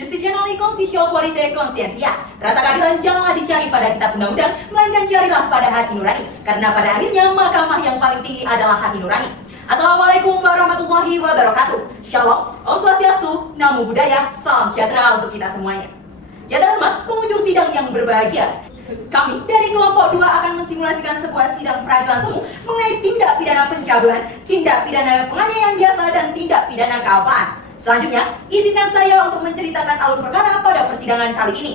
Justisional Constitutional Quality Conscientia. Rasa keadilan janganlah dicari pada kitab undang-undang, melainkan carilah pada hati nurani. Karena pada akhirnya mahkamah yang paling tinggi adalah hati nurani. Assalamualaikum warahmatullahi wabarakatuh. Shalom, Om Swastiastu, Namo Buddhaya, salam sejahtera untuk kita semuanya. Ya terhormat, pengunjung sidang yang berbahagia. Kami dari kelompok 2 akan mensimulasikan sebuah sidang peradilan semu mengenai tindak pidana pencabulan, tindak pidana penganiayaan biasa, dan tindak pidana kealpaan. Selanjutnya, izinkan saya untuk menceritakan alur perkara pada persidangan kali ini.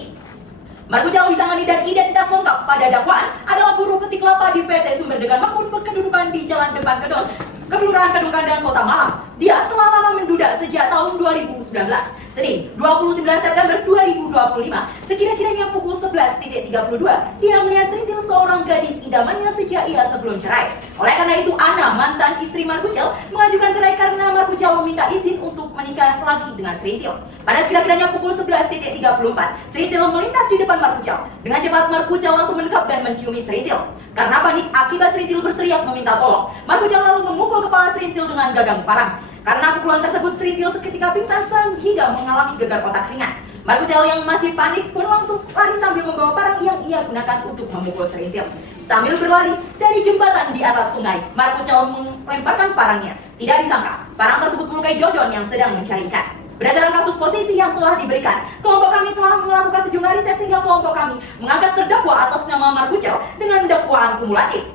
Markucal Wisangani dan identitas lengkap pada dakwaan adalah buruh petik kelapa di PT Sumber Degan Makmur berkedudukan di Jalan Depan Kedon, Kelurahan Kedung Kandang, Kota Malang. Dia telah lama menduda sejak tahun 2019. Senin, 29 September 2025, sekira-kiranya pukul 11.32, dia melihat serintil seorang gadis idamannya sejak ia sebelum cerai. Oleh karena itu, Ana, mantan istri Markucal, mengajukan cerai karena Markucal meminta izin untuk menikah lagi dengan serintil. Pada sekira-kiranya pukul 11.34, serintil melintas di depan Markucal. Dengan cepat, Markucal langsung mendekat dan menciumi serintil. Karena panik akibat serintil berteriak meminta tolong, Markucal lalu memukul kepala serintil dengan gagang parang. Karena pukulan tersebut, serintil seketika pingsan sehingga mengalami gegar otak ringan. Markucal yang masih panik pun langsung lari sambil membawa parang yang ia gunakan untuk memukul serintil. Sambil berlari dari jembatan di atas sungai, Markucal melemparkan parangnya. Tidak disangka, parang tersebut melukai Jojon yang sedang mencari ikan. Berdasarkan kasus posisi yang telah diberikan, kelompok kami telah melakukan sejumlah riset sehingga kelompok kami mengangkat terdakwa atas nama Markucal dengan dakwaan kumulatif.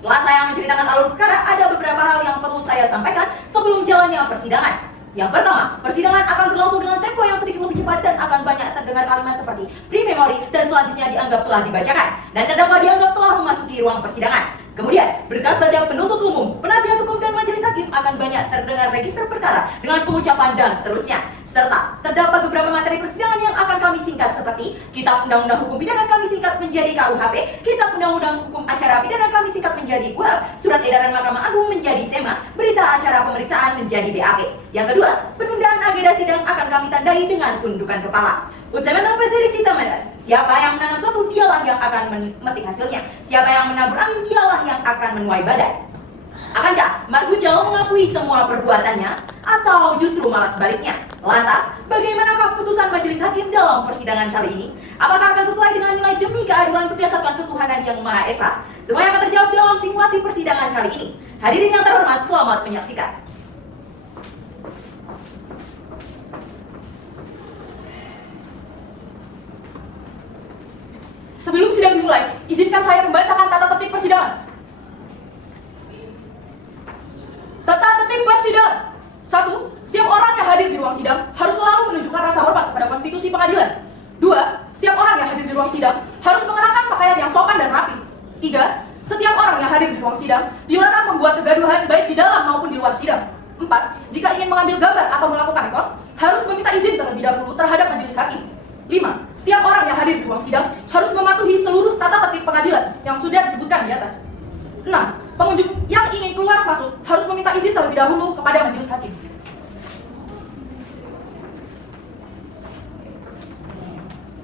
Setelah saya menceritakan alur perkara, ada beberapa hal yang perlu saya sampaikan sebelum jalannya persidangan. Yang pertama, persidangan akan berlangsung dengan tempo yang sedikit lebih cepat dan akan banyak terdengar kalimat seperti pre-memory dan selanjutnya dianggap telah dibacakan. Dan terdakwa dianggap telah memasuki ruang persidangan. Kemudian, berkas baca penuntut umum, penasihat hukum, dan majelis hakim akan banyak terdengar register perkara dengan pengucapan dan seterusnya. Serta terdapat beberapa materi persidangan yang akan kami singkat seperti Kitab Undang-Undang Hukum Pidana kami singkat menjadi KUHP, Kitab Undang-Undang Hukum Acara Pidana kami singkat menjadi KUHP, Surat Edaran Mahkamah Agung menjadi SEMA, Berita Acara Pemeriksaan menjadi BAP. Yang kedua, penundaan agenda sidang akan kami tandai dengan penundukan kepala. Utsemetam Felicita Metas. Siapa yang menanam suatu, dialah yang akan memetik hasilnya. Siapa yang menabur angin, dialah yang akan menuai badai. Akankah Markucal mengakui semua perbuatannya, atau justru malah sebaliknya? Lantas, bagaimanakah putusan majelis hakim dalam persidangan kali ini? Apakah akan sesuai dengan nilai demi keadilan berdasarkan ketuhanan yang Maha Esa? Semuanya akan terjawab dalam simulasi persidangan kali ini. Hadirin yang terhormat, selamat menyaksikan. Sebelum sidang dimulai, izinkan saya membacakan tata tertib persidangan. Tata tertib persidangan. 1. Setiap orang yang hadir di ruang sidang harus selalu menunjukkan rasa hormat kepada konstitusi pengadilan. 2. Setiap orang yang hadir di ruang sidang harus mengenakan pakaian yang sopan dan rapi. 3. Setiap orang yang hadir di ruang sidang dilarang membuat kegaduhan baik di dalam maupun di luar sidang. 4. Jika ingin mengambil gambar atau melakukan rekod, harus meminta izin terlebih dahulu terhadap majelis hakim. 5. Setiap orang yang hadir di ruang sidang harus mematuhi seluruh tata tertib pengadilan yang sudah disebutkan di atas. 6. Pengunjung yang ingin keluar masuk harus meminta izin terlebih dahulu kepada majelis hakim.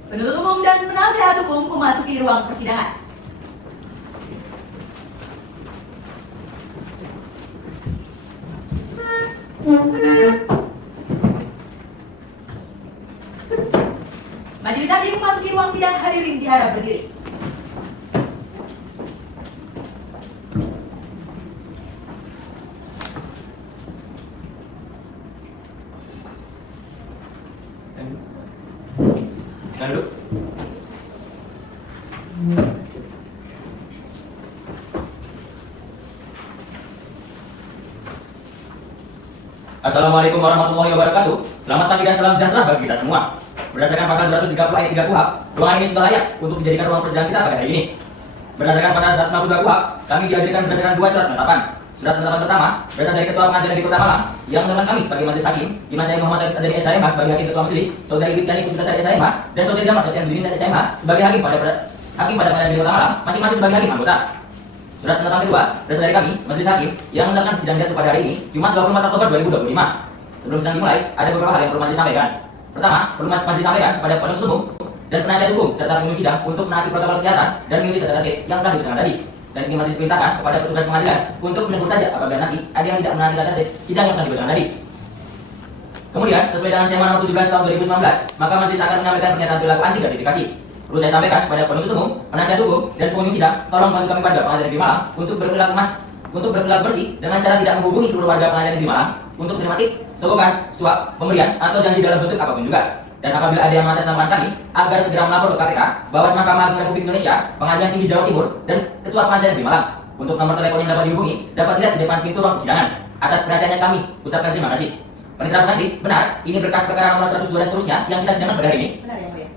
Penuntut umum dan penasihat hukum memasuki ruang persidangan. Majelis hakim memasuki ruang sidang, hadirin diharap berdiri. Lalu Assalamualaikum warahmatullahi wabarakatuh. Selamat pagi dan salam sejahtera bagi kita semua. Berdasarkan pasal 230 ayat 3 KUHP, ruangan ini sudah layak untuk dijadikan ruang persidangan kita pada hari ini. Berdasarkan pasal 152 KUHP, kami dihadirkan berdasarkan 2 surat penetapan. Surat penetapan pertama berasal dari Ketua Pengadilan Negeri Kota Malang yang menetapkan kami sebagai majelis hakim, di mana saya Muhammad Arif Adani SHMH sebagai hakim ketua majelis, Saudari Widjani Puspitasari SHMH, dan Saudari Damar Sotian Bidin SHMH sebagai hakim pada Pengadilan Negeri Kota Malang, masing-masing sebagai hakim anggota. Surat penetapan kedua berasal dari kami, majelis hakim, yang menetapkan sidang jatuh pada hari ini, Jumat 24 Oktober 2025. Sebelum sidang dimulai, ada beberapa hal yang perlu majelis sampaikan. Pertama, perlu majelis sampaikan kepada penuntut umum dan penasihat hukum serta pengunjung sidang untuk menaati protokol kesehatan dan mengikuti tata tertib yang telah diberikan tadi. Dan ini majelis perintahkan kepada petugas pengadilan untuk menegur saja apabila nanti ada yang tidak menaati tata tertib sidang yang telah diberikan tadi. Kemudian, sesuai dengan Sema nomor 17 tahun 2019, maka majelis akan menyampaikan pernyataan perilaku anti gratifikasi. Perlu saya sampaikan kepada penuntut umum, penasihat hukum, dan pengunjung sidang, tolong bantu kami warga Pengadilan Negeri Malang untuk berperilaku bersih dengan cara tidak menghubungi seluruh warga Pengadilan Negeri Malang untuk menerima tip, sogokan, suap, pemberian, atau janji dalam bentuk apapun juga. Dan apabila ada yang mengatasnamakan kami, agar segera melapor ke KPK, Bawaslu Mahkamah Agung Republik Indonesia, Pengadilan Tinggi Jawa Timur, dan Ketua Pengadilan Negeri Malang. Untuk nomor telepon yang dapat dihubungi, dapat dilihat di depan pintu ruang persidangan. Atas perhatiannya kami ucapkan terima kasih. Panitera pengantin, benar, ini berkas perkara nomor 102 dan seterusnya yang kita sidangkan pada hari ini. Benar yang mulia.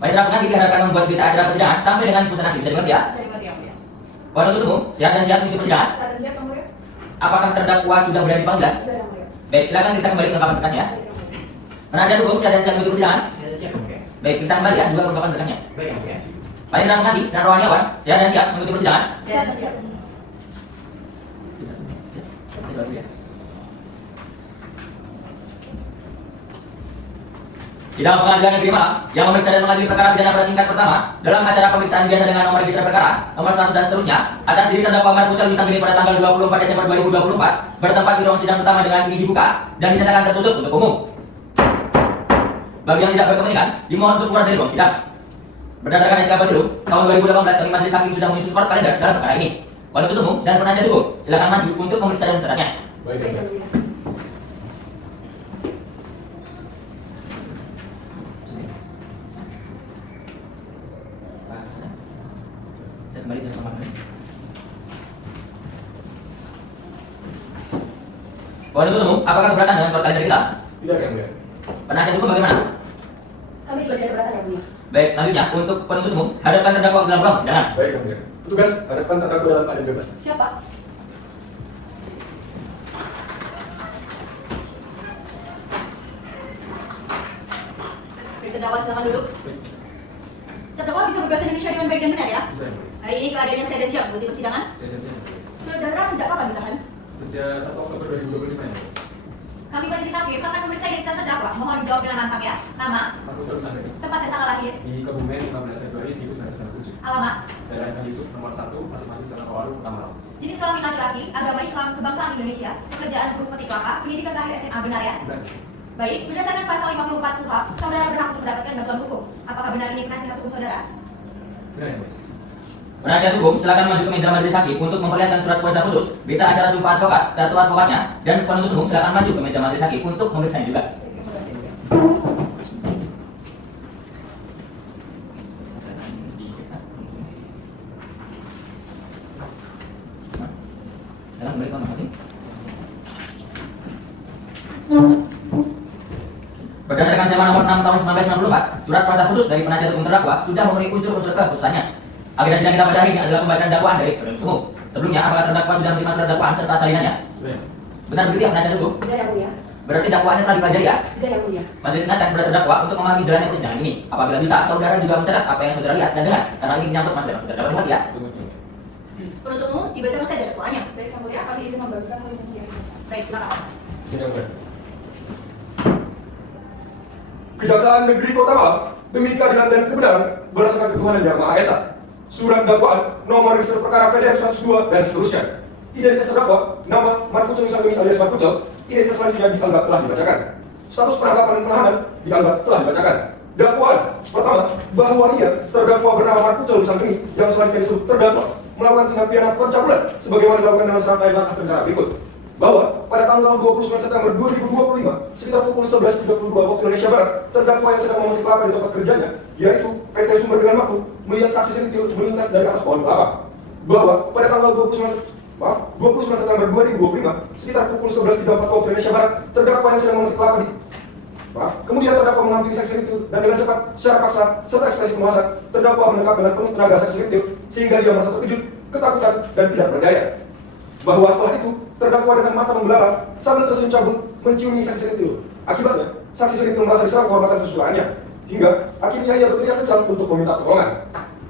Panitera pengantin diharapkan membuat berita acara persidangan sampai dengan putusan hakim. Bisa dimengerti ya? Bisa dimengerti yang mulia. Penuntut umum, siap dan siap mengikuti persidangan. Saat dan siap, Yang Mulia. Apakah terdakwa sudah berada di panggilan? Sudah, Yang Mulia. Baik, silakan periksa kembali kelengkapan berkasnya. Baik, Yang Mulia. Penasihat hukum, siap dan siap mengikuti persidangan. Siap, Yang Mulia. Baik, periksa kembali ya dua kelengkapan berkasnya. Baik, Yang Mulia. Panitera pengantin dan rohaniawan, siap dan siap mengikuti persidangan. Saat dan siap. Sidang Pengadilan Negeri Malang yang memeriksa dan mengadili perkara pidana pada tingkat pertama dalam acara pemeriksaan biasa dengan nomor register perkara nomor 100 dan seterusnya atas diri terdakwa Markucal Wisanggeni pada tanggal 24 Desember 2024 bertempat di ruang sidang pertama dengan ini dibuka dan dinyatakan tertutup untuk umum. Bagi yang tidak berkepentingan, dimohon untuk keluar dari ruang sidang. Berdasarkan SK Batirum tahun 2018 kami majelis hakim sudah menyusun court kalender dalam perkara ini. Penuntut umum dan penasihat hukum silakan maju untuk memeriksa dan mencatatnya. Baik, Baik, Yang Yang Mulia. Mulia. Saya kembali ke tempat ini. Penuntut umum, apakah keberatan dengan court kalender kita? Tidak, Yang Mulia. Penasihat hukum bagaimana? Kami juga tidak keberatan, Yang Mulia. Baik, selanjutnya untuk penuntut umum, hadapkan terdakwa ke dalam ruang persidangan. Baik, Yang Mulia. Petugas, hadapkan terdakwa dalam keadaan bebas. Siapa? Baik, terdakwa silakan duduk. Terdakwa bisa berbahasa Indonesia dengan baik dan benar ya? Bisa, Yang Mulia. Hari ini keadaannya saya dan siap mengikuti persidangan. Saya dan saya, Yang Mulia. Saudara sejak kapan ditahan? Sejak 1 Oktober 2025, Yang Mulia. Kami majelis hakim akan memeriksa identitas terdakwa. Mohon dijawab dengan lantang ya. Nama, Markucal Wisanggeni. tempat dan tanggal lahir, Di Kebumen 15 Februari 1997. alamat, Jalan Kali Yusuf nomor 1, Pasir Maju, Jalan Kawaru, Kota jenis kelamin laki-laki, agama Islam, kebangsaan Indonesia, pekerjaan buruh petik kelapa, pendidikan terakhir SMA, benar ya? Benar. Baik, berdasarkan pasal 54 KUHP, saudara berhak untuk mendapatkan bantuan hukum. Apakah benar ini penasihat hukum saudara? Benar, Yang Mulia. Penasihat hukum silakan maju ke meja majelis hakim untuk memperlihatkan surat kuasa khusus, berita acara sumpah advokat, kartu advokatnya, dan penuntut umum silakan maju ke meja majelis hakim untuk memeriksa juga. Silakan kembali ke masing-masing. Berdasarkan Sema nomor 6 tahun 1994, surat kuasa khusus dari penasihat hukum terdakwa sudah memenuhi unsur-unsur keputusannya. Agenda sidang kita pada hari ini adalah pembacaan dakwaan dari penuntut umum. Sebelumnya, apakah terdakwa sudah menerima surat dakwaan serta salinannya? Sudah. Benar begitu ya penasihat hukum? Sudah, Yang Mulia. Berarti dakwaannya telah dipelajari ya? Sudah, Yang Mulia. Majelis ingatkan kepada terdakwa untuk memahami jalannya persidangan ini. Apabila bisa, saudara juga mencatat apa yang saudara lihat dan dengar, karena ini menyangkut masa depan saudara. Dapat mengerti ya? Penuntut umum dibacakan saja dakwaannya. Baik, Yang Mulia. Kami izin membacakan salinannya. Baik, silakan. Sini, Yang Mulia. Kejaksaan Negeri Kota Malang demi keadilan dan kebenaran berdasarkan ketuhanan yang Maha Esa. Surat dakwaan nomor register perkara PDM 102 dan seterusnya. Identitas terdakwa nama Markucal Wisanggeni alias Markucal. Identitas selanjutnya dianggap telah dibacakan. Status penangkapan penahanan dianggap telah dibacakan. Dakwaan pertama bahwa ia terdakwa bernama Markucal Wisanggeni yang selanjutnya disebut terdakwa melakukan tindak pidana pencabulan sebagaimana dilakukan dalam serangkaian langkah negara berikut. Bahwa pada tanggal 29 September 2025 sekitar pukul 11.32 waktu Indonesia Barat, terdakwa yang sedang memetik kelapa di tempat kerjanya, yaitu PT Sumber Dengan Waktu, melihat saksi sentil melintas dari atas pohon kelapa. Bahwa pada tanggal 29 September 2025 sekitar pukul 11.34 waktu Indonesia Barat, terdakwa yang sedang memetik kelapa kemudian terdakwa menghampiri saksi sentil dan dengan cepat, secara paksa, serta ekspresi penguasaan, terdakwa mendekat dengan penuh tenaga saksi sentil sehingga dia merasa terkejut, ketakutan, dan tidak berdaya. Bahwa setelah itu, terdakwa dengan mata membelalak sambil tersenyum cabul menciumi saksi sentil. Akibatnya, saksi sentil merasa diserang kehormatan kesusilaannya, hingga akhirnya ia berteriak kencang untuk meminta pertolongan.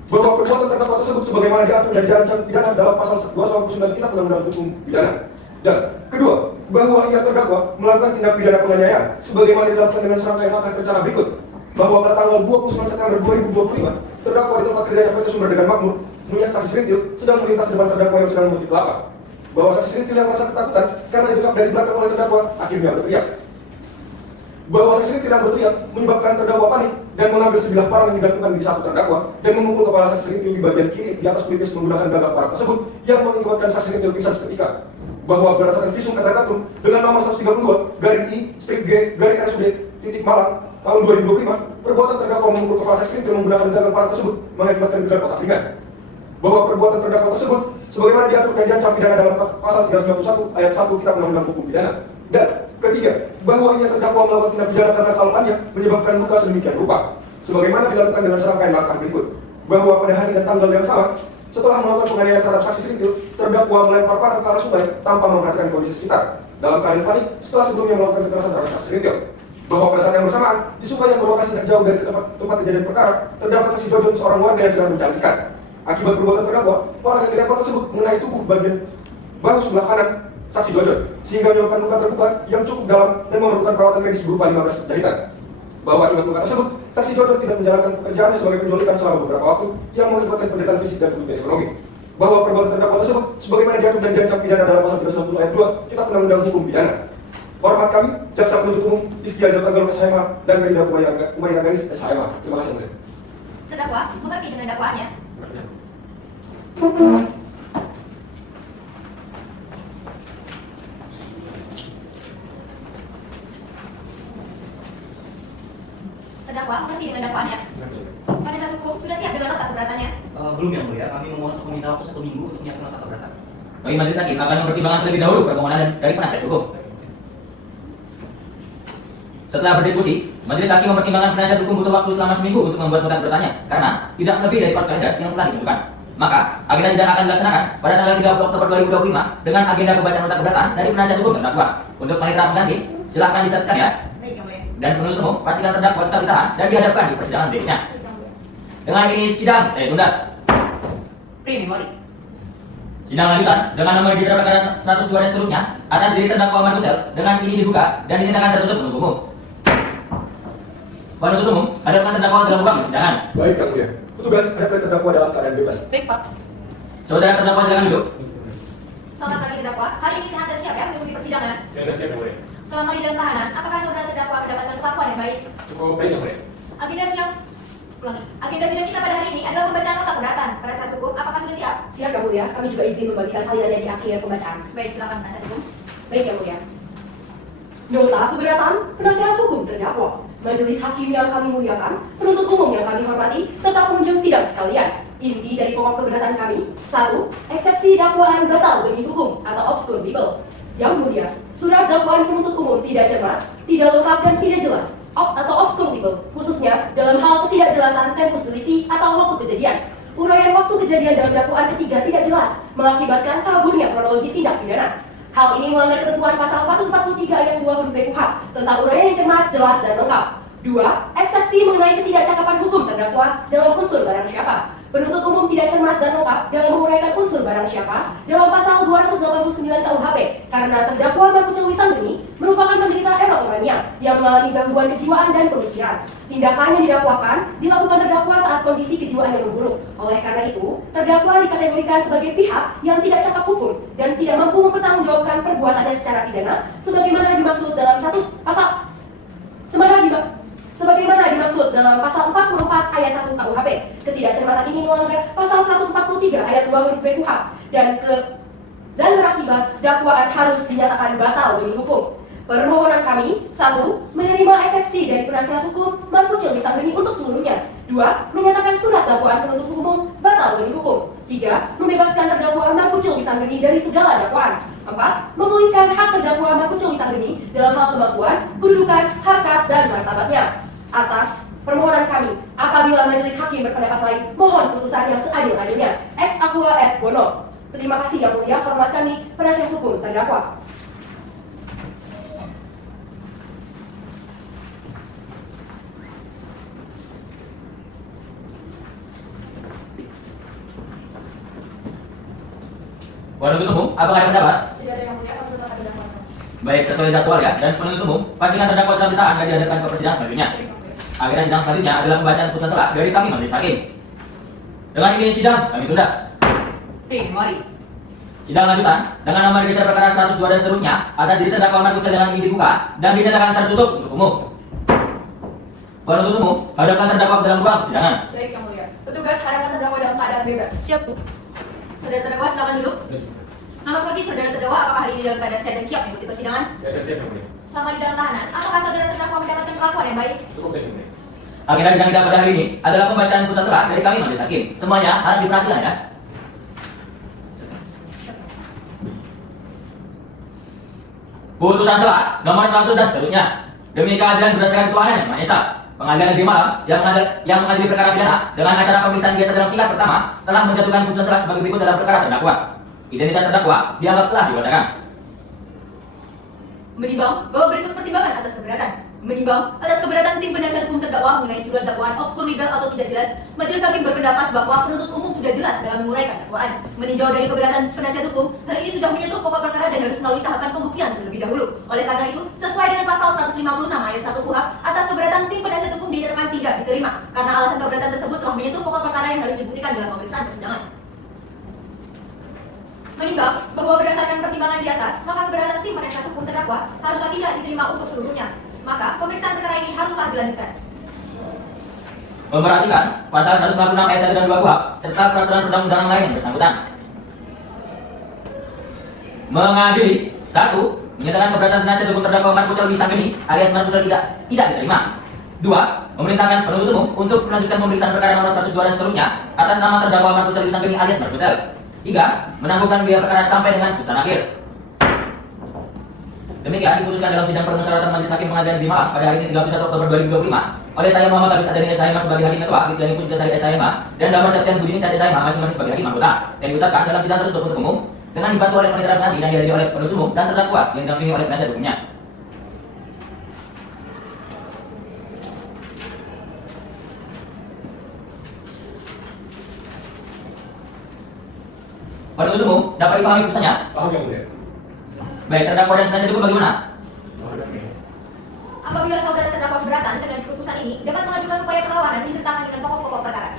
Bahwa perbuatan terdakwa tersebut sebagaimana diatur dan diancam pidana dalam pasal 299 Kitab Undang-Undang Hukum Pidana. Dan kedua, bahwa ia terdakwa melakukan tindak pidana penganiayaan sebagaimana dilakukan dengan serangkaian langkah rencana berikut. Bahwa pada tanggal 29 September 2025, terdakwa di tempat kerjanya PT Sumber Dengan Makmur melihat saksi sentil sedang melintas di depan terdakwa yang sedang memetik kelapa. Bahwa saksi sentil yang merasa ketakutan karena didekap dari belakang oleh terdakwa akhirnya berteriak. bahwa saksi ini tidak berteriak menyebabkan terdakwa panik dan mengambil sebilah parang yang digantungkan di satu terdakwa dan memukul kepala saksi ini di bagian kiri di atas pelipis menggunakan gagak parang tersebut yang mengakibatkan saksi ini pingsan seketika. Bahwa berdasarkan visum et repertum dengan nomor 132 garing I strip G garing RSUD titik Malang tahun 2025, perbuatan terdakwa memukul kepala saksi ini menggunakan gagak parang tersebut mengakibatkan gelar otak ringan. Bahwa perbuatan terdakwa tersebut sebagaimana diatur dan diancam pidana dalam pasal 391 ayat 1 Kitab Undang-Undang Hukum Pidana. Dan ketiga, bahwa ia terdakwa melakukan tindak pidana karena kelalaiannya menyebabkan luka sedemikian rupa, sebagaimana dilakukan dengan serangkaian langkah berikut. Bahwa pada hari dan tanggal yang sama, setelah melakukan penganiayaan terhadap saksi Serintil, terdakwa melempar parang ke arah sungai tanpa memperhatikan kondisi sekitar. Dalam keadaan panik, setelah sebelumnya melakukan kekerasan terhadap saksi Serintil. Bahwa pada saat yang bersamaan, di sungai yang berlokasi tidak jauh dari tempat kejadian perkara, terdapat saksi Jojon, seorang warga yang sedang mencantikan. Akibat perbuatan terdakwa, parang yang dilempar tersebut mengenai tubuh bagian bahu sebelah kanan saksi Jojon, sehingga menyebabkan luka terbuka yang cukup dalam dan memerlukan perawatan medis berupa 15 jahitan. Bahwa akibat luka tersebut, saksi Jojon tidak menjalankan pekerjaannya sebagai penjual ikan selama beberapa waktu yang mengakibatkan penderitaan fisik dan kerugian ekonomi. Bahwa perbuatan terdakwa tersebut sebagaimana diatur dan diancam pidana dalam pasal 310 ayat 2 Kitab Undang-Undang Hukum Pidana. Hormat kami, Jaksa Penuntut Umum Iskia Jatagalo SHMH dan Medina Umayyah Ganis SHMH. Terima kasih. Terdakwa mengerti dengan dakwaannya? Terdakwa mengerti dengan dakwaannya? Pada saat hukum sudah siap dengan nota keberatannya? Belum yang mulia, kami memohon untuk meminta waktu 1 minggu untuk menyiapkan nota keberatan. Bagi majelis hakim akan mempertimbangkan terlebih dahulu permohonan dari penasihat hukum. Setelah berdiskusi, majelis hakim mempertimbangkan penasihat hukum butuh waktu selama seminggu untuk membuat nota keberatan karena tidak lebih dari 4 kalender yang telah ditentukan. Maka, agenda sidang akan dilaksanakan pada tanggal 30 Oktober 2025 dengan agenda pembacaan nota keberatan dari penasihat hukum terdakwa. Untuk panitera pengganti, silakan dicatatkan ya. Baik, Yang Mulia. Dan penuntut umum pastikan terdakwa tetap ditahan dan dihadapkan di persidangan berikutnya. Dengan ini sidang saya tunda. Pre-memori. Sidang lanjutan dengan nomor register perkara 102 dan seterusnya atas diri terdakwa Marco Cel dengan ini dibuka dan dinyatakan tertutup penuntut umum. Penuntut umum hadapkan terdakwa dalam muka persidangan. Baik, Yang Mulia. Petugas hadapkan terdakwa dalam keadaan bebas. Baik, Pak. Saudara terdakwa silakan duduk. Selamat pagi terdakwa. Hari ini sehat dan siap ya mengikuti persidangan. Siap, Yang Mulia. Selama di dalam tahanan, apakah saudara terdakwa mendapatkan perlakuan yang baik? Cukup baik, Yang Mulia. Agenda sidang kita pada hari ini adalah pembacaan nota keberatan. Pada saat hukum, apakah sudah siap? Siap Yang Mulia, kami juga izin membagikan salinannya di akhir pembacaan. Baik, silakan penasihat hukum. Baik Yang Mulia. Nota keberatan penasihat hukum terdakwa, majelis hakim yang kami muliakan, penuntut umum yang kami hormati, serta pengunjung sidang sekalian. Inti dari pokok keberatan kami, 1. Eksepsi dakwaan batal demi hukum atau obscure libel. Yang Mulia, surat dakwaan penuntut umum tidak cermat, tidak lengkap dan tidak jelas, atau obscure libel, khususnya dalam hal ketidakjelasan tempus delicti atau waktu kejadian. Uraian waktu kejadian dalam dakwaan ketiga tidak jelas, mengakibatkan kaburnya kronologi tindak pidana. Hal ini melanggar ketentuan pasal 143 ayat 2 huruf B KUHP tentang uraian yang cermat, jelas dan lengkap. 2. Eksepsi mengenai ketidakcakapan hukum terdakwa dalam unsur barang siapa. Penuntut umum tidak cermat dan lengkap dalam menguraikan unsur barang siapa dalam pasal 289 KUHP karena terdakwa Marco Cel Wisanggeni merupakan penderita erotomania yang mengalami gangguan kejiwaan dan pemikiran. Tindakan yang didakwakan dilakukan terdakwa saat kondisi kejiwaan yang memburuk. Oleh karena itu, terdakwa dikategorikan sebagai pihak yang tidak cakap hukum dan tidak mampu mempertanggungjawabkan perbuatannya secara pidana sebagaimana dimaksud dalam sebagaimana dimaksud dalam pasal 44 ayat 1 KUHP. Ketidakcermatan ini melanggar pasal 143 ayat 2 huruf B KUHP dan berakibat dakwaan harus dinyatakan batal demi hukum. Permohonan kami, 1. Menerima eksepsi dari penasihat hukum Marco Cel Wisanggeni untuk seluruhnya. 2. Menyatakan surat dakwaan penuntut umum batal demi hukum. 3. Membebaskan terdakwa Marco Cel Wisanggeni dari segala dakwaan. 4. Memulihkan hak terdakwa Marco Cel Wisanggeni dalam hal kemampuan, kedudukan, harkat, dan martabatnya. Atas permohonan kami, apabila majelis hakim berpendapat lain, mohon putusan yang seadil-adilnya. Ex aqua et bono. Terima kasih Yang Mulia, hormat kami, penasihat hukum terdakwa. Penuntut umum, apakah ada pendapat? Tidak ada Yang Mulia, kami tetap ada dakwaan. Baik, sesuai jadwal ya. Dan penuntut umum pastikan terdakwa tetap ditahan dan dihadapkan ke persidangan selanjutnya. Agenda sidang selanjutnya adalah pembacaan putusan selah dari kami majelis hakim. Dengan ini sidang kami tunda. Pre-memori. Sidang lanjutan dengan nomor register perkara 102 dan seterusnya atas diri terdakwa Marco Cel dengan ini dibuka dan dinyatakan tertutup untuk umum. Penuntut umum, hadapkan terdakwa ke dalam ruang persidangan. Baik, Yang Mulia. Petugas hadapkan terdakwa dalam keadaan bebas. Siap, Bu. Saudara terdakwa, silakan duduk. Selamat pagi, saudara terdakwa. Apakah hari ini dalam keadaan sehat dan siap mengikuti persidangan? Saya akan siap, Yang Mulia. Selama di dalam tahanan, apakah saudara terdakwa mendapatkan perlakuan yang baik? Cukup baik, Yang Mulia. Agenda sidang kita pada hari ini adalah pembacaan putusan selah dari kami majelis hakim. Semuanya harap diperhatikan ya. Putusan selah nomor 100 dan seterusnya. Demi keadilan berdasarkan ketuhanan yang Maha Esa, Pengadilan Negeri Malang yang mengadili perkara pidana dengan acara pemeriksaan biasa dalam tingkat pertama telah menjatuhkan putusan selah sebagai berikut dalam perkara terdakwa. Identitas terdakwa dianggap telah dibacakan. Menimbang bahwa berikut pertimbangan atas keberatan. Menimbang atas keberatan tim penasihat hukum terdakwa mengenai surat dakwaan obskur legal atau tidak jelas, majelis hakim berpendapat bahwa penuntut umum sudah jelas dalam menguraikan dakwaan. Meninjau dari keberatan penasihat hukum, hal ini sudah menyentuh pokok perkara dan harus melalui tahapan pembuktian terlebih dahulu. Oleh karena itu, sesuai dengan pasal 156 ayat 1 KUHP, atas keberatan tim penasihat hukum dinyatakan tidak diterima karena alasan keberatan tersebut telah menyentuh pokok perkara yang harus dibuktikan dalam pemeriksaan persidangan. Menimbang bahwa berdasarkan pertimbangan di atas, maka keberatan tim penasihat hukum terdakwa haruslah tidak diterima untuk seluruhnya. Maka pemeriksaan perkara ini haruslah dilanjutkan. Memperhatikan pasal 156 ayat 1 dan 2 KUHP serta peraturan perundang-undangan lain yang bersangkutan. Mengadili 1. Menyatakan keberatan penasihat hukum terdakwa Markucel Wisanggeni alias Markucel tidak diterima. 2. Memerintahkan penuntut umum untuk melanjutkan pemeriksaan perkara nomor 102 dan seterusnya atas nama terdakwa Markucel Wisanggeni alias Markucel. 3. Menangguhkan biaya perkara sampai dengan putusan akhir. Demikian diputuskan dalam sidang permusyawaratan Majelis Hakim Pengadilan Negeri Malang pada hari ini 31 Oktober 2025 oleh saya Muhammad Abis Adani SHMA sebagai hakim ketua, Gitiani Pusdasari SHMA dan Damar Septian Budini SHMA masing-masing sebagai hakim anggota, dan diucapkan dalam sidang tertutup untuk umum dengan dibantu oleh panitera pengadili dan dihadiri oleh penuntut umum dan terdakwa yang didampingi oleh penasihat hukumnya. Penuntut umum dapat dipahami putusannya? Paham, Yang Mulia. Baik, terdakwa dan penasihat hukum bagaimana? Paham, Yang Mulia. Apabila saudara terdakwa keberatan dengan putusan ini, dapat mengajukan upaya perlawanan disertakan dengan pokok-pokok perkara.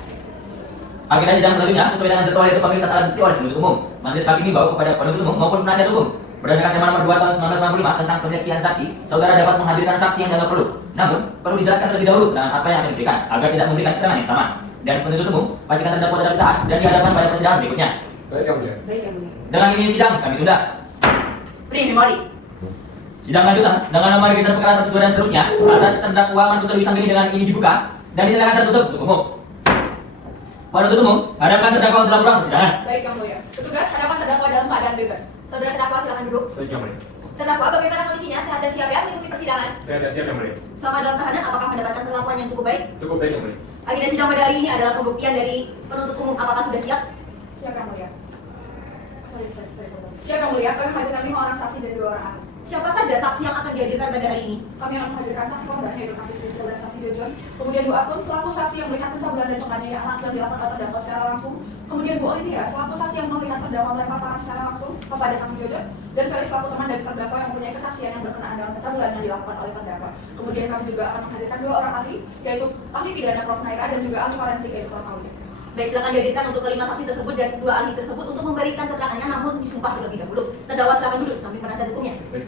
Agenda sidang selanjutnya sesuai dengan jadwal yaitu pemeriksaan alat bukti oleh penuntut umum. Majelis hakim dibawa kepada penuntut umum maupun penasihat hukum. Berdasarkan Sema nomor 2 tahun 1995 tentang penyaksian saksi, saudara dapat menghadirkan saksi yang dianggap perlu. Namun, perlu dijelaskan terlebih dahulu dengan apa yang akan diberikan agar tidak memberikan keterangan yang sama. Dan penuntut umum pastikan terdakwa tetap ditahan dan dihadapkan pada persidangan berikutnya. Baik, Yang Mulia. Baik, Yang Mulia. Dengan ini sidang kami tunda. Pri memori. Sidang lanjutan dengan nomor register perkara 102 dan seterusnya atas terdakwa Markucel Wisanggeni dengan ini dibuka dan dinyatakan tertutup untuk umum. Penuntut umum hadapkan terdakwa dalam ruang persidangan. Baik, Yang Mulia. Petugas hadapkan terdakwa dalam keadaan bebas. Saudara terdakwa silakan duduk. Baik, Yang Mulia. Terdakwa bagaimana kondisinya, sehat dan siap ya mengikuti persidangan? Saya akan siap, Yang Mulia. Selama dalam tahanan, apakah mendapatkan perlakuan yang cukup baik? Cukup baik, Yang Mulia. Agenda sidang pada hari ini adalah pembuktian dari penuntut umum. Apakah sudah siap? Siap, Yang Mulia. Siap, Yang Mulia. Kami menghadirkan 5 orang saksi dan 2 orang ahli. Siapa saja saksi yang akan dihadirkan pada hari ini? Kami akan menghadirkan saksi korban, yaitu saksi Sri dan saksi Jojon. Kemudian Bu Atun selaku saksi yang melihat pencabulan dan penganiayaan yang dilakukan oleh terdakwa secara langsung. Kemudian Bu Olivia selaku saksi yang melihat terdakwa melempar tangan secara langsung kepada saksi Jojon. Dan Felix selaku teman dari terdakwa yang mempunyai kesaksian yang berkenaan dengan pencabulan yang dilakukan oleh terdakwa. Kemudian kami juga akan menghadirkan 2 orang ahli, yaitu ahli pidana Prof. Naira dan juga ahli forensik yaitu Prof. Aulia. Baik, silakan dihadirkan untuk kelima saksi tersebut dan 2 ahli tersebut untuk memberikan keterangannya, namun disumpah terlebih dahulu. Terdakwa silakan duduk sambil penasihat hukumnya. Baik.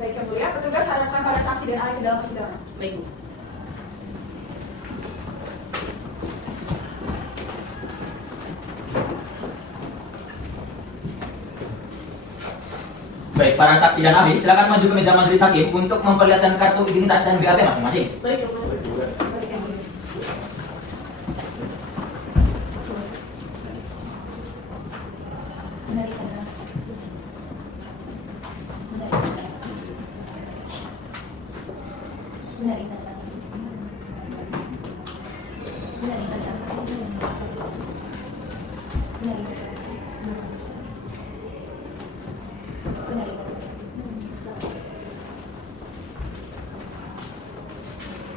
Baik, Yang Mulia. Petugas harapkan pada saksi dan ahli ke dalam persidangan. Baik, Bu. Baik, para saksi dan ahli silakan maju ke meja majelis hakim untuk memperlihatkan kartu identitas dan BAP masing-masing. Baik, Yang Mulia. Baik, Yang Mulia. Baik, Yang Mulia.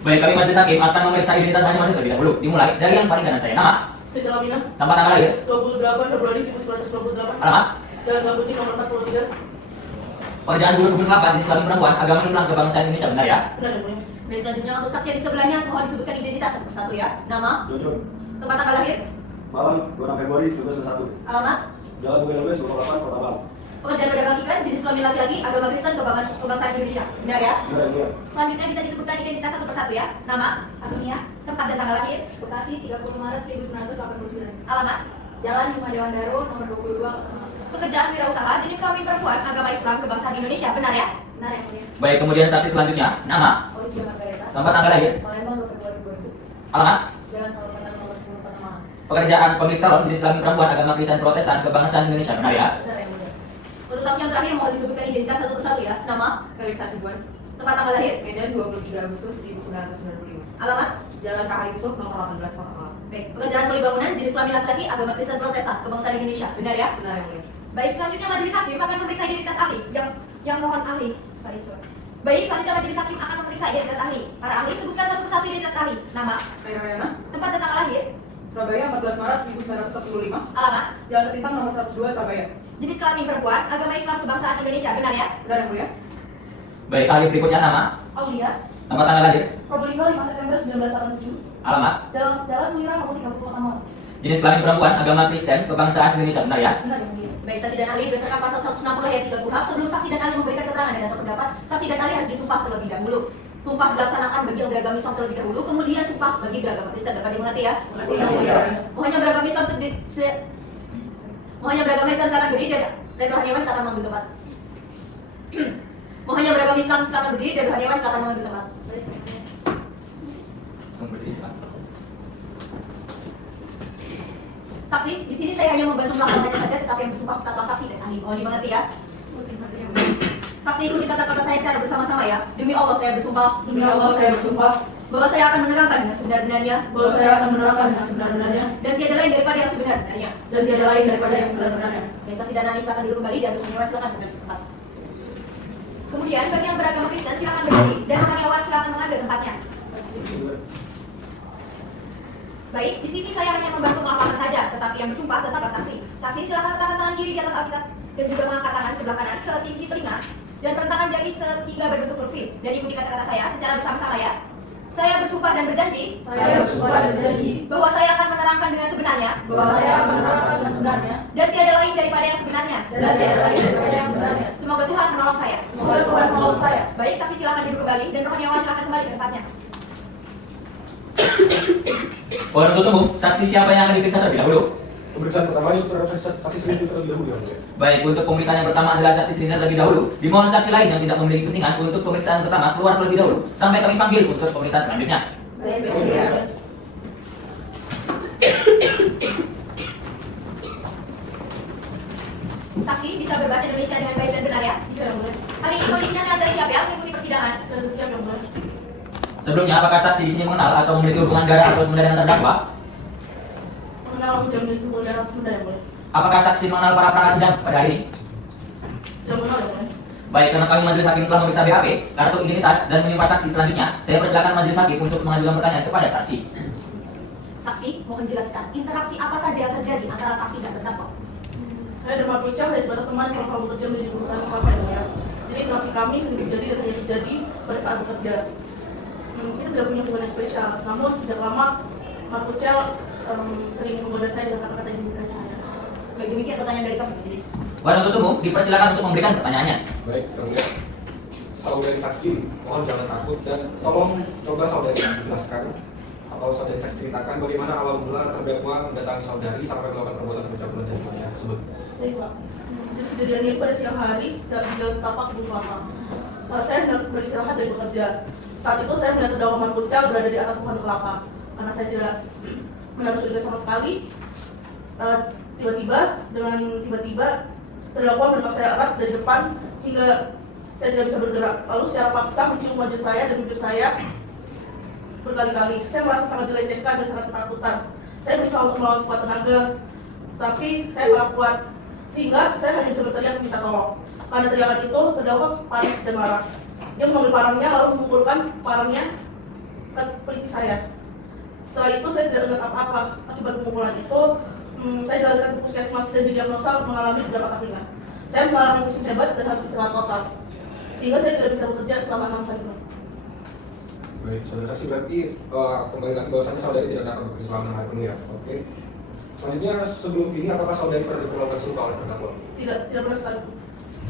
Baik, kami majelis hakim akan memeriksa identitas masing-masing terlebih dahulu. Dimulai dari yang paling kanan saya. Nama, Siti Lamina, tempat tanggal lahir, 28 Februari 1928, alamat, Jalan Gabuci nomor 43. pekerjaan guru kebun kelapa, jenis kelamin perempuan, agama Islam, kebangsaan Indonesia, benar ya? Benar, Yang Mulia. Baik, selanjutnya untuk saksi yang di sebelahnya mohon disebutkan identitas satu persatu ya. Nama, Jojon, tempat tanggal lahir, Malang, 26 Februari 1991. alamat, Jalan Bukit Lubis, 28, Kota Malang. Pekerjaan pedagang ikan jenis kelamin laki-laki, agama Kristen, kebangsaan Indonesia. Benar ya? Benar yang mulia. Selanjutnya bisa disebutkan identitas satu persatu ya. Nama, Anunia, tempat dan tanggal lahir, Bekasi, 30 Maret 1989. alamat, Jalan Cuma Dewan Daru, nomor 22, Kota Malang. pekerjaan wirausaha, jenis kelamin perempuan, agama Islam, kebangsaan Indonesia. Benar ya? Benar yang mulia. Baik, kemudian saksi selanjutnya, nama, Olivia Margareta, tempat tanggal lahir, Palembang, 2 Februari 2000. alamat, Jalan Kabupaten nomor 10, Kota Malang. pekerjaan pemilik salon jenis kelamin perempuan, agama Kristen Protestan, kebangsaan Indonesia. Benar ya? Benar yang mulia. Untuk saksi yang terakhir mohon disebutkan identitas satu persatu ya. Nama, Felix Hasibuan, tempat tanggal lahir, Medan, 23 Agustus 1995. alamat. Jalan KH Yusuf, nomor 18, Kota Malang. Baik, pekerjaan kuli bangunan, jenis kelamin laki-laki, agama Kristen Protestan, kebangsaan Indonesia. Benar ya? Benar yang mulia. Baik, selanjutnya majelis hakim akan memeriksa identitas ahli yang mohon ahli. Baik, selanjutnya majelis hakim akan memeriksa identitas ahli. Para ahli sebutkan satu persatu identitas ahli. Nama, Kairana, tempat dan tanggal lahir, Surabaya, 14 Maret 1945. alamat, Jalan Ketintang nomor 102, Surabaya. jenis kelamin perempuan, agama Islam, kebangsaan Indonesia. Benar ya? Benar yang mulia. Baik, ahli berikutnya nama, Aulia, tempat tanggal lahir, Probolinggo, 5 September 1987. alamat, Jalan Mulira nomor 30 Kota Malang. jenis kelamin perempuan, agama Kristen, kebangsaan Indonesia. Benar ya? Benar yang mulia. Baik, saksi dan ahli berdasarkan pasal 160 ayat 3 KUHP, sebelum saksi dan ahli memberikan keterangan dan atau pendapat, saksi dan ahli harus disumpah terlebih dahulu. Sumpah dilaksanakan bagi yang beragama Islam terlebih dahulu, kemudian sumpah bagi beragama Kristen. Dapat dimengerti ya? Mengerti yang mulia. Mohonnya beragama Islam Mohonnya beragama Islam silakan berdiri dan rohani awas silakan mengambil tempat. Mohonnya beragama Islam silakan berdiri dan rohani awas silakan mengambil tempat. Saksi, di sini saya hanya membantu melaksanakannya saja, tetapi yang bersumpah tetaplah saksi dan ahli. Mohon dimengerti ya. Saksi ikuti kata-kata saya secara bersama-sama ya. Demi Allah saya bersumpah. Demi Allah saya bersumpah Bahwa saya akan menerangkan dengan sebenar-benarnya. bahwa saya akan menerangkan dengan sebenar-benarnya Dan tiada lain daripada yang sebenar-benarnya. dan tiada lain daripada yang sebenar-benarnya. Baik, saksi dan ahli silakan duduk kembali dan rohani silakan mengambil tempat. Kemudian bagi yang beragama Kristen silakan berdiri dan rohani silakan mengambil tempatnya. Baik, di sini saya hanya membantu melaporkan saja, tetapi yang bersumpah tetaplah saksi. Saksi silakan letakkan tangan kiri di atas Alkitab dan juga mengangkat tangan sebelah kanan setinggi telinga dan rentakan jari sehingga berbentuk huruf V. Dan ikuti kata-kata saya secara bersama-sama ya. Saya bersumpah dan berjanji Saya bersumpah dan berjanji bahwa saya akan menerangkan dengan sebenarnya bahwa saya akan menerangkan dengan sebenarnya dan tiada lain daripada yang sebenarnya. dan tiada lain daripada yang sebenarnya. Semoga Tuhan menolong saya. Semoga Tuhan menolong saya. Baik, saksi silakan duduk kembali dan rohani silakan kembali ke tempatnya. Mohon untuk tunggu, saksi siapa yang akan diperiksa terlebih dahulu? Pemeriksaan pertama itu terhadap saksi sendiri terlebih dahulu yang mulia. Baik, untuk pemeriksaan yang pertama adalah saksi sendiri terlebih dahulu. Dimohon saksi lain yang tidak memiliki kepentingan untuk pemeriksaan pertama keluar terlebih dahulu sampai kami panggil untuk pemeriksaan selanjutnya. Baik yang mulia. Saksi bisa berbahasa Indonesia dengan baik dan benar ya? Bisa dong, Bu. Hari ini kondisinya sehat dari siap ya mengikuti persidangan. Siap yang mulia. Sebelumnya, apakah saksi di sini mengenal atau memiliki hubungan darah atau sebenarnya dengan terdakwa? Mengenal sudah memiliki hubungan darah sebenarnya yang mulia. Apakah saksi mengenal para perangkat sidang pada hari ini? Sudah mengenal yang mulia. Baik, karena kami majelis hakim telah memeriksa BAP, kartu identitas, dan menyumpah saksi selanjutnya, saya persilakan majelis hakim untuk mengajukan pertanyaan kepada saksi. Saksi, mohon jelaskan interaksi apa saja yang terjadi antara saksi dan terdakwa. Saya dan Pak Pucang dari sebatas teman yang sama bekerja menjadi burukan kelapa yang mulia. Jadi interaksi kami sering terjadi dan hanya terjadi pada saat bekerja. Kita tidak punya hubungan yang spesial, namun sejak lama Pak Pucang sering menggoda saya dengan kata-kata yang diberikan saya. Baik, demikian pertanyaan dari kami majelis. Wadah untuk tunggu, dipersilakan untuk memberikan pertanyaannya. Baik, yang mulia. Saudari saksi, mohon jangan takut dan tolong coba saudari saksi jelaskan atau saudari saksi ceritakan bagaimana awal mula terdakwa mendatangi saudari sampai melakukan perbuatan pencabulan dan lainnya tersebut. Baik Pak, jadi kejadian ini pada siang hari di Jalan Setapak Gunung Kelapa. Saya hendak beristirahat dari bekerja. Saat itu saya melihat terdakwa Mas Pucang berada di atas pohon kelapa. Karena saya tidak menaruh curiga sama sekali, tiba-tiba terdakwa mendekat saya erat dari depan hingga saya tidak bisa bergerak. Lalu secara paksa mencium wajah saya dan bibir saya berkali-kali. Saya merasa sangat dilecehkan dan sangat ketakutan. Saya berusaha untuk melawan sekuat tenaga, tapi saya malah kuat. Sehingga saya hanya bisa berteriak minta tolong. Karena teriakan itu terdakwa panik dan marah. Dia mengambil parangnya lalu memukulkan parangnya ke pelipis saya. Setelah itu saya tidak ingat apa-apa. Akibat pemukulan itu, saya jalankan ke puskesmas dan didiagnosa mengalami gejala otak ringan. Saya mengalami pusing hebat dan harus istirahat total. Sehingga saya tidak bisa bekerja selama 6 hari. Baik, saudara saksi berarti kembali lagi bahwasannya saudari tidak dapat bekerja selama 6 hari penuh ya. Oke. Selanjutnya sebelum ini apakah saudari pernah diperlakukan serupa oleh terdakwa? Tidak pernah sekali.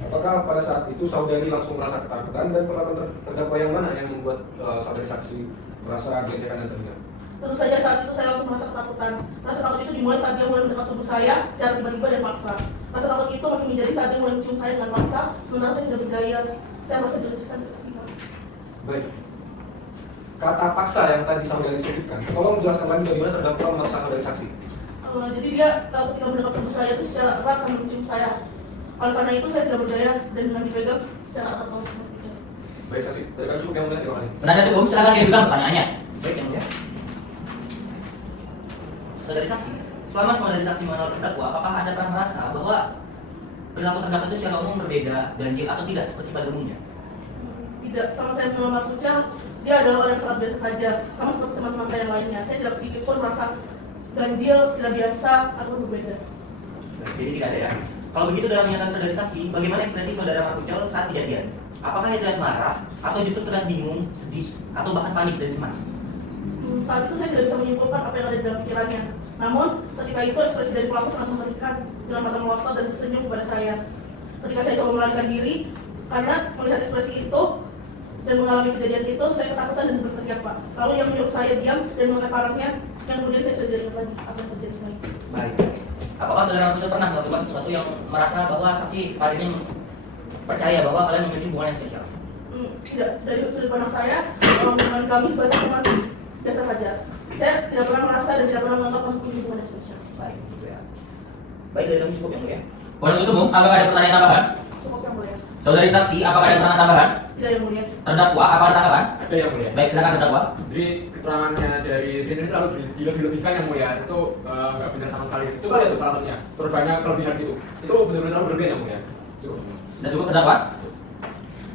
Apakah pada saat itu saudari langsung merasa ketakutan dan perlakuan terdakwa yang mana yang membuat saudari saksi merasa gesekan dan terlihat? Tentu saja saat itu saya langsung merasa ketakutan. Rasa takut itu dimulai saat dia mulai mendekat tubuh saya secara tiba-tiba dan paksa. Rasa takut itu makin menjadi saat dia mulai mencium saya dengan paksa, sementara saya tidak berdaya. Saya merasa dilecehkan. Baik. Kata paksa yang tadi saudari sebutkan, tolong jelaskan lagi bagaimana terdakwa memaksa saudari saksi. Jadi dia ketika mendekat tubuh saya itu secara erat sambil mencium saya. Oleh karena itu saya tidak berdaya dan dengan dipegang secara erat oleh dia. Baik saksi, dari kami cukup yang mulia, terima kasih. Penasihat hukum silakan diajukan pertanyaannya. Baik, yang mulia. Saudari saksi, selama saudari saksi mengenal terdakwa, apakah Anda pernah merasa bahwa perilaku terdakwa itu secara umum berbeda, ganjil atau tidak seperti pada umumnya? Tidak, sama saya mengenal Mark Kucal, dia adalah orang yang sangat biasa saja, sama seperti teman-teman saya yang lainnya. Saya tidak sedikit pun merasa ganjil, tidak biasa, atau berbeda. Baik, jadi tidak ada ya. Kalau begitu dalam pernyataan saudari saksi, bagaimana ekspresi saudara Mark Kucal saat kejadian? Apakah ia terlihat marah, atau justru terlihat bingung, sedih, atau bahkan panik dan cemas? Saat itu saya tidak bisa menyimpulkan apa yang ada di dalam pikirannya. Namun, ketika itu ekspresi dari pelaku sangat mengerikan dengan mata melotot dan tersenyum kepada saya. Ketika saya coba melarikan diri, karena melihat ekspresi itu dan mengalami kejadian itu, saya ketakutan dan berteriak, Pak. Lalu yang menyuruh saya diam dan mengangkat parangnya, yang kemudian saya sudah ingat lagi apa yang terjadi saya. Baik. Apakah saudara Mark Kucal pernah melakukan sesuatu yang merasa bahwa saksi pada ini percaya bahwa kalian memiliki hubungan yang spesial? Tidak, dari sudut pandang saya, hubungan kami sebatas teman biasa saja. Saya tidak pernah merasa dan tidak pernah menganggap masuk hubungan yang spesial. Baik, gitu ya. Baik, dari kami cukup yang mulia. Penuntut umum, apakah ada pertanyaan tambahan? Cukup yang mulia. Saudari saksi, apakah ada keterangan tambahan? Tidak yang mulia. Terdakwa, apa ada tanggapan? Ada yang mulia. Baik, silakan terdakwa. Jadi keterangannya dari sini terlalu dilebih-lebihkan yang mulia, itu nggak benar sama sekali. Itu kan itu salah satunya, banyak kelebihan gitu. Itu benar-benar berlebihan yang mulia. Cukup. Dan cukup terdakwa?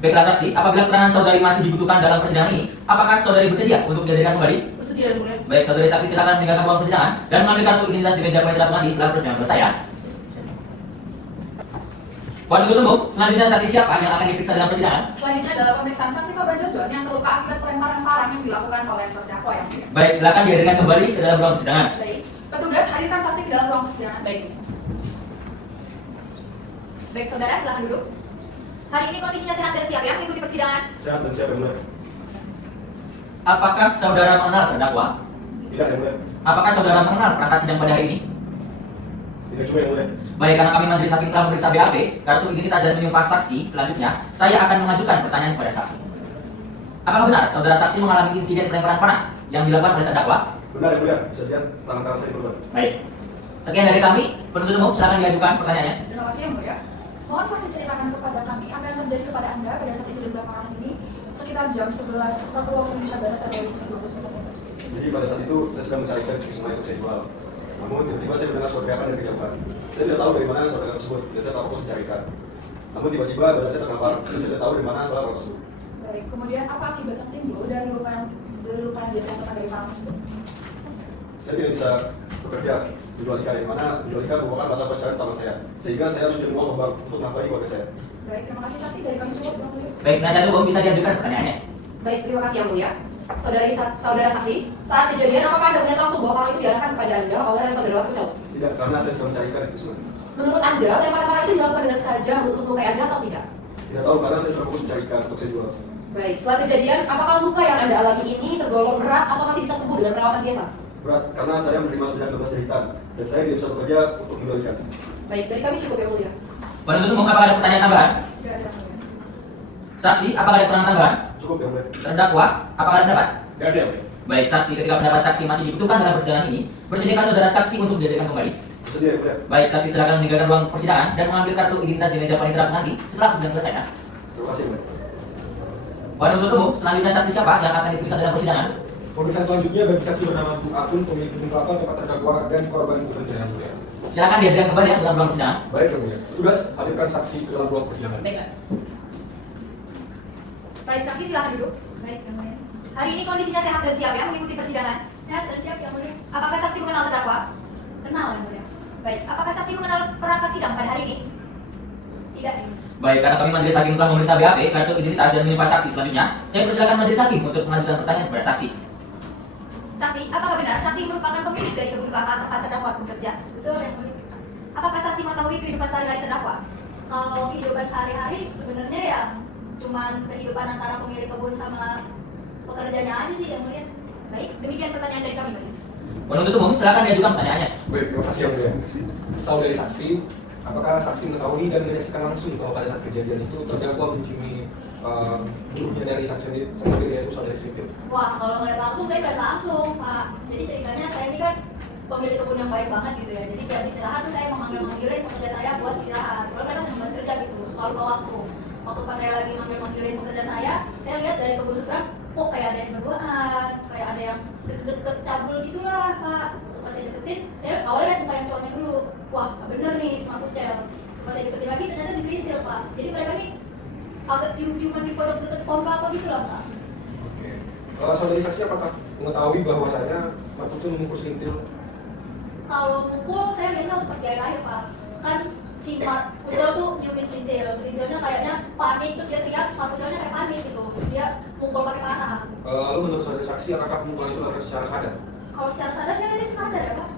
Baiklah saksi, apabila keterangan saudari masih dibutuhkan dalam persidangan ini, apakah saudari bersedia untuk dihadirkan kembali? Bersedia yang mulia. Baik, saudari saksi silakan meninggalkan ruang persidangan dan mengambil kartu identitas di meja penyedia pengadil setelah persidangan selesai ya. Penuntut umum, selanjutnya saksi siapa yang akan diperiksa dalam persidangan? Selanjutnya adalah pemeriksaan saksi korban Jojon yang terluka akibat pelemparan parang yang dilakukan oleh terdakwa yang mulia. Baik, silakan dihadirkan kembali ke dalam ruang persidangan. Baik, petugas hadirkan saksi ke dalam ruang persidangan. Baik. Baik saudara, silahkan duduk. Hari ini kondisinya sehat dan siap ya mengikuti persidangan? Sehat dan siap yang mulia. Apakah saudara mengenal terdakwa? Tidak yang mulia. Apakah saudara mengenal perangkat sidang pada hari ini? Tidak juga yang mulia. Baik, karena kami majelis hakim telah memeriksa BAP, kartu identitas dan menyumpah saksi, selanjutnya saya akan mengajukan pertanyaan kepada saksi. Apakah benar saudara saksi mengalami insiden pelemparan panah yang dilakukan oleh terdakwa? Benar yang mulia, bisa lihat tangan kanan saya berubah. Baik. Sekian dari kami, penuntut umum silakan diajukan pertanyaannya. Terima kasih yang mulia. Mohon saksi ceritakan kepada kami apa yang terjadi kepada Anda pada saat insiden belakangan ini sekitar jam 11 waktu Indonesia Barat tanggal 19 September. Jadi pada saat itu saya sedang mencarikan kisah yang seksual. Namun tiba-tiba saya mendengar suara teriakan dari kejauhan. Saya tidak tahu dari mana suara teriakan tersebut dan saya tak fokus mencarikan. Namun tiba-tiba badan saya terkapar dan saya tidak tahu dari mana asal orang tersebut. Baik, kemudian apa akibat yang timbul dari luka yang dirasakan dari parang tersebut? Saya tidak bisa bekerja di luar nikah, di mana di luar nikah merupakan masa pencarian utama saya. Sehingga saya harus menjadi uang untuk menafkahi keluarga saya. Baik, terima kasih saksi dari kami cukup yang mulia. Baik, penasihat hukum bisa diajukan pertanyaannya. Baik, terima kasih yang mulia. Saudara saksi, saat kejadian apakah Anda melihat langsung bahwa parang itu diarahkan kepada Anda oleh saudara Mark Kucal? Tidak, karena saya sedang mencarikan kisah. Menurut Anda, lemparan parang itu dilakukan dengan sengaja untuk melukai Anda atau tidak? Tidak tahu karena saya sedang fokus mencarikan untuk saya jual. Baik, setelah kejadian, apakah luka yang Anda alami ini tergolong berat atau masih bisa sembuh dengan perawatan biasa? Berat, karena saya menerima 19 jahitan dan saya tidak bisa bekerja untuk mengembalikan. Baik, dari kami cukup yang mulia. Penuntut umum, apakah ada pertanyaan tambahan? Tidak ada yang mulia. Saksi, apakah ada keterangan tambahan? Cukup yang mulia. Terdakwa, apakah ada pendapat? Tidak ada yang mulia. Baik, saksi, ketika pendapat saksi masih dibutuhkan dalam persidangan ini, bersediakah saudara saksi untuk dihadirkan kembali? Bersedia yang mulia. Baik, saksi silakan meninggalkan ruang persidangan dan mengambil kartu identitas di meja panitia penanti setelah persidangan selesai ya. Terima kasih yang mulia. Penuntut umum, selanjutnya saksi siapa yang akan diperiksa dalam persidangan? Pemeriksaan selanjutnya bagi saksi bernama Bu Akun, pemilik gedung kelapa tempat terdakwa dan korban berencana yang mulia. Silakan dihadirkan kembali ya dalam ruang persidangan. Baik yang mulia. Tugas hadirkan saksi ke dalam ruang persidangan. Baiklah. Baik saksi, silahkan duduk. Baik, yang mulia. Hari ini kondisinya sehat dan siap ya mengikuti persidangan? Sehat dan siap yang mulia. Apakah saksi mengenal terdakwa? Kenal yang mulia. Baik, apakah saksi mengenal perangkat sidang pada hari ini? Tidak ini. Baik, karena kami majelis hakim telah memeriksa BAP, kartu identitas dan menyumpah saksi selanjutnya, saya persilakan majelis hakim untuk mengajukan pertanyaan kepada saksi. Saksi, apakah benar saksi merupakan pemilik dari kebun kelapa tempat terdakwa bekerja? Betul yang mulia. Apakah saksi mengetahui kehidupan sehari-hari terdakwa? Kalau kehidupan sehari-hari sebenarnya ya cuman kehidupan antara pemilik kebun sama pekerjanya aja sih yang melihat. Baik, demikian pertanyaan dari kami, Majelis. Penuntut umum silakan diajukan pertanyaannya. Baik, terima kasih yang mulia. Saudari saksi, apakah saksi mengetahui dan menyaksikan langsung bahwa pada saat kejadian itu terdakwa menciumi gurunya dari saksi sendiri yaitu saudari Sipil? Wah, kalau ngeliat langsung saya ngeliat langsung, Pak. Jadi ceritanya saya ini kan pemilik kebun yang baik banget gitu ya. Jadi tiap istirahat tuh saya memanggil-manggilin pekerja saya buat istirahat. Soalnya mereka sering banget kerja gitu, suka lupa waktu. Waktu pas saya lagi manggil-manggilin pekerja saya lihat dari kebun seberang, kok kayak ada yang berduaan, kayak ada yang deket-deket cabul gitulah, Pak. Pas saya deketin, saya awalnya lihat muka yang cowoknya dulu. Wah, bener nih, smart kucel. Pas saya deketin lagi, ternyata si Sintil, Pak. Jadi mereka nih agak cium-ciuman di pojok deket pohon kelapa gitu lah, Pak. Oke. Saudari saksi apakah mengetahui bahwasanya Pak Pucul memukul Sintil? Kalau mukul, saya lihat pas di akhir-akhir, Pak. Kan si Smart Kucel tuh nyiumin Sintil. Sintilnya kayaknya panik, terus dia teriak, Smart Kucelnya kayak panik gitu. Dia mukul pakai parah. Lalu menurut saudari saksi apakah pemukulan itu dilakukan secara sadar? Kalau secara sadar, saya tadi sadar ya, Pak.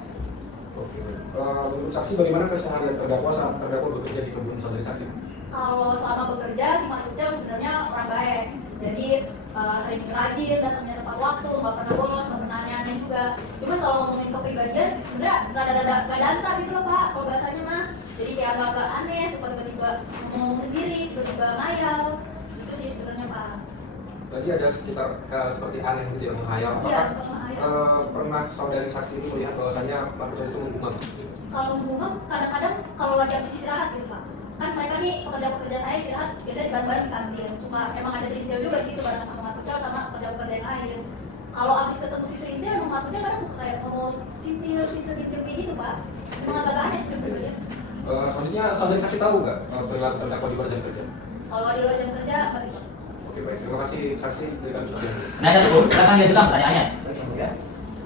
Oke. Menurut saksi bagaimana keseharian terdakwa saat terdakwa bekerja di kebun saudari saksi? Kalau selama bekerja, si Smart Kucel sebenarnya orang baik. Jadi sering rajin, datangnya tepat waktu, nggak pernah bolos, nggak pernah aneh-aneh juga. Cuman kalau ngomongin kepribadian, sebenarnya rada-rada gak danta gitu loh, Pak, kalau bahasanya mah. Jadi kayak agak-agak aneh, tiba-tiba ngomong sendiri, tiba-tiba ngayal. Itu sih sebenarnya, Pak. Tadi ada sekitar seperti aneh gitu ya, menghayal. Iya, Apakah suka menghayal. pernah saudari saksi ini melihat bahwasanya Pak Pucul itu membungam? Kalau membungam, kadang-kadang kalau lagi habis istirahat gitu, Pak. Kan mereka nih pekerja-pekerja saya istirahat biasanya bareng-bareng di kantin. Cuma emang ada Sintil juga di situ bareng sama Mat Pucel sama pekerja-pekerja yang lain. Kalau habis ketemu si Sintil, emang Mat Pucel kadang suka kayak ngomong Sintil kayak gitu, Pak. Emang agak aneh sebenarnya. Selanjutnya saudari saksi tahu nggak perilaku terdakwa di luar jam kerja? Kalau di luar jam kerja, pasti. Oke baik, terima kasih saksi dari kami sudah. Penasihat hukum silakan diajukan pertanyaannya. Baik, yang mulia.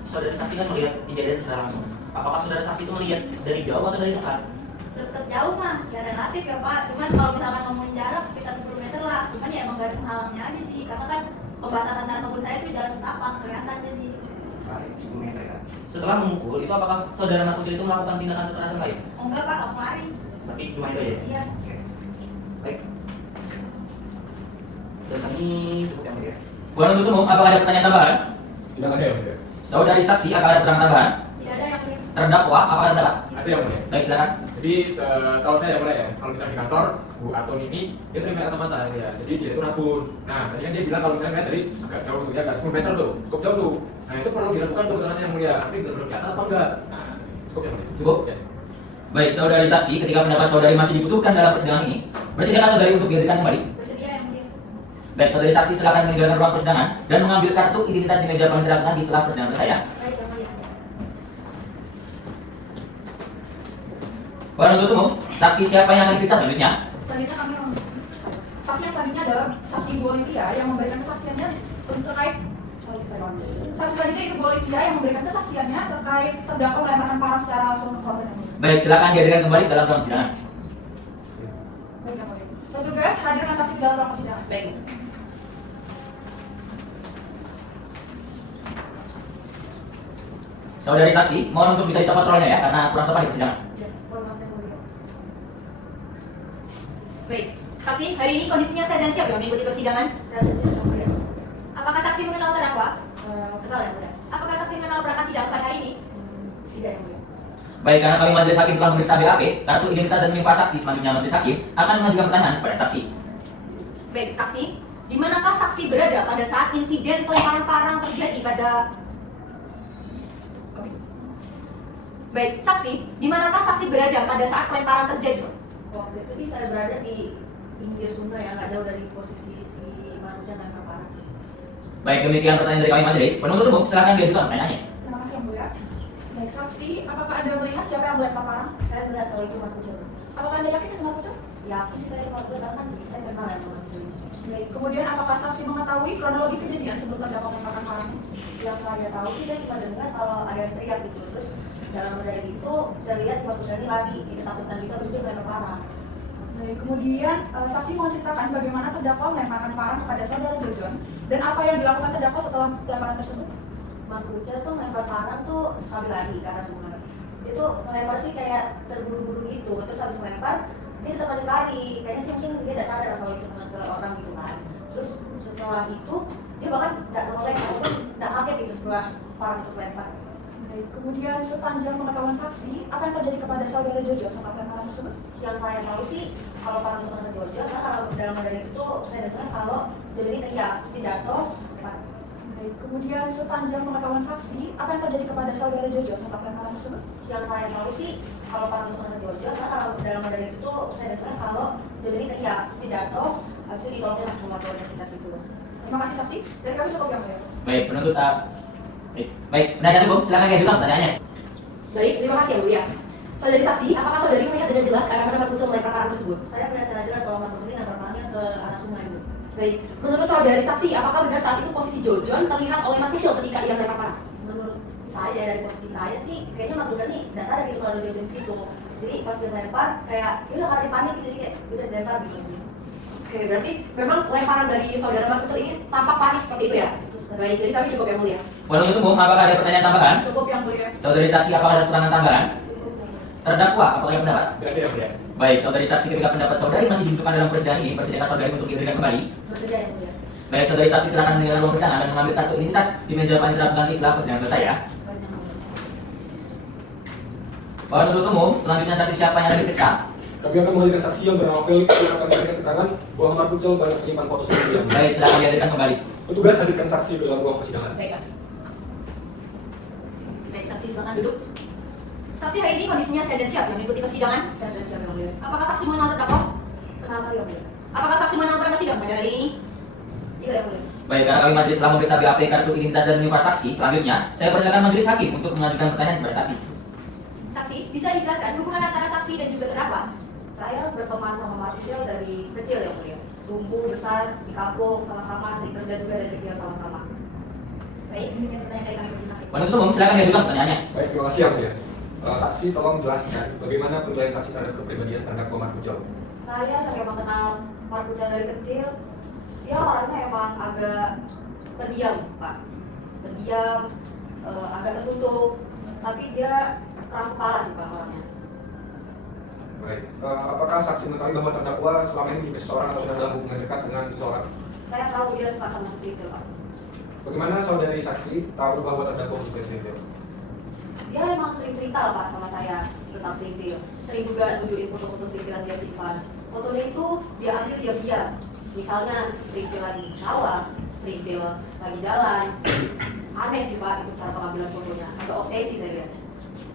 Saudara saksi kan melihat kejadian secara langsung. Apakah saudara saksi itu melihat dari jauh atau dari dekat? Deket jauh mah, ya relatif ya, Pak. Cuman kalau misalkan ngomongin jarak sekitar 10 meter lah. Cuman ya emang gak ada penghalangnya aja sih. Karena kan pembatasan antara kebun saya itu jarak setapak, kelihatan jadi. Baik, 10 meter ya. Setelah memukul, itu apakah saudara Mat Pucul itu melakukan tindakan kekerasan lain? Oh enggak, Pak, langsung lari. Tapi cuma itu aja? Iya. Oke. Baik. Dan kami cukup yang mulia. Penuntut umum, apakah ada pertanyaan tambahan? Tidak ada yang mulia. Saudari saksi, apakah ada keterangan tambahan? Tidak ada yang boleh. Terdakwa, apakah ada? Ada yang mulia. Baik, silakan. Jadi setahu saya ya mulai ya, kalau misalnya di kantor, Bu Aton ini dia sering melihat kacamata ya. Jadi dia itu rabun. Nah, tadi kan dia bilang kalau misalnya melihat dari agak jauh tuh ya, agak 10 meter tuh, cukup jauh tuh. Nah, itu perlu dilakukan tuh keterangan yang mulia. Tapi benar-benar kelihatan apa enggak? Nah, cukup ya mulia. Cukup? Ya. Baik, saudari saksi, ketika pendapat saudari masih dibutuhkan dalam persidangan ini, bersediakah saudari untuk dihadirkan kembali? Bersedia yang mulia. Baik, saudari saksi silakan meninggalkan ruang persidangan dan mengambil kartu identitas di meja pembicaraan nanti setelah persidangan selesai. Baik, yang mulia. Penuntut umum, saksi siapa yang akan diperiksa selanjutnya? Selanjutnya kami saksi yang selanjutnya adalah saksi Ibu Olivia yang memberikan kesaksiannya terkait saksi selanjutnya itu Bu Olivia yang memberikan kesaksiannya terkait terdakwa melemparkan parang secara langsung ke korban. Baik, silakan dihadirkan kembali dalam ruang persidangan. Baik, yang mulia. Petugas hadirkan saksi di dalam ruang persidangan. Baik. Saudari saksi, mohon untuk bisa dicopot rolnya ya, karena kurang sopan di persidangan. Baik, saksi, hari ini kondisinya saya dan siap ya mengikuti persidangan? Saya bersedia yang mulia. Apakah saksi mengenal terdakwa? Kenal yang mulia. Apakah saksi mengenal perangkat sidang pada hari ini? Tidak yang mulia. Baik, karena kami majelis hakim telah memeriksa BAP, kartu identitas dan menimpa saksi selanjutnya majelis hakim akan mengajukan pertanyaan kepada saksi. Baik, saksi, di manakah saksi berada pada saat insiden pelemparan parang terjadi pada... Baik, saksi, di manakah saksi berada pada saat pelemparan terjadi? Waktu itu sih saya berada di pinggir sungai yang nggak jauh dari posisi si manusia yang parah. Baik, demikian pertanyaan dari kami majelis. Penuntut umum, silakan diajukan pertanyaannya. Terima kasih yang mulia. Baik, saksi, apakah Anda melihat siapa yang melempar parang? Saya melihat kalau itu manusia. Apakah Anda yakin itu manusia? Yakin sih saya manusia karena saya kenal ya manusia. Baik, kemudian apakah saksi mengetahui kronologi kejadian sebelum terdakwa melemparkan parang? Yang saya tahu sih saya cuma dengar kalau ada yang teriak gitu. Terus dalam dari itu saya lihat si manusia ini lagi ketakutan gitu terus dia melempar parang. Baik, kemudian saksi mau ceritakan bagaimana terdakwa melemparkan parang kepada saudara Jojon dan apa yang dilakukan terdakwa setelah pelemparan tersebut? Manusia tuh melempar parang tuh sambil lari ke arah sungai. Itu melempar sih kayak terburu-buru gitu. Terus habis melempar dia tetap lanjut lari. Kayaknya sih mungkin dia tidak sadar kalau itu kena ke orang gitu kan. Terus setelah itu dia bahkan tidak noleng ataupun tidak kaget gitu setelah parang itu lempar. Baik, kemudian sepanjang pengetahuan saksi, apa yang terjadi kepada saudara Jojo saat pelemparan tersebut? Yang saya tahu sih kalau parang itu kena Jojo, karena kalau dalam dari itu saya dengar kalau Jojo ini teriak pidato. Baik, kemudian sepanjang pengetahuan saksi, apa yang terjadi kepada saudara Jojo saat pelemparan tersebut? Yang saya tahu sih kalau parang itu kena Jojo, karena kalau dalam dari itu saya dengar kalau Jojo ini teriak pidato, habis itu ditolongin sama keluarga kita situ. Terima kasih saksi, dari kami cukup yang mulia. Baik, penuntut baik, penasihat hukum, silakan diajukan pertanyaannya. Baik, terima kasih yang mulia. Saudari saksi, apakah saudari melihat dengan jelas ke arah mana Markucel melempar parang tersebut? Saya melihat secara jelas bahwa Markus ini lempar parangnya ke arah sungai, Bu. Baik, menurut saudari saksi, apakah benar saat itu posisi Jojon terlihat oleh Markucel ketika ia melempar parang? Menurut saya dari posisi saya sih kayaknya Markus ini nggak sadar gitu kalau dia di situ. Jadi pas dia melempar kayak dia udah karena panik gitu, jadi kayak udah dilempar gitu. Oke, berarti memang lemparan dari saudara Markucel ini tampak panik seperti itu ya? Baik, jadi kami cukup yang mulia. Penuntut umum, apakah ada pertanyaan tambahan? Cukup yang mulia. Saudari saksi, apakah ada keterangan tambahan? Terdakwa, apakah ada pendapat? Tidak yang mulia. Baik, saudari saksi, ketika pendapat saudari masih dibutuhkan dalam persidangan ini, persidangan saudari untuk diberikan kembali. Bersedia yang mulia. Baik, saudari saksi, silakan meninggalkan ruang persidangan dan mengambil kartu identitas di meja panitera pengganti setelah persidangan selesai ya. Penuntut umum, selanjutnya saksi siapa yang ada diperiksa? Kami akan menghadirkan saksi yang bernama Felix yang akan memberikan keterangan bahwa Markucel banyak menyimpan foto sendiri. Baik, silakan dihadirkan kembali. Petugas hadirkan saksi ke dalam ruang persidangan. Baik, saksi silakan duduk. Saksi hari ini kondisinya sehat dan siap yang mengikuti persidangan. Sehat dan siap yang mulia. Apakah saksi mengenal terdakwa? Kenal kali yang mulia. Apakah saksi mengenal berangkat sidang pada hari ini? Iya yang mulia. Baik, karena kami majelis telah memeriksa BAP, kartu identitas dan menyumpah saksi, selanjutnya saya persilakan majelis hakim untuk mengajukan pertanyaan kepada saksi. Saksi, bisa dijelaskan hubungan antara saksi dan juga terdakwa? Saya berteman sama Markucel dari kecil yang mulia. Tumbuh besar di kampung sama-sama, sering kerja juga dari kecil sama-sama. Baik, ini pertanyaan dari kami bagi saksi. Penuntut umum, silakan diajukan pertanyaannya. Baik, terima kasih yang mulia. Saksi tolong jelaskan bagaimana penilaian saksi terhadap kepribadian terdakwa Markucel. Saya yang emang kenal Markucel dari kecil, dia orangnya emang agak pendiam, Pak. Pendiam, agak tertutup, tapi dia keras kepala sih Pak orangnya. Baik, apakah saksi mengetahui bahwa terdakwa selama ini menyukai seseorang atau sedang dalam hubungan dekat dengan seseorang? Saya tahu dia suka sama sesuatu, Pak. Bagaimana saudari saksi tahu bahwa terdakwa menyukai sesuatu? Dia emang sering cerita lah Pak sama saya tentang Serintil. Sering juga tunjukin foto-foto Serintil yang dia simpan. Fotonya itu dia ambil diam-diam. Misalnya Serintil lagi di sawah, Serintil lagi jalan. Aneh sih Pak itu cara pengambilan fotonya. Agak obsesi saya lihatnya.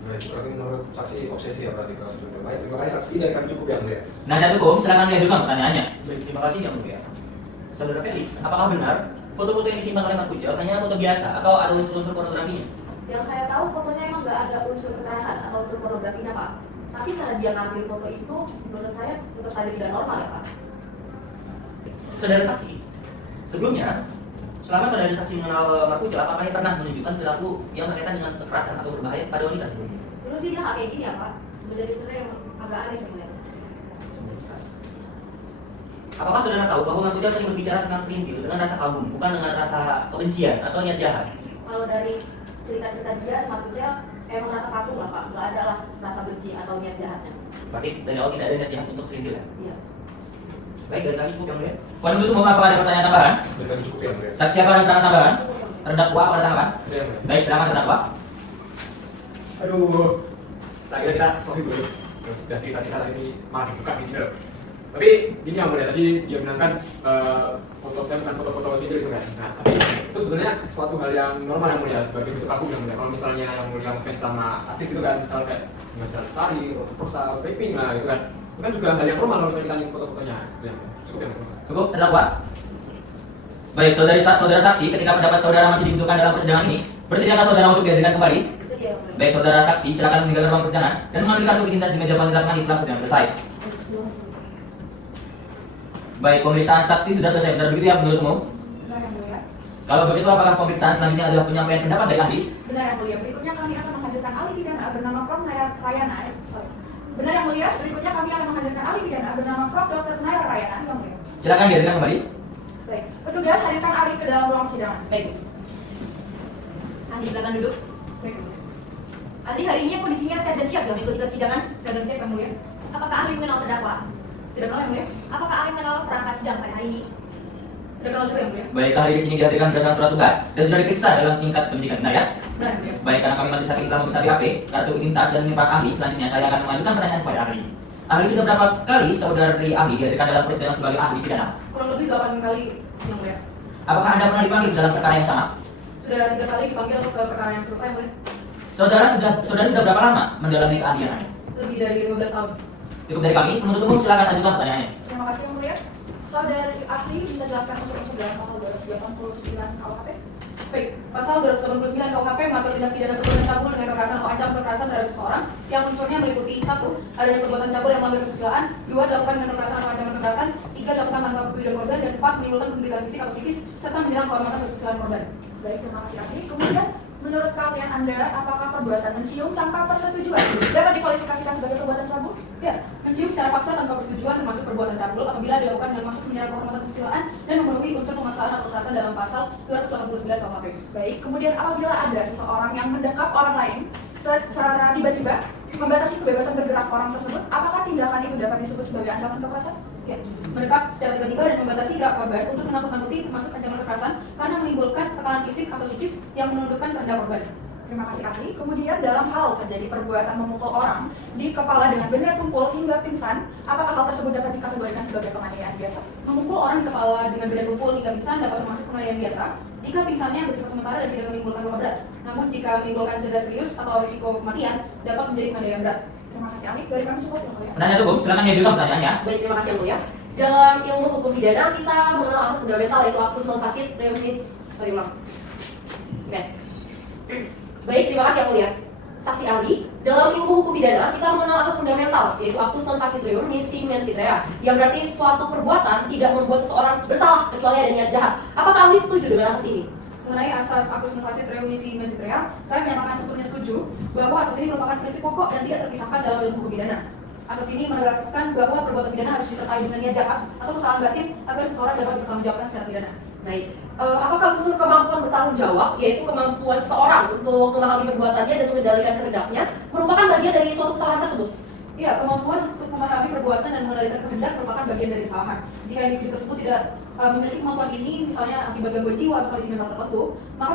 Baik, berarti menurut saksi obsesi ya berarti kalau seperti itu. Baik, terima kasih saksi dan kami cukup yang mulia. Penasihat hukum, silakan diajukan pertanyaannya. Baik, terima kasih yang mulia. Saudara Felix, apakah benar foto-foto yang disimpan oleh Markucel hanya foto biasa atau ada unsur-unsur pornografinya? Yang saya tahu fotonya emang nggak ada unsur kekerasan atau unsur pornografinya Pak. Tapi cara dia ngambil foto itu menurut saya tetap ada tidak normal ya Pak. Saudara saksi, sebelumnya selama saudara saksi mengenal Markucel, apakah ia pernah menunjukkan perilaku yang berkaitan dengan kekerasan atau berbahaya pada wanita sebelumnya? Dulu sih dia nggak kayak gini ya Pak. Sebenarnya yang agak aneh sebenarnya. Apakah saudara tahu bahwa Markucel sering berbicara tentang Serintil dengan rasa kagum, bukan dengan rasa kebencian atau niat jahat? Kalau dari cerita-cerita dia sama Markucel emang rasa kagum lah Pak. Nggak ada lah rasa benci atau niat jahatnya. Berarti dari awal tidak ada niat jahat untuk Serintil ya? Iya. Baik, dari kami cukup yang mulia. Penuntut umum, apa ada pertanyaan tambahan? Dan kami cukup yang mulia. Saksi apa ada keterangan tambahan? Terdakwa apa ada tambahan? Tidak yang mulia. Baik, silakan terdakwa. Aduh, tak kira kita sorry terus sudah cerita-cerita ini malah dibuka di sini loh. Tapi gini yang mulia, tadi dia bilangkan foto saya bukan foto-foto sendiri itu kan. Nah, tapi itu sebenarnya suatu hal yang normal yang mulia sebagai bentuk kagum yang mulia. Kalau misalnya yang mulia ngefans sama artis itu kan, misalnya kayak Michelle Tari, Rosa, Blackpink lah gitu kan. Itu kan juga hal yang normal kalau misalnya kita lihat foto-fotonya. Cukup yang mulia. Cukup, terdakwa. Baik, saudara saksi, ketika pendapat saudara masih dibutuhkan dalam persidangan ini, bersediakah saudara untuk dihadirkan kembali? Bersedia Pak. Baik, saudara saksi, silakan meninggalkan ruang persidangan dan mengambil kartu identitas di meja panitera pengganti setelah persidangan selesai. Baik, pemeriksaan saksi sudah selesai, benar begitu ya menurut umum? Benar yang mulia. Kalau begitu, apakah pemeriksaan selanjutnya adalah penyampaian pendapat dari ahli? Benar yang mulia. Berikutnya kami akan menghadirkan ahli pidana bernama Prof. Rayana. Benar yang mulia. Berikutnya kami akan menghadirkan ahli pidana bernama Prof. Dr. Naira Rayana. Yang mulia. Silakan dihadirkan kembali. Baik. Petugas hadirkan ahli ke dalam ruang persidangan. Baik. Ahli silakan duduk. Baik. Ahli hari ini kondisinya sehat dan siap yang mengikuti persidangan. Saya dan siap yang mulia. Apakah ahli mengenal terdakwa? Tidak kenal yang mulia. Apakah ahli mengenal perangkat sidang pada hari ini? Tidak kenal juga yang mulia. Baik, ahli di sini dihadirkan berdasarkan surat tugas dan sudah diperiksa dalam tingkat pendidikan, benar ya? Benar yang mulia. Baik, karena kami majelis hakim telah memeriksa BAP, kartu identitas dan menimpa ahli, selanjutnya saya akan mengajukan pertanyaan kepada ahli. Ahli sudah berapa kali saudari ahli dihadirkan dalam persidangan sebagai ahli pidana? Kurang lebih 8 kali yang mulia. Apakah Anda pernah dipanggil dalam perkara yang sama? Sudah 3 kali dipanggil ke perkara yang serupa yang mulia. Saudara sudah berapa lama mendalami keahlian Anda? Lebih dari 15 tahun. Cukup dari kami, penuntut umum silakan ajukan pertanyaannya. Terima kasih yang mulia. Saudari ahli bisa jelaskan unsur-unsur dalam pasal 289 KUHP? Baik, pasal 289 KUHP mengatur tindak pidana perbuatan cabul dengan kekerasan atau ancaman kekerasan terhadap seseorang yang unsurnya meliputi 1. Adanya perbuatan cabul yang melanggar kesusilaan, 2. Dilakukan dengan kekerasan atau ancaman kekerasan, 3. Dilakukan tanpa persetujuan korban, dan 4. Menimbulkan penderitaan fisik atau psikis serta menyerang kehormatan kesusilaan korban. Baik, terima kasih ahli. Kemudian, menurut keahlian Anda, apakah perbuatan mencium tanpa persetujuan dapat dikualifikasikan sebagai perbuatan cabul? Ya, mencium secara paksa tanpa persetujuan termasuk perbuatan cabul apabila dilakukan dengan maksud menyerang kehormatan kesusilaan dan memenuhi unsur pemaksaan atau kekerasan dalam pasal 289 KUHP. Baik, kemudian apabila ada seseorang yang mendekap orang lain secara tiba-tiba membatasi kebebasan bergerak orang tersebut, apakah tindakan itu dapat disebut sebagai ancaman kekerasan? Ya, mendekat secara tiba-tiba dan membatasi gerak korban untuk menakut-nakuti termasuk ancaman kekerasan karena menimbulkan tekanan fisik atau psikis yang menundukkan kehendak korban. Terima kasih ahli. Kemudian dalam hal terjadi perbuatan memukul orang di kepala dengan benda tumpul hingga pingsan, apakah hal tersebut dapat dikategorikan sebagai penganiayaan biasa? Memukul orang di kepala dengan benda tumpul hingga pingsan dapat termasuk penganiayaan biasa jika pingsannya bersifat sementara dan tidak menimbulkan luka berat. Namun jika menimbulkan cedera serius atau risiko kematian dapat menjadi penganiayaan berat. Terima kasih ahli. Dari kami cukup yang mulia. Penanya cukup, silakan diajukan pertanyaannya. Baik, terima kasih yang mulia. Dalam ilmu hukum pidana kita mengenal asas fundamental yaitu actus non facit reunit. Oke. Baik, terima kasih yang mulia. Saksi ahli, dalam ilmu hukum pidana kita mengenal asas fundamental yaitu actus non facit reum nisi mensi rea, yang berarti suatu perbuatan tidak membuat seseorang bersalah kecuali ada niat jahat. Apakah ahli setuju dengan asas ini? Mengenai asas actus non facit reum nisi mensi rea, saya menyatakan sepenuhnya setuju bahwa asas ini merupakan prinsip pokok dan tidak terpisahkan dalam ilmu hukum pidana. Asas ini menegaskan bahwa perbuatan pidana harus disertai dengan niat jahat atau kesalahan batin agar seseorang dapat dipertanggungjawabkan secara pidana. Baik, apakah unsur kemampuan bertanggung jawab, yaitu kemampuan seseorang untuk memahami perbuatannya dan mengendalikan kehendaknya, merupakan bagian dari suatu kesalahan tersebut? Iya, kemampuan untuk memahami perbuatan dan mengendalikan kehendak merupakan bagian dari kesalahan. Jika individu tersebut tidak memiliki kemampuan ini, misalnya akibat gangguan jiwa atau kondisi mental tertentu, maka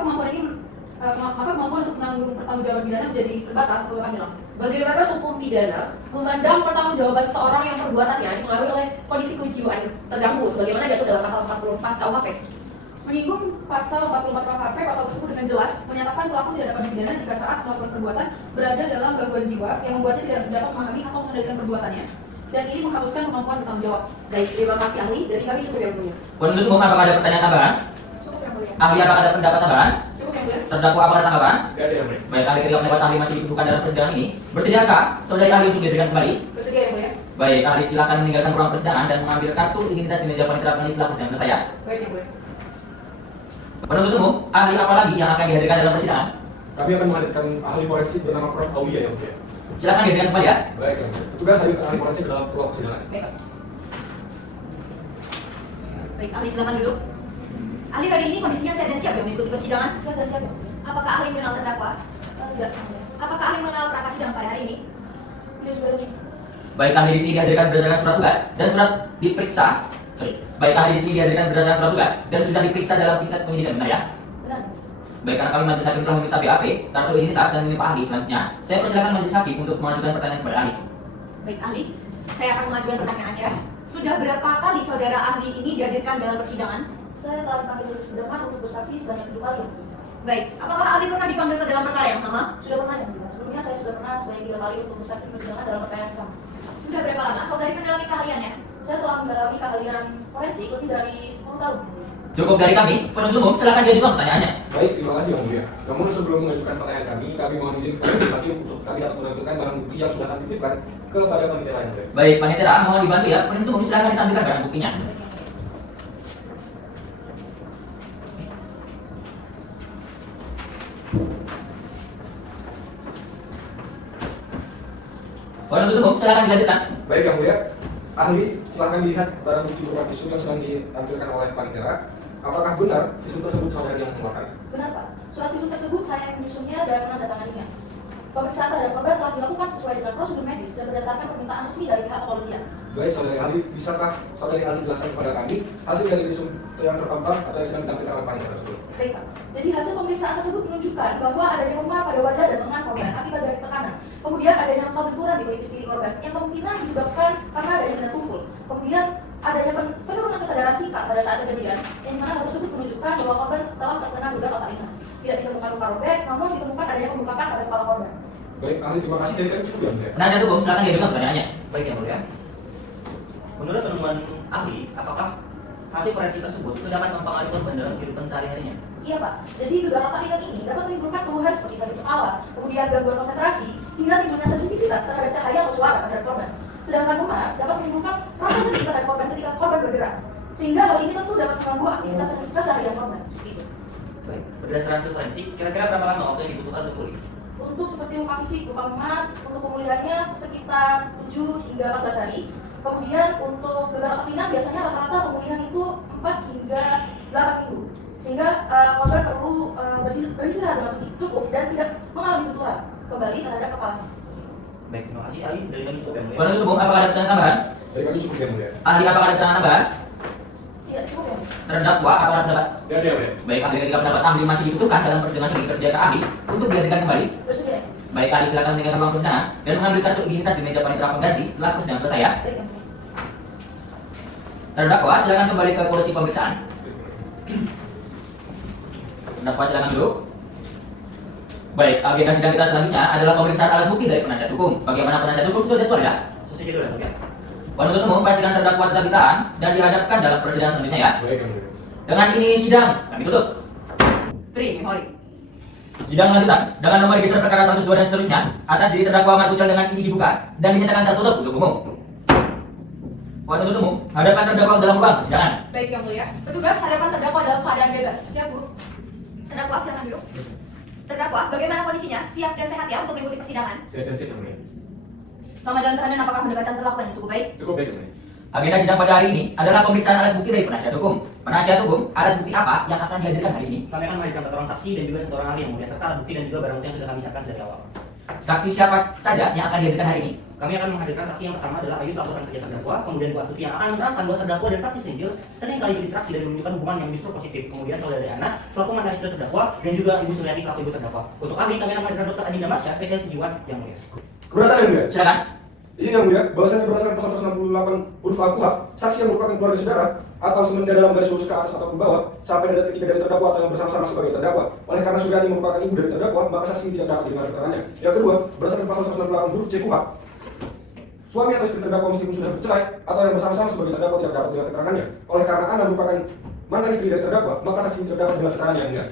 kemampuan untuk pertanggungjawaban pidana menjadi terbatas atau akan hilang. Bagaimana hukum pidana memandang pertanggungjawaban seseorang yang perbuatannya dipengaruhi oleh kondisi kejiwaan terganggu, sebagaimana diatur dalam pasal 44 KUHP? Menyinggung pasal 44 KUHP, pasal tersebut dengan jelas menyatakan pelaku tidak dapat dipidana jika saat melakukan perbuatan berada dalam gangguan jiwa yang membuatnya tidak dapat memahami atau mengendalikan perbuatannya, dan ini menghapuskan kemampuan bertanggung jawab. Baik, terima kasih ahli. Dari kami cukup yang mulia. Penuntut umum, apakah ada pertanyaan tambahan? Cukup yang mulia. Ahli, apakah ada pendapat tambahan? Cukup yang mulia. Terdakwa, apakah ada tanggapan? Tidak ada yang mulia. Baik, ahli, ketika pendapat ahli masih dibutuhkan dalam persidangan ini, bersediakah saudari ahli untuk dihadirkan kembali? Bersedia yang mulia. Baik, ahli silakan meninggalkan ruang persidangan dan mengambil kartu identitas di meja panitera majelis setelah persidangan selesai ya. Baik yang mulia. Penuntut umum, ahli apa lagi yang akan dihadirkan dalam persidangan? Kami akan menghadirkan ahli forensik bernama Prof. Aulia yang mulia. Silakan dihadirkan kembali ya. Baik, yang mulia. Petugas hadir ahli forensik dalam ruang persidangan. Baik, ahli silakan duduk. Ahli hari ini kondisinya sehat dan siap yang mengikuti persidangan? Sehat dan siap. Apakah ahli mengenal terdakwa? Tidak. Apakah ahli mengenal perangkat sidang pada hari ini? Tidak juga. Baik, ahli di sini dihadirkan berdasarkan surat tugas dan surat diperiksa. Baik, ahli di sini dihadirkan berdasarkan surat tugas dan sudah diperiksa dalam tingkat penyidikan, benar ya? Benar. Baik, karena kami majelis hakim telah memeriksa BAP, kartu identitas dan menimpa ahli, selanjutnya saya persilakan majelis hakim untuk mengajukan pertanyaan kepada ahli. Baik, ahli. Saya akan mengajukan pertanyaannya. Sudah berapa kali saudara ahli ini dihadirkan dalam persidangan? Saya telah dipanggil untuk persidangan untuk bersaksi sebanyak 7 kali. Baik, apakah ahli pernah dipanggil ke dalam perkara yang sama? Sudah pernah yang mulia. Sebelumnya saya sudah pernah sebanyak 3 kali untuk bersaksi persidangan dalam perkara yang sama. Sudah berapa lama saudari mendalami keahliannya? Saya telah mendalami keahlian forensik lebih dari 10 tahun. Cukup dari kami, penuntut umum silakan diajukan pertanyaannya. Baik, terima kasih yang mulia. Namun sebelum mengajukan pertanyaan kami mohon izin kepada majelis hakim untuk kami dapat menentukan barang bukti yang sudah kami titipkan kepada panitia lain. Baik, panitia mohon dibantu ya. Penuntut umum silakan ditampilkan barang buktinya. Penuntut umum silakan dilanjutkan. Baik yang mulia, ahli silahkan dilihat barang bukti berupa visum yang sedang ditampilkan oleh panitia. Apakah benar visum tersebut saudari yang mengeluarkan? Benar Pak. Surat visum tersebut saya yang menyusunnya dan menandatanganinya. pemeriksaan terhadap korban telah dilakukan sesuai dengan prosedur medis dan berdasarkan permintaan resmi dari pihak kepolisian. Baik, saudari ahli, bisakah saudari ahli jelaskan kepada kami hasil dari visum yang terpampang atau yang sedang didampingi keterangan panitia tersebut? Baik Pak, jadi hasil pemeriksaan tersebut menunjukkan bahwa adanya memar pada wajah dan lengan korban akibat dari tekanan. Kemudian adanya luka benturan di pelipis kiri korban yang kemungkinan disebabkan karena adanya benda tumpul. Kemudian adanya penurunan kesadaran sikap pada saat kejadian, yang mana hal tersebut menunjukkan bahwa korban telah terkena luka otak inang. Tidak ditemukan luka robek, namun ditemukan adanya pembengkakan pada kepala korban. Baik, ahli, terima kasih. Dari kami cukup ya, Mulia. Penasihat hukum silakan diajukan pertanyaannya. Baik yang mulia. Menurut penemuan ahli, apakah hasil forensik tersebut itu dapat mempengaruhi korban dalam kehidupan sehari-harinya? Iya Pak, jadi gejala otak inang ini dapat menimbulkan keluhan seperti sakit kepala, kemudian gangguan konsentrasi, hingga timbulnya sensitivitas terhadap cahaya atau suara terhadap korban. Sedangkan memar dapat menimbulkan rasa nyeri terhadap korban ketika korban bergerak, sehingga hal ini tentu dapat mengganggu aktivitas keseharian korban. Seperti itu. Baik, berdasarkan hasil forensik, kira-kira berapa lama waktu yang dibutuhkan untuk pulih? Untuk seperti luka fisik, luka memar, untuk pemulihannya sekitar 7 hingga 14 hari. Kemudian untuk gejala otak inang biasanya rata-rata pemulihan itu 4 hingga 8 minggu. Sehingga korban perlu beristirahat dengan cukup dan tidak mengalami benturan kembali terhadap kepalanya. Baik, terima kasih ahli. Dari kami cukup yang mulia. Penuntut umum, apakah ada pertanyaan tambahan? Dari kami cukup ya, Mulia. Ahli, apakah ada pertanyaan tambahan? Tidak cukup ya? Terdakwa, apakah ada pendapat? Ya, dia, Mulia. Baik, ahli, ketika pendapat ahli masih dibutuhkan dalam persidangan ini, tersediakah ahli untuk dihadirkan kembali? Bersedia. Baik, ahli silakan meninggalkan ruang persidangan dan mengambil kartu identitas di meja panitera pengganti setelah persidangan selesai ya. Baik, ya. Terdakwa silakan kembali ke kursi pemeriksaan. Terdakwa silakan duduk. Baik, agenda sidang kita selanjutnya adalah pemeriksaan alat bukti dari penasihat hukum. Bagaimana penasihat hukum sudah jadwal ya? Sesuai dulu ya, mulia. Penuntut umum pastikan terdakwa tetap ditahan dan dihadapkan dalam persidangan selanjutnya ya. Baik yang mulia. Dengan ini sidang kami tutup. Pri, memori. Sidang lanjutan dengan nomor register perkara 102 dan seterusnya atas diri terdakwa Ahmad Kucal dengan ini dibuka dan dinyatakan tertutup untuk umum. Penuntut umum, hadapan terdakwa dalam ruang persidangan. Baik yang mulia. Petugas hadapan terdakwa dalam keadaan bebas. Siap Bu. Terdakwa silakan duduk. Terdakwa, bagaimana kondisinya? Siap dan sehat ya untuk mengikuti persidangan? Saya dan siap yang mulia. Selama dalam tahanan, apakah pendekatan perlakuannya cukup baik? Cukup baik yang mulia. Agenda sidang pada hari ini adalah pemeriksaan alat bukti dari penasihat hukum. Penasihat hukum, alat bukti apa yang akan dihadirkan hari ini? Kami akan menghadirkan 4 orang saksi dan juga 1 orang ahli yang mulia, serta alat bukti dan juga barang bukti yang sudah kami siapkan dari awal. Saksi siapa saja yang akan dihadirkan hari ini? Kami akan menghadirkan saksi yang pertama adalah Ayu selaku rekan kerja terdakwa, kemudian Bu Astuti yang akan menerangkan bahwa terdakwa dan saksi Senjil sering kali berinteraksi dan menunjukkan hubungan yang justru positif. Kemudian saudari Ana selaku mantan istri terdakwa dan juga Ibu Suryati selaku ibu terdakwa. Untuk ahli kami akan menghadirkan Dr. Adi Damasya, spesialis kejiwaan yang mulia. Keberatan yang Mulia. Silakan. Izin yang Mulia, bahwasanya berdasarkan pasal 168 huruf A KUHP, saksi yang merupakan keluarga saudara atau semenjak dalam garis lurus ke atas atau ke bawah sampai dari detik dari terdakwa atau yang bersama-sama sebagai terdakwa. Oleh karena Suryani merupakan ibu dari terdakwa, maka saksi tidak dapat didengar keterangannya. Yang kedua, berdasarkan pasal 168 huruf C KUHP, suami atau istri terdakwa meskipun sudah bercerai atau yang bersama-sama sebagai terdakwa tidak dapat didengar keterangannya. Oleh karena Ana merupakan mantan istri dari terdakwa, maka saksi tidak dapat didengar keterangannya yang Mulia.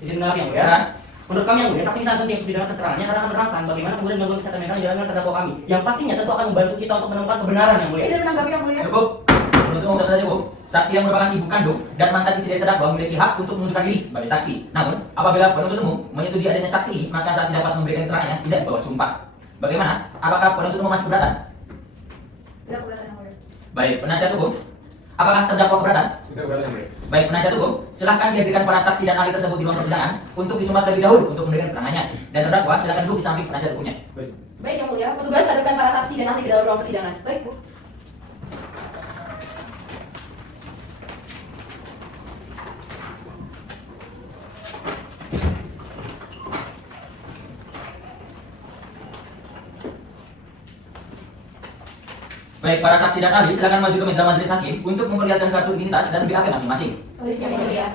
Izin mendengar yang mulia. Menurut kami yang mulia, saksi sangat penting untuk didengar keterangannya karena akan menerangkan bagaimana kemudian gangguan kesehatan mental yang dialami oleh terdakwa kami, yang pastinya tentu akan membantu kita untuk menemukan kebenaran yang mulia. Izin menanggapi yang mulia. Cukup. Penuntut umum dan penasihat hukum, saksi yang merupakan ibu kandung dan mantan istri dari terdakwa memiliki hak untuk mengundurkan diri sebagai saksi. Namun, apabila penuntut umum menyetujui adanya saksi ini, maka saksi dapat memberikan keterangannya tidak di bawah sumpah. Bagaimana? Apakah penuntut umum masih keberatan? Tidak keberatan yang mulia. Baik, penasihat hukum. Apakah terdakwa keberatan? Tidak keberatan yang mulia. Baik, penasihat hukum, silahkan dihadirkan para saksi dan ahli tersebut di ruang persidangan untuk disemat terlebih dahulu untuk memberikan keterangannya. Dan terdakwa silahkan duduk di samping penasihat hukumnya. Baik. Baik yang mulia, petugas hadirkan para saksi dan ahli ke dalam ruang persidangan. Baik Bu. Baik, para saksi dan ahli silahkan maju ke meja majelis hakim untuk memperlihatkan kartu identitas dan BAP masing-masing. Baik yang mulia.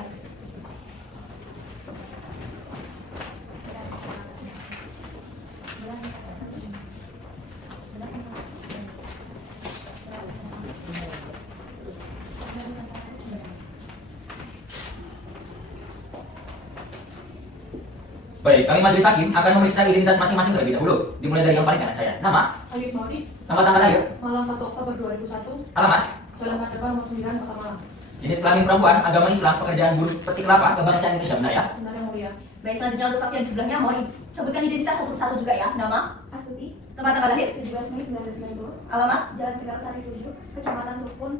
Baik, kami majelis hakim akan memeriksa identitas masing-masing terlebih dahulu. Dimulai dari yang paling kanan saya. Nama, Ayu Ismaili, nama tanggal lahir, Malang 1 Oktober 2001, alamat, Jalan Merdeka nomor 9, Kota Malang. jenis kelamin perempuan, agama Islam, pekerjaan buruh, petik kelapa, kebangsaan Indonesia, benar ya? Benar yang mulia. Baik, selanjutnya untuk saksi yang di sebelahnya mohon sebutkan identitas satu persatu juga ya. Nama, Astuti, tempat tanggal lahir, 17 Mei 1990, alamat, Jalan Tegal Sari 7, Kecamatan Sukun,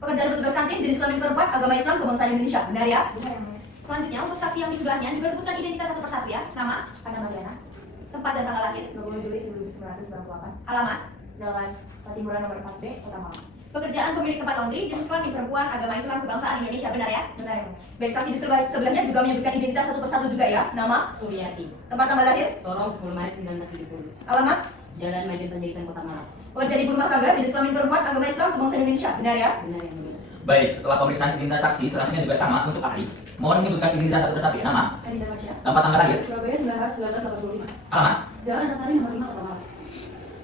pekerjaan petugas kantin, jenis kelamin perempuan, agama Islam, kebangsaan Indonesia, benar ya? benar yang mulia. Selanjutnya untuk saksi yang di sebelahnya juga sebutkan identitas satu persatu ya. Nama, Ana Mariana, Tempat dan tanggal lahir. 20 Juli 1998. Alamat. Jalan Patimura nomor 4B, Kota Malang. Pekerjaan pemilik tempat laundry, jenis kelamin perempuan, agama Islam, kebangsaan Indonesia, benar ya? Benar ya, Bu? Baik, saksi di sebelahnya juga menyebutkan identitas satu persatu juga ya. Nama, Suryati, tempat tanggal lahir, Sorong 10 Maret 1970, alamat, Jalan Majen Pendidikan Kota Malang. pekerja di rumah tangga, jenis kelamin perempuan, agama Islam, kebangsaan Indonesia, benar ya? Benar yang mulia. Baik, setelah pemeriksaan identitas saksi, selanjutnya juga sama untuk ahli. Mohon menyebutkan identitas satu persatu ya. Nama, Elida Masya, tempat tanggal lahir, Surabaya 9 Maret 1985. alamat, Jalan Antasari nomor 5, Kota Malang.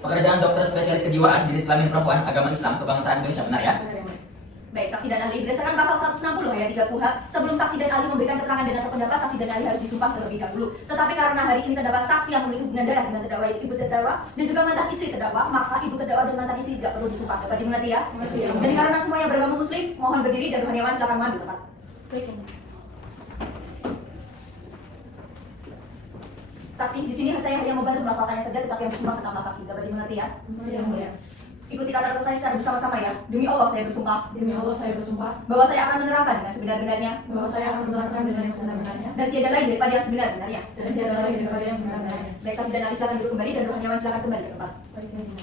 pekerjaan dokter spesialis kejiwaan, jenis kelamin perempuan, agama Islam, kebangsaan Indonesia, benar ya? Benar ya, Bu? Baik, saksi dan ahli berdasarkan pasal 160 ayat 3 KUH, sebelum saksi dan ahli memberikan keterangan dan atau pendapat, saksi dan ahli harus disumpah terlebih dahulu. Tetapi karena hari ini terdapat saksi yang memiliki hubungan darah dengan terdakwa yaitu ibu terdakwa dan juga mantan istri terdakwa, maka ibu terdakwa dan mantan istri tidak perlu disumpah. Dapat dimengerti ya? Mengerti ya, Bu? Dan karena semuanya beragama muslim, mohon berdiri dan rohaniawan silakan mengambil tempat. Baik, Bu. Saksi, di sini saya hanya membantu melafalkannya saja, tetapi yang bersumpah tetaplah saksi. Dapat dimengerti ya? Mengerti ya, mulia. Ikuti kata-kata saya secara bersama-sama ya. Demi Allah saya bersumpah Demi Allah saya bersumpah bahwa saya akan menerangkan dengan sebenar-benarnya bahwa saya akan menerangkan dengan yang sebenar-benarnya dan tiada lain daripada yang sebenar-benarnya. dan tiada lain daripada yang sebenar-benarnya. Baik, saksi dan ahli silakan duduk kembali dan rohaniawan silakan kembali ke tempat. Baik, baik, Bu.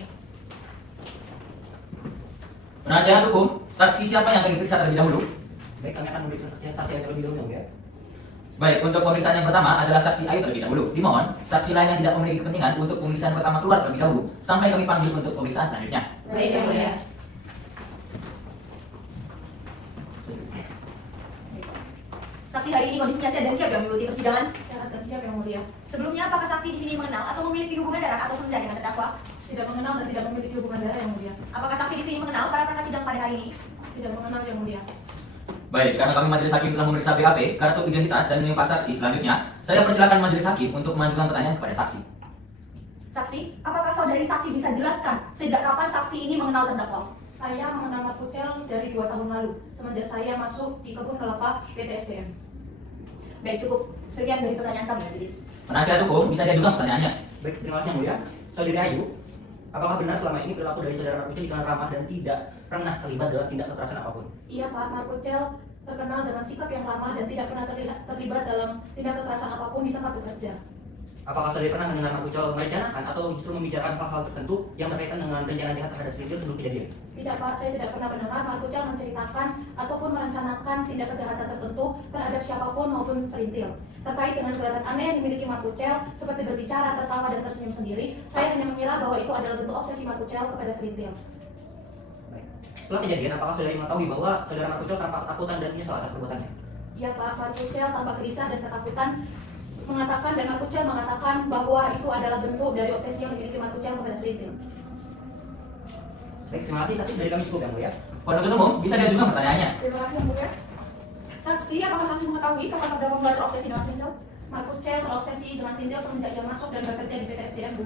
Penasihat hukum, saksi siapa yang akan diperiksa terlebih dahulu? Baik, kami akan memeriksa saksi yang terlebih dahulu ya. Baik, untuk pemeriksaan yang pertama adalah saksi Ayu terlebih dahulu. Dimohon, saksi lain yang tidak memiliki kepentingan untuk pemeriksaan pertama keluar terlebih dahulu, sampai kami panggil untuk pemeriksaan selanjutnya. Baik yang mulia. Saksi hari ini kondisinya sehat dan siap yang mengikuti persidangan. Sehat dan siap yang mulia. Sebelumnya apakah saksi di sini mengenal atau memiliki hubungan darah atau senja dengan terdakwa? Tidak mengenal dan tidak memiliki hubungan darah yang mulia. Apakah saksi di sini mengenal para perangkat sidang pada hari ini? Tidak mengenal yang mulia. Baik, karena kami majelis hakim telah memeriksa BAP, kartu identitas, dan menimpa saksi, selanjutnya saya persilakan majelis hakim untuk mengajukan pertanyaan kepada saksi. Saksi, apakah saudari saksi bisa jelaskan sejak kapan saksi ini mengenal terdakwa? Saya mengenal Mas Pucel dari 2 tahun lalu, semenjak saya masuk di kebun kelapa PT SDM. Baik, cukup. Sekian dari pertanyaan kami, majelis. Penasihat hukum, bisa diajukan pertanyaannya. Baik, terima kasih yang mulia. Saudari Ayu, apakah benar selama ini perilaku dari saudara Mark Pucel dikenal ramah dan tidak pernah terlibat dalam tindak kekerasan apapun? Iya Pak, Mas Pucel terkenal dengan sikap yang ramah dan tidak pernah terlibat dalam tindak kekerasan apapun di tempat bekerja. Apakah saudari pernah mendengar Mark Pucel merencanakan atau justru membicarakan hal-hal tertentu yang berkaitan dengan rencana jahat terhadap Cynthia sebelum kejadian? Tidak Pak, saya tidak pernah mendengar Mas Pucel menceritakan ataupun merencanakan tindak kejahatan tertentu terhadap siapapun maupun Serintil. Terkait dengan kelihatan aneh yang dimiliki Mas Pucel, seperti berbicara, tertawa, dan tersenyum sendiri, saya hanya mengira bahwa itu adalah bentuk obsesi Mas Pucel kepada Serintil. Baik. Setelah kejadian, apakah saudari mengetahui bahwa saudara Mark Pucel tampak ketakutan dan menyesal atas perbuatannya? Iya Pak, Mas Pucel tampak gelisah dan ketakutan mengatakan dan Mas Pucel mengatakan bahwa itu adalah bentuk dari obsesi yang dimiliki Mas Pucel kepada Serintil. Baik, terima kasih. Saksi dari kami cukup yang mulia. Penuntut umum, bisa diajukan pertanyaannya. Terima kasih yang mulia. Saksi, apakah saksi mengetahui kapan terdakwa mulai terobsesi dengan Serintil? Mas Pucel terobsesi dengan Serintil semenjak ia masuk dan bekerja di PT SDM, Bu.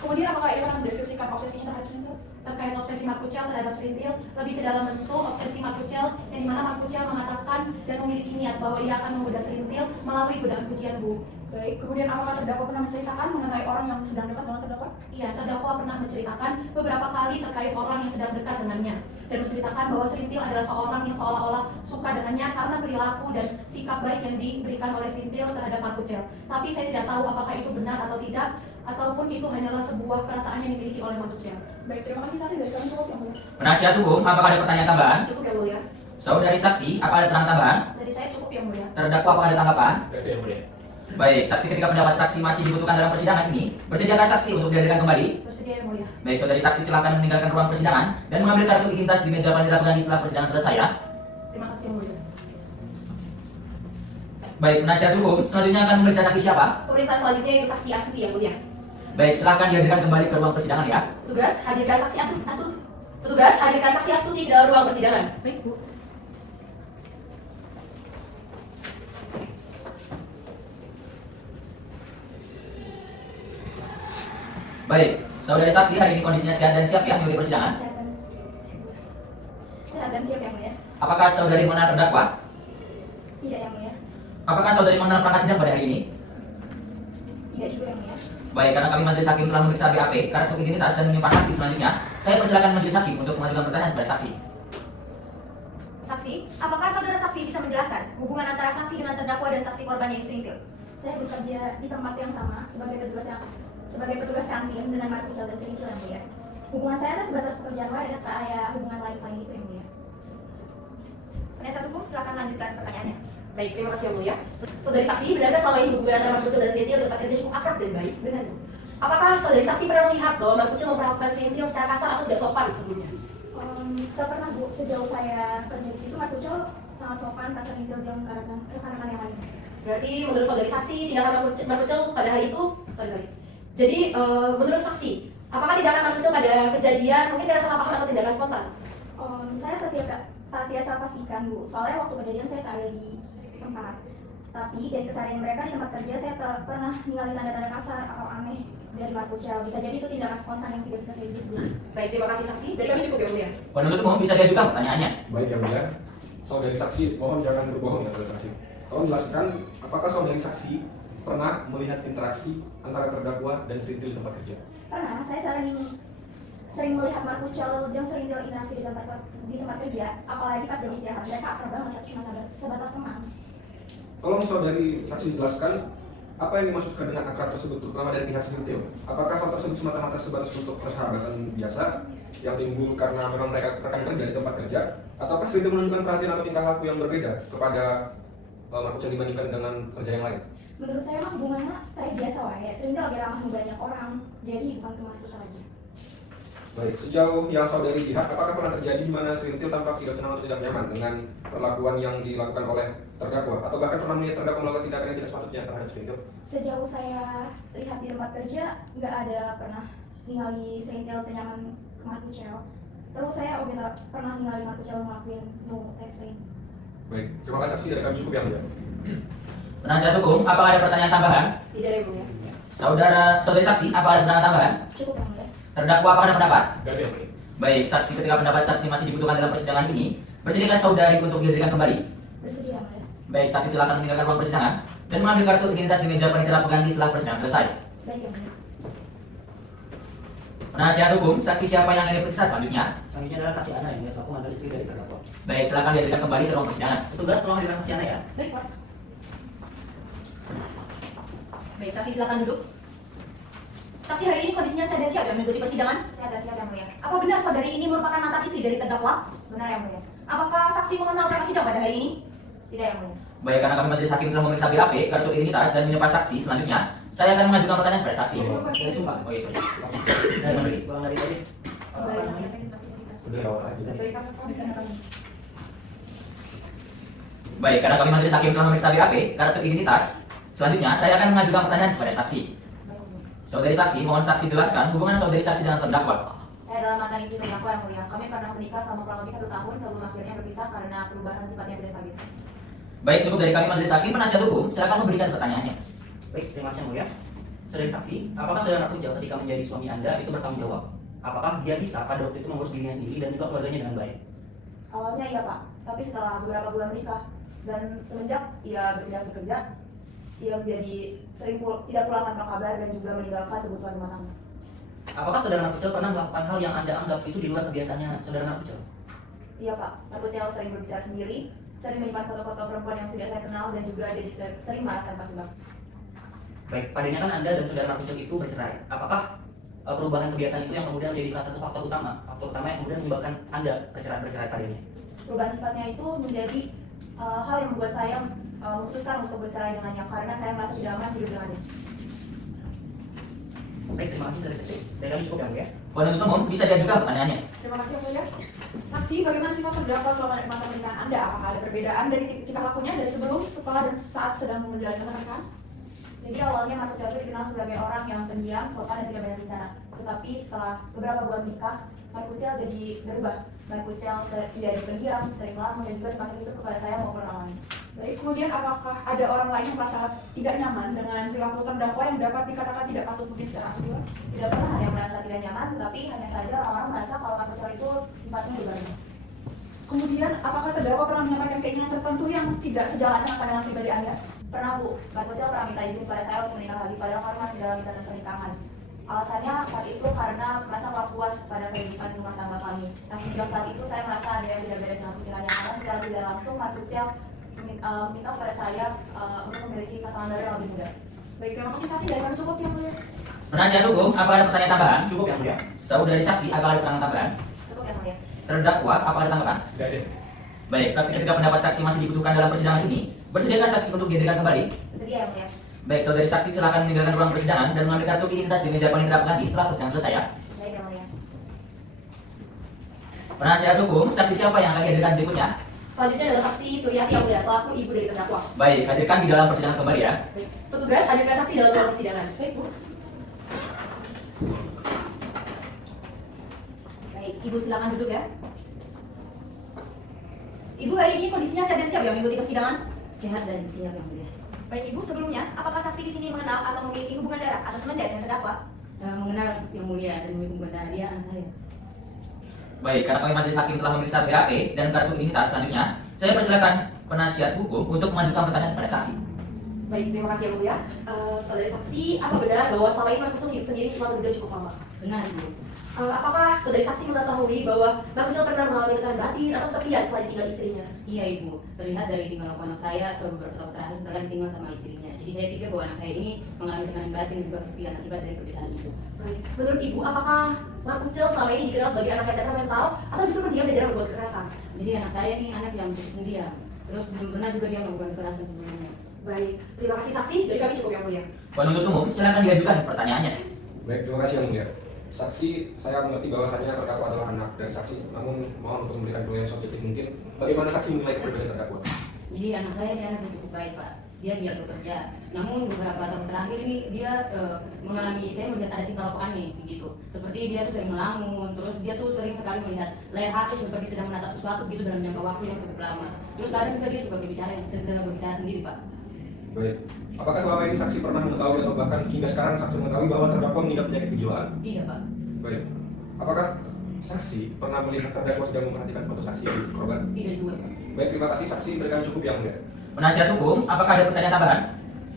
Kemudian apakah ia pernah mendeskripsikan obsesinya terhadap Serintil? Terkait obsesi Mas Pucel terhadap Serintil, lebih ke dalam bentuk obsesi Mas Pucel yang dimana Mas Pucel mengatakan dan memiliki niat bahwa ia akan menggoda Serintil melalui godaan pujian, Bu. Baik, kemudian apakah terdakwa pernah menceritakan mengenai orang yang sedang dekat dengan terdakwa? Iya, terdakwa pernah menceritakan beberapa kali terkait orang yang sedang dekat dengannya dan menceritakan bahwa Serintil adalah seorang yang seolah-olah suka dengannya karena perilaku dan sikap baik yang diberikan oleh Serintil terhadap Mas Pucel. Tapi saya tidak tahu apakah itu benar atau tidak, ataupun itu hanyalah sebuah perasaan yang dimiliki oleh Mas Pucel. Baik, terima kasih saksi dari kami cukup yang mulia. Penasihat hukum, apakah ada pertanyaan tambahan? Cukup ya, mulia. Saudari saksi, apa ada keterangan tambahan? Dari saya cukup ya, mulia. Terdakwa, apakah ada tanggapan? Baik yang mulia. Baik, saksi ketika pendapat saksi masih dibutuhkan dalam persidangan ini, bersediakah saksi untuk dihadirkan kembali? Bersedia, yang mulia. Baik, saudari saksi silakan meninggalkan ruang persidangan dan mengambil kartu identitas di meja panitia pengganti setelah persidangan selesai ya. Terima kasih, yang mulia. Baik, penasihat hukum, selanjutnya akan memeriksa saksi siapa? Pemeriksaan selanjutnya yaitu saksi Astuti yang mulia. Baik, silakan dihadirkan kembali ke ruang persidangan ya. Petugas, hadirkan saksi Astuti. Petugas, hadirkan saksi Astuti ke dalam ruang persidangan. Baik, Bu. Baik, saudari saksi hari ini kondisinya sehat dan siap ya mengikuti persidangan. Sehat dan siap yang mulia. Apakah saudari mengenal terdakwa? Tidak yang mulia. Apakah saudari mengenal perangkat sidang pada hari ini? Tidak juga yang mulia. Baik, karena kami majelis hakim telah memeriksa BAP, kartu identitas dan menimpa saksi selanjutnya, saya persilakan majelis hakim untuk mengajukan pertanyaan kepada saksi. Saksi, apakah saudara saksi bisa menjelaskan hubungan antara saksi dengan terdakwa dan saksi korban yaitu Serintil? saya bekerja di tempat yang sama sebagai petugas kantin dengan Markucel dan Serintil yang mulia. Hubungan saya itu sebatas pekerjaan lain, tak ada hubungan lain selain itu yang mulia. Penasihat hukum silakan lanjutkan pertanyaannya. Baik, terima kasih yang mulia. Saudari saksi, benarkah selama ini hubungan antara Markucel dan Serintil tempat kerja cukup akrab dan baik? Benar, Bu. Apakah saudari saksi pernah melihat bahwa Markucel memperlakukan Serintil secara kasar atau tidak sopan sebelumnya? Tidak pernah, Bu. Sejauh saya kerja di situ, Markucel sangat sopan, tak sering jam rekan-rekan yang lain. Berarti menurut saudari saksi, tindakan Markucel pada hari itu, Jadi, menurut saksi, apakah tindakan Markucel pada kejadian mungkin tidak salah paham atau tindakan spontan? Saya tak biasa pastikan, Bu. Soalnya waktu kejadian saya tak ada di tempat. Tapi dari keseharian mereka di tempat kerja, saya tak pernah ninggalin tanda-tanda kasar atau aneh dari Markucel. Bisa jadi itu tindakan spontan yang tidak bisa saya sebut. Baik, terima kasih saksi. Dari kami cukup yang mulia. Penuntut umum bisa diajukan pertanyaannya. Baik yang mulia, saudari saksi mohon jangan berbohong ya saudari saksi. Tolong jelaskan apakah saudari saksi pernah melihat interaksi antara terdakwa dan Serintil di tempat kerja? Pernah, saya sering melihat Markucel dan Serintil interaksi di tempat kerja, apalagi pas jam istirahat. Mereka akrab banget, cuma sebatas teman. Tolong saudari saksi jelaskan apa yang dimaksudkan dengan akrab tersebut, terutama dari pihak Serintil. Apakah hal tersebut semata-mata sebatas untuk persahabatan biasa yang timbul karena memang mereka rekan kerja di tempat kerja, ataukah Serintil menunjukkan perhatian atau tingkah laku yang berbeda kepada Markucel dibandingkan dengan kerja yang lain? Menurut saya emang hubungannya kayak biasa wae. Serintil lebih ramah ke banyak orang, jadi bukan ke Markucel aja. Baik, sejauh yang saudari lihat, apakah pernah terjadi di mana Serintil tampak tidak senang atau tidak nyaman dengan perlakuan yang dilakukan oleh terdakwa, atau bahkan pernah melihat terdakwa melakukan tindakan yang tidak sepatutnya terhadap Serintil? Sejauh saya lihat di tempat kerja, nggak ada pernah ningali Serintil tenyaman ke Markucel. Terus saya udah pernah ningali Markucel ngelakuin teksting. Baik, terima kasih saksi, dari kami cukup yang mulia. Penasihat hukum, apakah ada pertanyaan tambahan? Tidak ada, Bu ya. Saudari saksi, apa ada pertanyaan tambahan? Cukup yang mulia. Terdakwa apakah ada pendapat? Gak ada yang mulia. Baik, saksi ketika pendapat saksi masih dibutuhkan dalam persidangan ini, bersediakah saudari untuk dihadirkan kembali? Bersedia yang mulia. Baik, saksi silakan meninggalkan ruang persidangan dan mengambil kartu identitas di meja panitera pengganti setelah persidangan selesai. Baik yang mulia. Penasihat hukum, saksi siapa yang akan diperiksa selanjutnya? Selanjutnya adalah saksi Ana yang selaku mantan istri dari terdakwa. Baik, silakan dihadirkan kembali ke ruang persidangan. Petugas tolong hadirkan saksi Ana ya. Baik, Pak. Baik, saksi silakan duduk. Saksi hari ini kondisinya sehat dan siap ya mengikuti persidangan? Sehat dan siap yang mulia. Apa benar saudari ini merupakan mantan istri dari terdakwa? Benar yang mulia. Apakah saksi mengenal pihak sidang pada hari ini? Tidak yang mulia. Baik, karena kami majelis hakim telah memeriksa BAP, kartu identitas, dan menyapa saksi, selanjutnya saya akan mengajukan pertanyaan kepada saksi. Dari sumpah. Oh iya, sorry. Dari mana? Pulang dari tadi. Apa namanya? Sudah rawat aja. Baik, karena kami majelis hakim telah memeriksa BAP, kartu identitas, selanjutnya saya akan mengajukan pertanyaan kepada saksi. Saudari saksi, mohon saksi jelaskan hubungan saudari saksi dengan terdakwa. Saya adalah mantan istri terdakwa yang mulia. Kami pernah menikah selama kurang lebih 1 tahun sebelum akhirnya berpisah karena perubahan sifatnya tidak stabil. Baik, cukup dari kami majelis hakim. Penasihat hukum, silakan memberikan pertanyaannya. Baik, terima kasih yang mulia. Saudari saksi, apakah saudara Markucel ketika menjadi suami Anda itu bertanggung jawab? Apakah dia bisa pada waktu itu mengurus dirinya sendiri dan juga keluarganya dengan baik? Awalnya iya Pak, tapi setelah beberapa bulan menikah dan semenjak ia berpindah bekerja, ia menjadi tidak pulang tanpa kabar dan juga meninggalkan kebutuhan rumah tangga. Apakah saudara Markucel pernah melakukan hal yang Anda anggap itu di luar kebiasaannya saudara Markucel? Iya Pak, Markucel sering berbicara sendiri, sering menyimpan foto-foto perempuan yang tidak saya kenal dan juga jadi sering marah tanpa sebab. Baik, padanya kan Anda dan saudara Markucel itu bercerai. Apakah perubahan kebiasaan itu yang kemudian menjadi salah satu faktor utama yang kemudian menyebabkan Anda bercerai padanya? Perubahan sifatnya itu menjadi hal yang membuat saya memutuskan untuk bercerai dengannya karena saya merasa tidak aman hidup dengannya. Baik, terima kasih saudara saksi. Dari kami cukup yang mulia. Penuntut umum bisa diajukan pertanyaannya. Terima kasih yang mulia. Saksi, bagaimana sifat terdakwa selama masa pernikahan Anda? Apakah ada perbedaan dari tingkah lakunya dari sebelum, setelah, dan saat sedang menjalani pernikahan? Jadi awalnya Markucel itu dikenal sebagai orang yang pendiam, sopan dan tidak banyak bicara. Tetapi setelah beberapa bulan menikah, Markucel jadi berubah. Markucel jadi pendiam, sering melamun dan juga semakin itu kepada saya maupun orang lain. Baik, kemudian apakah ada orang lain yang merasa tidak nyaman dengan perilaku terdakwa yang dapat dikatakan tidak patut mungkin secara asuhan? Tidak pernah ada yang merasa tidak nyaman, tetapi hanya saja orang-orang merasa kalau Markucel itu sifatnya berbeda. Kemudian, apakah terdakwa pernah menyampaikan keinginan tertentu yang tidak sejalan dengan pandangan pribadi Anda? Pernah Bu, Markucel pernah minta izin pada saya untuk menikah lagi, padahal kami masih dalam ikatan pernikahan. Alasannya saat itu karena merasa kurang puas pada kehidupan rumah tangga kami. Nah sejak saat itu saya merasa ada yang tidak beres dengan pikirannya karena secara tidak langsung Markucel meminta kepada saya untuk memiliki pasangan darah yang lebih muda. Baik, terima kasih saksi dari kami cukup yang mulia. Penasihat hukum, apa ada pertanyaan tambahan? Cukup yang mulia. Saudari saksi, apa ada keterangan tambahan? Cukup yang mulia. Terdakwa, apa ada tanggapan? Tidak ada. Baik, saksi ketika pendapat saksi masih dibutuhkan dalam persidangan ini, bersediakah saksi untuk dihadirkan kembali? Bersedia yang mulia. Baik, saudari saksi silakan meninggalkan ruang persidangan dan mengambil kartu identitas di meja panitera pengganti setelah persidangan selesai ya. Baik yang mulia. Penasihat hukum, saksi siapa yang akan dihadirkan berikutnya? Selanjutnya adalah saksi Suryati yang mulia selaku ibu dari terdakwa. Baik, hadirkan di dalam persidangan kembali ya. Baik. Petugas hadirkan saksi dalam ruang persidangan. Baik, Bu. Baik, Ibu silakan duduk ya. Ibu hari ini kondisinya sehat dan siap ya mengikuti persidangan? Sehat dan siap yang mulia. Baik Ibu, sebelumnya apakah saksi di sini mengenal atau memiliki hubungan darah atau semen dengan terdakwa? Mengenal yang mulia dan memiliki hubungan darah dia anak saya. Baik, karena kami majelis hakim telah memeriksa BAP dan kartu identitas selanjutnya, saya persilakan penasihat hukum untuk mengajukan pertanyaan kepada saksi. Baik, terima kasih yang mulia. Saudari saksi, apa benar bahwa selama ini Mbak Kucil hidup sendiri setelah berduda cukup lama? Benar, Ibu. Apakah saudari saksi mengetahui bahwa Mbak Kucil pernah mengalami tekanan batin atau kesepian setelah ditinggal istrinya? Iya, Ibu. Terlihat dari tinggal anak saya beberapa tahun terakhir setelah ditinggal sama istrinya. Jadi saya pikir bahwa anak saya ini mengalami tekanan batin dan juga kesepian akibat dari perpisahan itu. Baik, menurut Ibu, apakah Mbak Kucil selama ini dikenal sebagai anak yang temperamental atau justru pendiam dan jarang berbuat kekerasan? Jadi anak saya ini anak yang cukup pendiam. Terus belum pernah juga dia melakukan kekerasan sebelumnya. Baik, terima kasih saksi. Dari kami cukup yang mulia. Penuntut umum, silakan diajukan pertanyaannya. Baik, terima kasih yang mulia. Saksi, saya mengerti bahwasannya terdakwa adalah anak dari saksi, namun mohon untuk memberikan penilaian subjektif mungkin. Bagaimana saksi menilai kepribadian terdakwa? Jadi anak saya ini anak yang cukup baik, Pak. Dia giat bekerja. Namun beberapa tahun terakhir ini dia mengalami, saya melihat ada tingkah laku aneh begitu. Seperti dia tuh sering melamun, terus dia tuh sering sekali melihat layar HP seperti sedang menatap sesuatu gitu dalam jangka waktu yang cukup lama. Terus kadang juga dia suka berbicara sendiri, Pak. Baik, apakah selama ini saksi pernah mengetahui atau bahkan hingga sekarang saksi mengetahui bahwa terdakwa mengidap penyakit kejiwaan? Tidak, Pak. Baik, apakah saksi pernah melihat terdakwa sedang memperhatikan foto saksi di korban? Tidak juga, Pak. Baik, terima kasih saksi berikan cukup yang mulia. Penasihat hukum, apakah ada pertanyaan tambahan?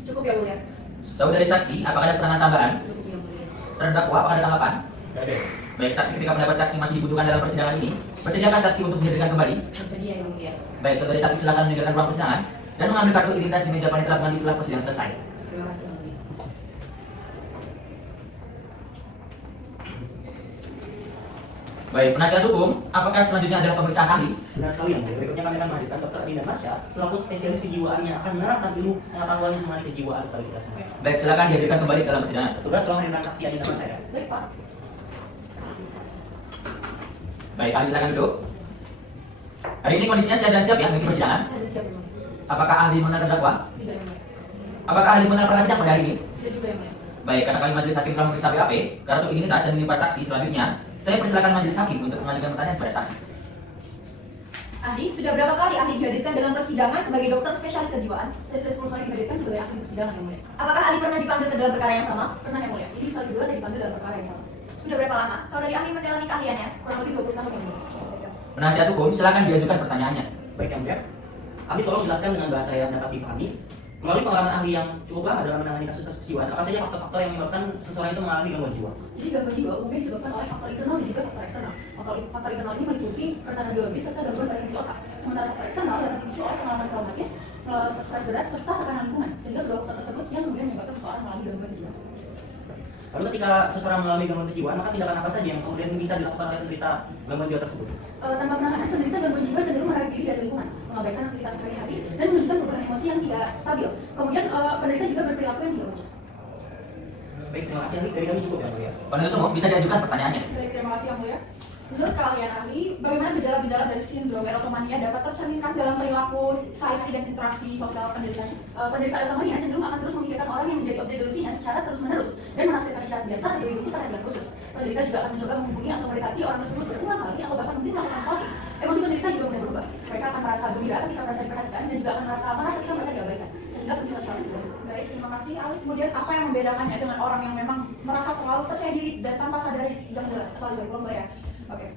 Cukup yang mulia. Saudari saksi, apakah ada keterangan tambahan? Cukup yang mulia. Terdakwa, apakah ada tanggapan? Tidak ada. Baik, saksi ketika pendapat saksi masih dibutuhkan dalam persidangan ini, bersediakah saksi untuk dihadirkan kembali? Bersedia yang mulia. Baik, saudari saksi silakan meninggalkan ruang persidangan dan mengambil kartu identitas di meja panitera pengganti setelah persidangan selesai. Terima kasih yang mulia. Baik, penasihat hukum, apakah selanjutnya adalah pemeriksaan ahli? Benar sekali yang mulia. Berikutnya kami akan menghadirkan Dr. Adinda Masya selaku spesialis kejiwaan yang akan menerapkan ilmu pengetahuan mengenai kejiwaan kepada kita semua. Baik, silakan dihadirkan kembali dalam persidangan. Tugas tolong hadirkan saksi Adinda Masya. Baik, Pak. Baik, ahli silakan duduk. Hari ini kondisinya sehat dan siap ya mengikuti persidangan. Saya sudah siap, yang mulia. Apakah ahli mengenal terdakwa? Tidak, yang mulia. Apakah ahli mengenal perkara sidang pada hari ini? Tidak juga, yang mulia. Baik, karena kami majelis hakim telah memeriksa BAP, kartu identitas dan menimpa saksi selanjutnya, saya persilakan majelis hakim untuk mengajukan pertanyaan kepada saksi. Ahli, sudah berapa kali ahli dihadirkan dalam persidangan sebagai dokter spesialis kejiwaan? Saya sudah 10 kali dihadirkan sebagai ahli di persidangan, yang mulia. Apakah ahli pernah dipanggil ke dalam perkara yang sama? Pernah, yang mulia. Ini kali kedua saya dipanggil dalam perkara yang sama. Sudah berapa lama saudari ahli mendalami keahliannya? Kurang lebih 20 tahun, yang mulia. Penasihat hukum, silakan diajukan pertanyaannya. Baik yang mulia. Ahli tolong jelaskan dengan bahasa yang dapat dipahami. Melalui pengalaman ahli yang cukup lama dalam menangani kasus-kasus kejiwaan, apa saja faktor-faktor yang menyebabkan seseorang itu mengalami gangguan jiwa? Jadi gangguan jiwa umumnya disebabkan oleh faktor internal dan juga faktor eksternal. Faktor internal ini meliputi kerentanan biologis serta gangguan pada fungsi otak. Sementara faktor eksternal dapat dipicu oleh pengalaman traumatis, stres berat, serta tekanan lingkungan. Sehingga kedua faktor tersebut yang kemudian menyebabkan seseorang mengalami gangguan kejiwaan. Lalu ketika seseorang mengalami gangguan kejiwaan, maka tindakan apa saja yang kemudian bisa dilakukan oleh penderita gangguan jiwa tersebut? Tanpa penanganan, penderita gangguan jiwa cenderung menarik diri dari lingkungan, mengabaikan aktivitas sehari-hari, dan menunjukkan perubahan emosi yang tidak stabil. Kemudian penderita juga berperilaku yang tidak wajar. Baik, terima kasih ahli. Dari kami cukup ya mulia. Penuntut umum bisa diajukan pertanyaannya. Baik, terima kasih yang mulia. Menurut keahlian ahli, bagaimana gejala-gejala dari sindrom erotomania dapat tercerminkan dalam perilaku sehari-hari dan interaksi sosial penderitanya? Penderita erotomania cenderung akan terus memikirkan orang yang menjadi objek delusinya secara terus-menerus dan menafsirkan isyarat biasa sebagai bukti perhatian khusus. Penderita juga akan mencoba menghubungi atau mendekati orang tersebut berulang kali atau bahkan mungkin melakukan stalking. Emosi penderita juga mudah berubah. Mereka akan merasa gembira ketika merasa diperhatikan dan juga akan merasa marah ketika merasa diabaikan, sehingga fungsi sosialnya berubah. Baik, terima kasih ahli. Kemudian apa yang membedakannya dengan orang yang memang merasa terlalu percaya diri dan tanpa sadari yang jelas? Sorry, belum ya. Oke.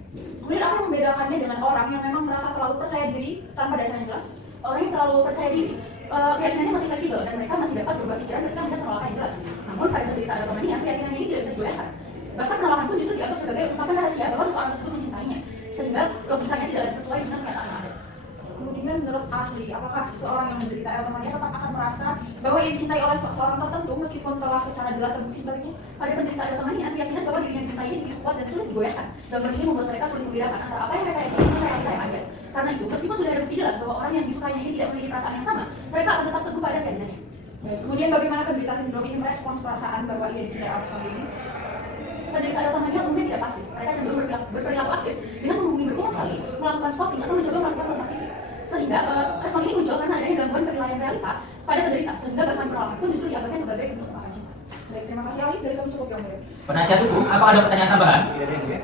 Kemudian apa yang membedakannya dengan orang yang memang merasa terlalu percaya diri tanpa dasar yang jelas? Orang yang terlalu percaya diri, keyakinannya masih fleksibel dan mereka masih dapat berubah pikiran ketika melihat penolakan yang jelas. Namun pada penderita erotomania, keyakinannya ini tidak bisa digoyahkan. Bahkan penolakan pun justru dianggap sebagai ungkapan rahasia bahwa seseorang tersebut mencintainya, sehingga logikanya tidak sesuai dengan kenyataan yang ada. Kemudian Kemudian menurut ahli, apakah seorang yang menderita erotomania tetap akan merasa bahwa ia dicintai oleh seseorang tertentu meskipun telah secara jelas terbukti sebaliknya? Pada penderita erotomania, keyakinan bahwa dirinya dicintai ini begitu kuat dan sulit digoyahkan. Gambar ini membuat mereka sulit membedakan antara apa yang mereka yakini dan realita yang ada. Karena itu, meskipun sudah ada bukti jelas bahwa orang yang disukainya ini tidak memiliki perasaan yang sama, mereka akan tetap teguh pada keyakinannya. Baik, kemudian bagaimana penderita sindrom ini merespons perasaan bahwa ia dicintai oleh orang ini? Penderita erotomania umumnya tidak pasif. Mereka cenderung berperilaku aktif dengan menghubungi berulang kali, melakukan stalking atau mencoba melakukan kontak fisik. Sehingga respon ini muncul karena adanya gangguan penilaian realita pada penderita, sehingga bahkan perawat pun justru dianggapnya sebagai bentuk ungkapan cinta. Baik, terima kasih Ali. Dari kamu cukup yang baik. Penasihat hukum, apakah ada pertanyaan tambahan? Tidak ada yang mulia.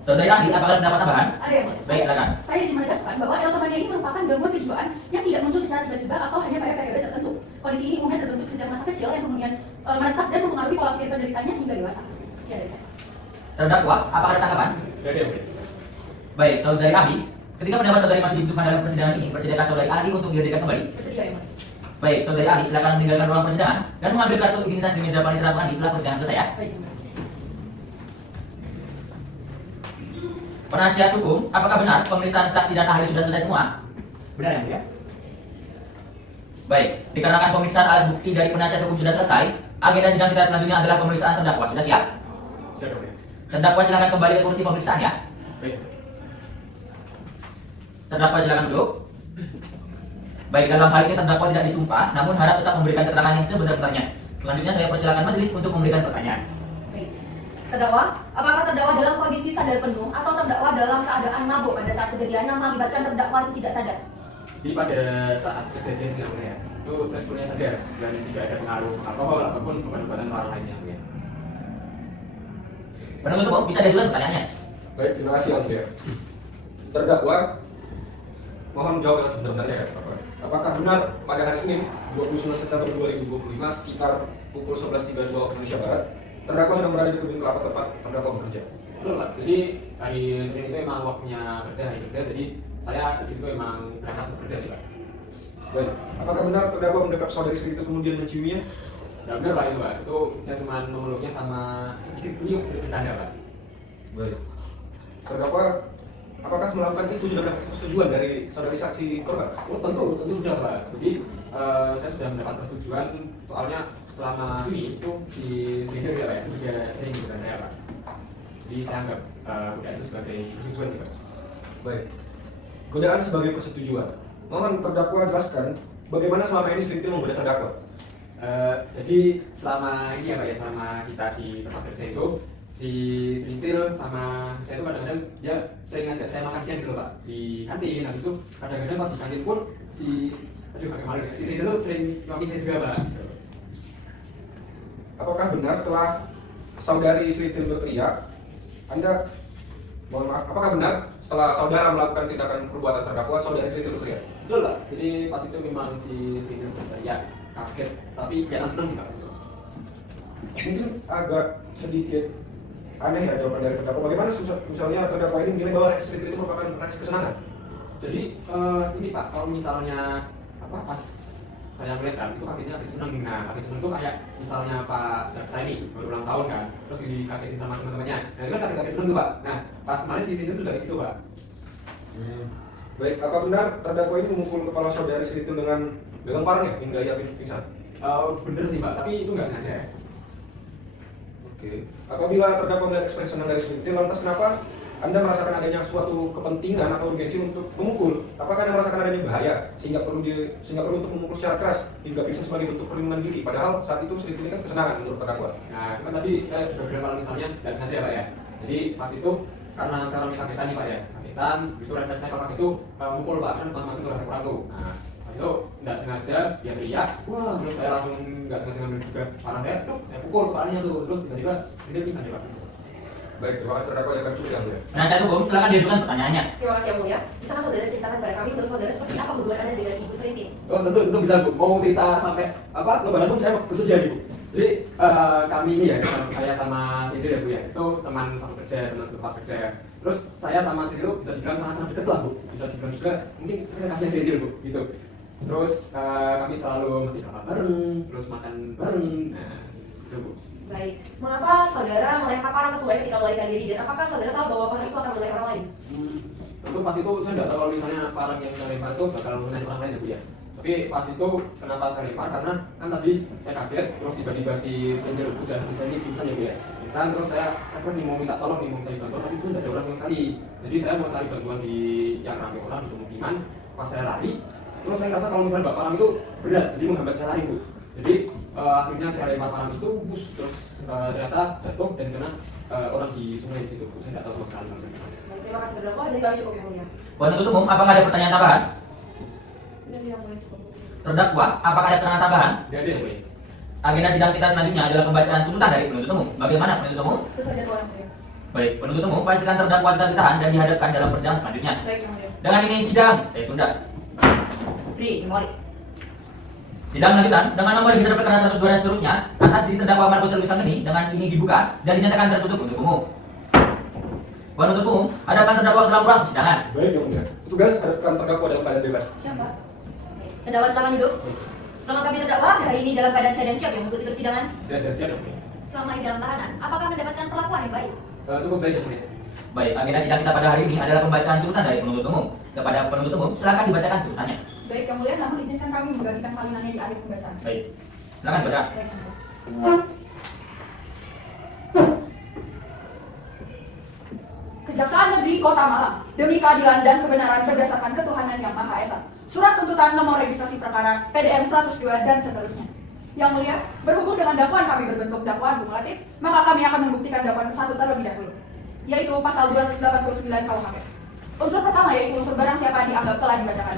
Saudari ahli, apakah ada pendapat tambahan? Ada yang mulia. Baik, silakan. Saya izin menegaskan bahwa erotomania ini merupakan gangguan kejiwaan yang tidak muncul secara tiba-tiba atau hanya pada periode tertentu. Kondisi ini umumnya terbentuk sejak masa kecil yang kemudian menetap dan mempengaruhi pola pikir penderitanya hingga dewasa. Sekian dari saya. Terdakwa, apakah ada tanggapan? Tidak ada yang mulia. Baik, saudari ahli, ketika pendapat saudari masih dibutuhkan dalam persidangan ini, persidakan saudari ahli untuk dihadirkan kembali. Bersedia yang mulia. Baik, saudari ahli, silakan meninggalkan ruang persidangan dan mengambil kartu identitas di meja panitera pengadilan setelah persidangan selesai ya. Baik, yang mulia. Penasihat hukum, apakah benar pemeriksaan saksi dan ahli sudah selesai semua? Benar yang mulia. Baik, dikarenakan pemeriksaan alat bukti dari penasihat hukum sudah selesai, agenda sidang kita selanjutnya adalah pemeriksaan terdakwa. Sudah siap? Siap yang mulia. Terdakwa silakan kembali ke kursi pemeriksaan ya. Baik. Terdakwa silakan duduk. Baik, dalam hal ini terdakwa tidak disumpah, namun harap tetap memberikan keterangan yang sebenar-benarnya. Selanjutnya saya persilakan majelis untuk memberikan pertanyaan. Baik. Terdakwa, apakah terdakwa dalam kondisi sadar penuh atau terdakwa dalam keadaan mabuk pada saat kejadian yang mengakibatkan terdakwa itu tidak sadar? Jadi pada saat kejadian yang mulia, itu saya sebenarnya sadar dan tidak ada pengaruh alkohol ataupun obat-obatan terlarang lainnya. Ya. Penuntut umum bisa diajukan pertanyaannya. Baik, terima kasih Yang Mulia. Terdakwa, mohon jawab dengan sebenarnya ya, Bapak. Apakah benar pada hari Senin 29 September 2025 sekitar pukul 11.32 waktu Indonesia Barat, terdakwa sedang berada di kebun kelapa tempat terdakwa bekerja? Betul Pak, jadi hari Senin itu emang waktunya kerja, hari kerja, jadi saya di situ emang berangkat bekerja juga. Baik, apakah benar terdakwa mendekap saudari Sri itu kemudian menciuminya? Tidak benar Pak itu Pak, itu saya cuma memeluknya sama sedikit meniup bercanda Pak. Baik, terdakwa apakah melakukan itu sudah mendapat persetujuan dari saudari saksi korban? Oh tentu sudah Pak, jadi saya sudah mendapat persetujuan, soalnya selama ini itu si senior ya Pak ya, itu dia sering dengan saya Pak. Jadi saya anggap udah itu sebagai persetujuan juga. Baik, godaan sebagai persetujuan. Mohon terdakwa jelaskan bagaimana selama ini Sri menggoda terdakwa? Jadi selama ini ya Pak ya, selama kita di tempat kerja itu si Selintil sama saya itu kadang-kadang dia sering ngajak saya makan siang gitu loh Pak di kantin. Habis itu kadang-kadang pas di kantin pun si agak malu ya, si Selintil tuh sering suami saya juga Pak. Apakah benar setelah saudari Selintil berteriak, Anda, mohon maaf, apakah benar setelah saudara melakukan tindakan perbuatan terdakwa, saudari Selintil berteriak? Betul Pak, jadi pas itu memang si Selintil berteriak kaget, tapi kelihatan senang sih Pak. Mungkin agak sedikit aneh ya jawaban dari terdakwa. Bagaimana misalnya terdakwa ini menilai bahwa reaksi Selintil itu merupakan reaksi kesenangan? Jadi ini Pak, kalau misalnya pas saya melihat kan itu kagetnya kaget seneng. Nah kaget seneng itu kayak misalnya Pak jaksa ini baru ulang tahun kan, terus dikagetin sama teman-temannya. Nah itu kan kaget seneng tuh Pak. Nah pas kemarin si Selintil tuh kayak gitu Pak. Baik, apa benar terdakwa ini memukul kepala saudari Selintil dengan parangnya hingga ia pingsan? Bener sih Pak, tapi itu nggak sengaja. Oke. Apabila terdakwa melihat ekspresi senang dari Selintil, lantas kenapa Anda merasakan adanya suatu kepentingan atau urgensi untuk memukul? Apakah Anda merasakan adanya bahaya sehingga perlu untuk memukul secara keras hingga pingsan sebagai bentuk perlindungan diri? Padahal saat itu Selintil ini kan kesenangan menurut terdakwa. Nah itu kan tadi saya sudah bilang kalau misalnya nggak sengaja ya Pak ya. Jadi pas itu karena saya orangnya kagetan nih Pak ya, kagetan, besok refleks saya kalau itu mukul Pak, kan langsung ke orang tuh. Nah itu nggak sengaja dia teriak, wah terus saya langsung nggak sengaja ngambil juga parang saya, saya pukul kepalanya tuh, terus tiba-tiba dia pingsan ya Pak. Baik, terima kasih terdakwa yang akan cukup ya. Penasihat hukum silakan diajukan pertanyaannya. Terima kasih Yang Mulia. Bisakah saudara ceritakan pada kami menurut saudara seperti apa hubungan Anda dengan Ibu Selintil? Oh tentu bisa Bu, mau cerita sampai apa lebaran pun saya bersedia Bu. Jadi kami ini ya, saya sama Selintil ya Bu ya, itu teman satu kerja, teman tempat kerja. Terus saya sama Selintil bisa dibilang sangat-sangat dekat lah Bu, bisa dibilang juga mungkin saya kasih Selintil Bu, gitu. Terus kami selalu mati kapal bareng, terus makan bareng, nah itu Bu. Baik, mengapa saudara melempar parang ke sungai ketika melarikan diri dan apakah saudara tahu bahwa parang itu akan menyerang orang lain? Untuk pas itu saya nggak tahu kalau misalnya parang yang saya lempar itu bakal mengenai orang lain ya Bu ya. Tapi pas itu kenapa saya lempar karena kan tadi saya kaget terus tiba-tiba si sender hujan ini pingsan ya Bu ya. Pingsan terus saya nih mau minta tolong nih mau cari bantuan tapi itu nggak ada orang sama sekali. Jadi saya mau cari bantuan di yang ramai orang di pemukiman. Pas saya lari terus saya ngerasa kalau misalnya parang itu berat jadi menghambat saya lari Bu. Jadi akhirnya saya lempar parang itu terus ternyata jatuh dan kena orang di sungai itu. Saya nggak tahu sama sekali maksudnya. Terima kasih terdakwa, dari kami cukup yang mulia. Penuntut umum, apakah ada pertanyaan tambahan? Dan yang mulai cukup. Terdakwa, apakah ada keterangan tambahan? Tidak ada Bu. Agenda sidang kita selanjutnya adalah pembacaan tuntutan dari penuntut umum. Bagaimana penuntut umum? Itu saja Tuan Mulia. Baik, penuntut umum pastikan terdakwa tetap ditahan dan dihadapkan dalam persidangan selanjutnya. Baik yang mulia. Dengan ini sidang saya tunda. Pri, memori. Sidang lanjutan dengan nomor register perkara 102 dan seterusnya atas diri terdakwa Markus Selvi Sanggeni dengan ini dibuka dan dinyatakan tertutup untuk umum. Penuntut umum, hadapkan terdakwa ke dalam ruang persidangan. Baik yang mulia. Petugas hadapkan terdakwa dalam keadaan bebas. Siapa? Terdakwa silakan duduk. Selamat pagi terdakwa, hari ini dalam keadaan saya dan siap yang mengikuti persidangan. Saya dan siap Bu. Selama di dalam tahanan, apakah mendapatkan perlakuan yang baik? Cukup baik ya Bu. Baik, agenda sidang kita pada hari ini adalah pembacaan tuntutan dari penuntut umum. Kepada penuntut umum, silakan dibacakan tuntutannya. Baik yang mulia, namun izinkan kami membagikan salinannya di akhir pembacaan. Baik, silakan baca. Baik, yang mulia. Kejaksaan Negeri Kota Malang, demi keadilan dan kebenaran berdasarkan ketuhanan yang Maha Esa. Surat tuntutan nomor registrasi perkara PDM 102 dan seterusnya. Yang mulia, berhubung dengan dakwaan kami berbentuk dakwaan kumulatif, maka kami akan membuktikan dakwaan ke-1 terlebih dahulu, yaitu pasal 289 KUHP. Unsur pertama yaitu unsur barang siapa dianggap telah dibacakan.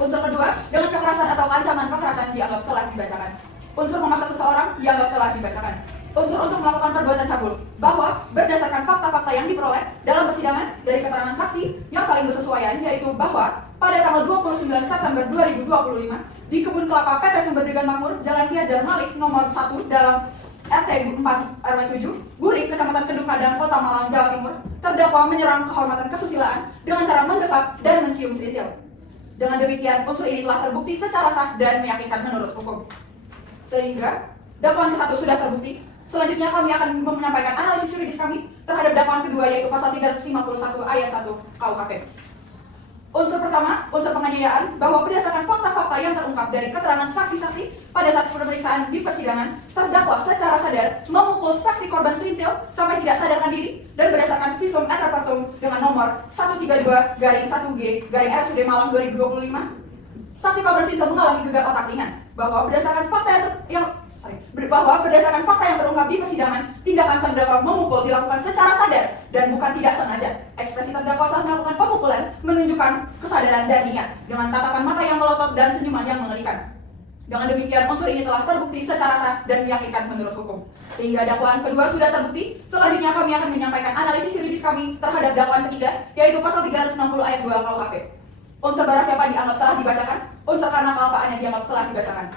Unsur kedua, dengan kekerasan atau ancaman kekerasan dianggap telah dibacakan. Unsur memaksa seseorang dianggap telah dibacakan. Unsur untuk melakukan perbuatan cabul, bahwa berdasarkan fakta-fakta yang diperoleh dalam persidangan dari keterangan saksi yang saling bersesuaian, yaitu bahwa pada tanggal 29 September 2025 di Kebun Kelapa PT Sumber Degan Makmur, Jalan Ki Hajar Malik nomor 1 dalam RT 4 RW 7, Burik, Kecamatan Kedung Kadang, Kota Malang, Jawa Timur, terdakwa menyerang kehormatan kesusilaan dengan cara mendekap dan mencium serintil. Dengan demikian, unsur ini telah terbukti secara sah dan meyakinkan menurut hukum. Sehingga dakwaan ke-1 sudah terbukti. Selanjutnya kami akan menyampaikan analisis yuridis kami terhadap dakwaan kedua yaitu pasal 351 ayat 1 KUHP. Unsur pertama, unsur penganiayaan, bahwa berdasarkan fakta-fakta yang terungkap dari keterangan saksi-saksi pada saat pemeriksaan di persidangan, terdakwa secara sadar memukul saksi korban serintil sampai tidak sadarkan diri dan berdasarkan visum et repertum dengan nomor 132-1G-RSUD Malang 2025, saksi korban serintil mengalami gegar otak ringan. Bahwa berdasarkan fakta yang terungkap di persidangan, tindakan terdakwa memukul dilakukan secara sadar dan bukan tidak sengaja. Ekspresi terdakwa saat melakukan pemukulan menunjukkan kesadaran dan niat dengan tatapan mata yang melotot dan senyuman yang mengerikan. Dengan demikian, unsur ini telah terbukti secara sah dan meyakinkan menurut hukum. Sehingga dakwaan kedua sudah terbukti. Selanjutnya kami akan menyampaikan analisis yuridis kami terhadap dakwaan ketiga, yaitu pasal 360 ayat 2 KUHP. Unsur barang siapa dianggap telah dibacakan, unsur karena kealpaannya dianggap telah dibacakan.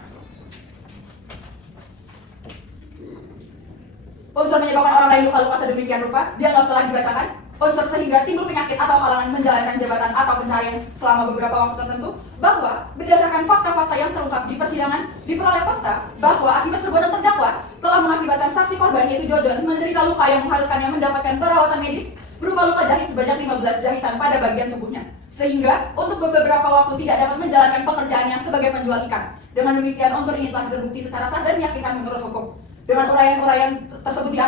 Unsur menyebabkan orang lain luka-luka sedemikian rupa dianggap telah dibacakan. Unsur sehingga timbul penyakit atau halangan menjalankan jabatan atau pencarian selama beberapa waktu tertentu, bahwa berdasarkan fakta-fakta yang terungkap di persidangan diperoleh fakta bahwa akibat perbuatan terdakwa telah mengakibatkan saksi korban yaitu Jojon menderita luka yang mengharuskannya mendapatkan perawatan medis berupa luka jahit sebanyak 15 jahitan pada bagian tubuhnya, sehingga untuk beberapa waktu tidak dapat menjalankan pekerjaannya sebagai penjual ikan. Dengan demikian, unsur ini telah terbukti secara sah dan meyakinkan menurut hukum. Dengan uraian-uraian tersebut di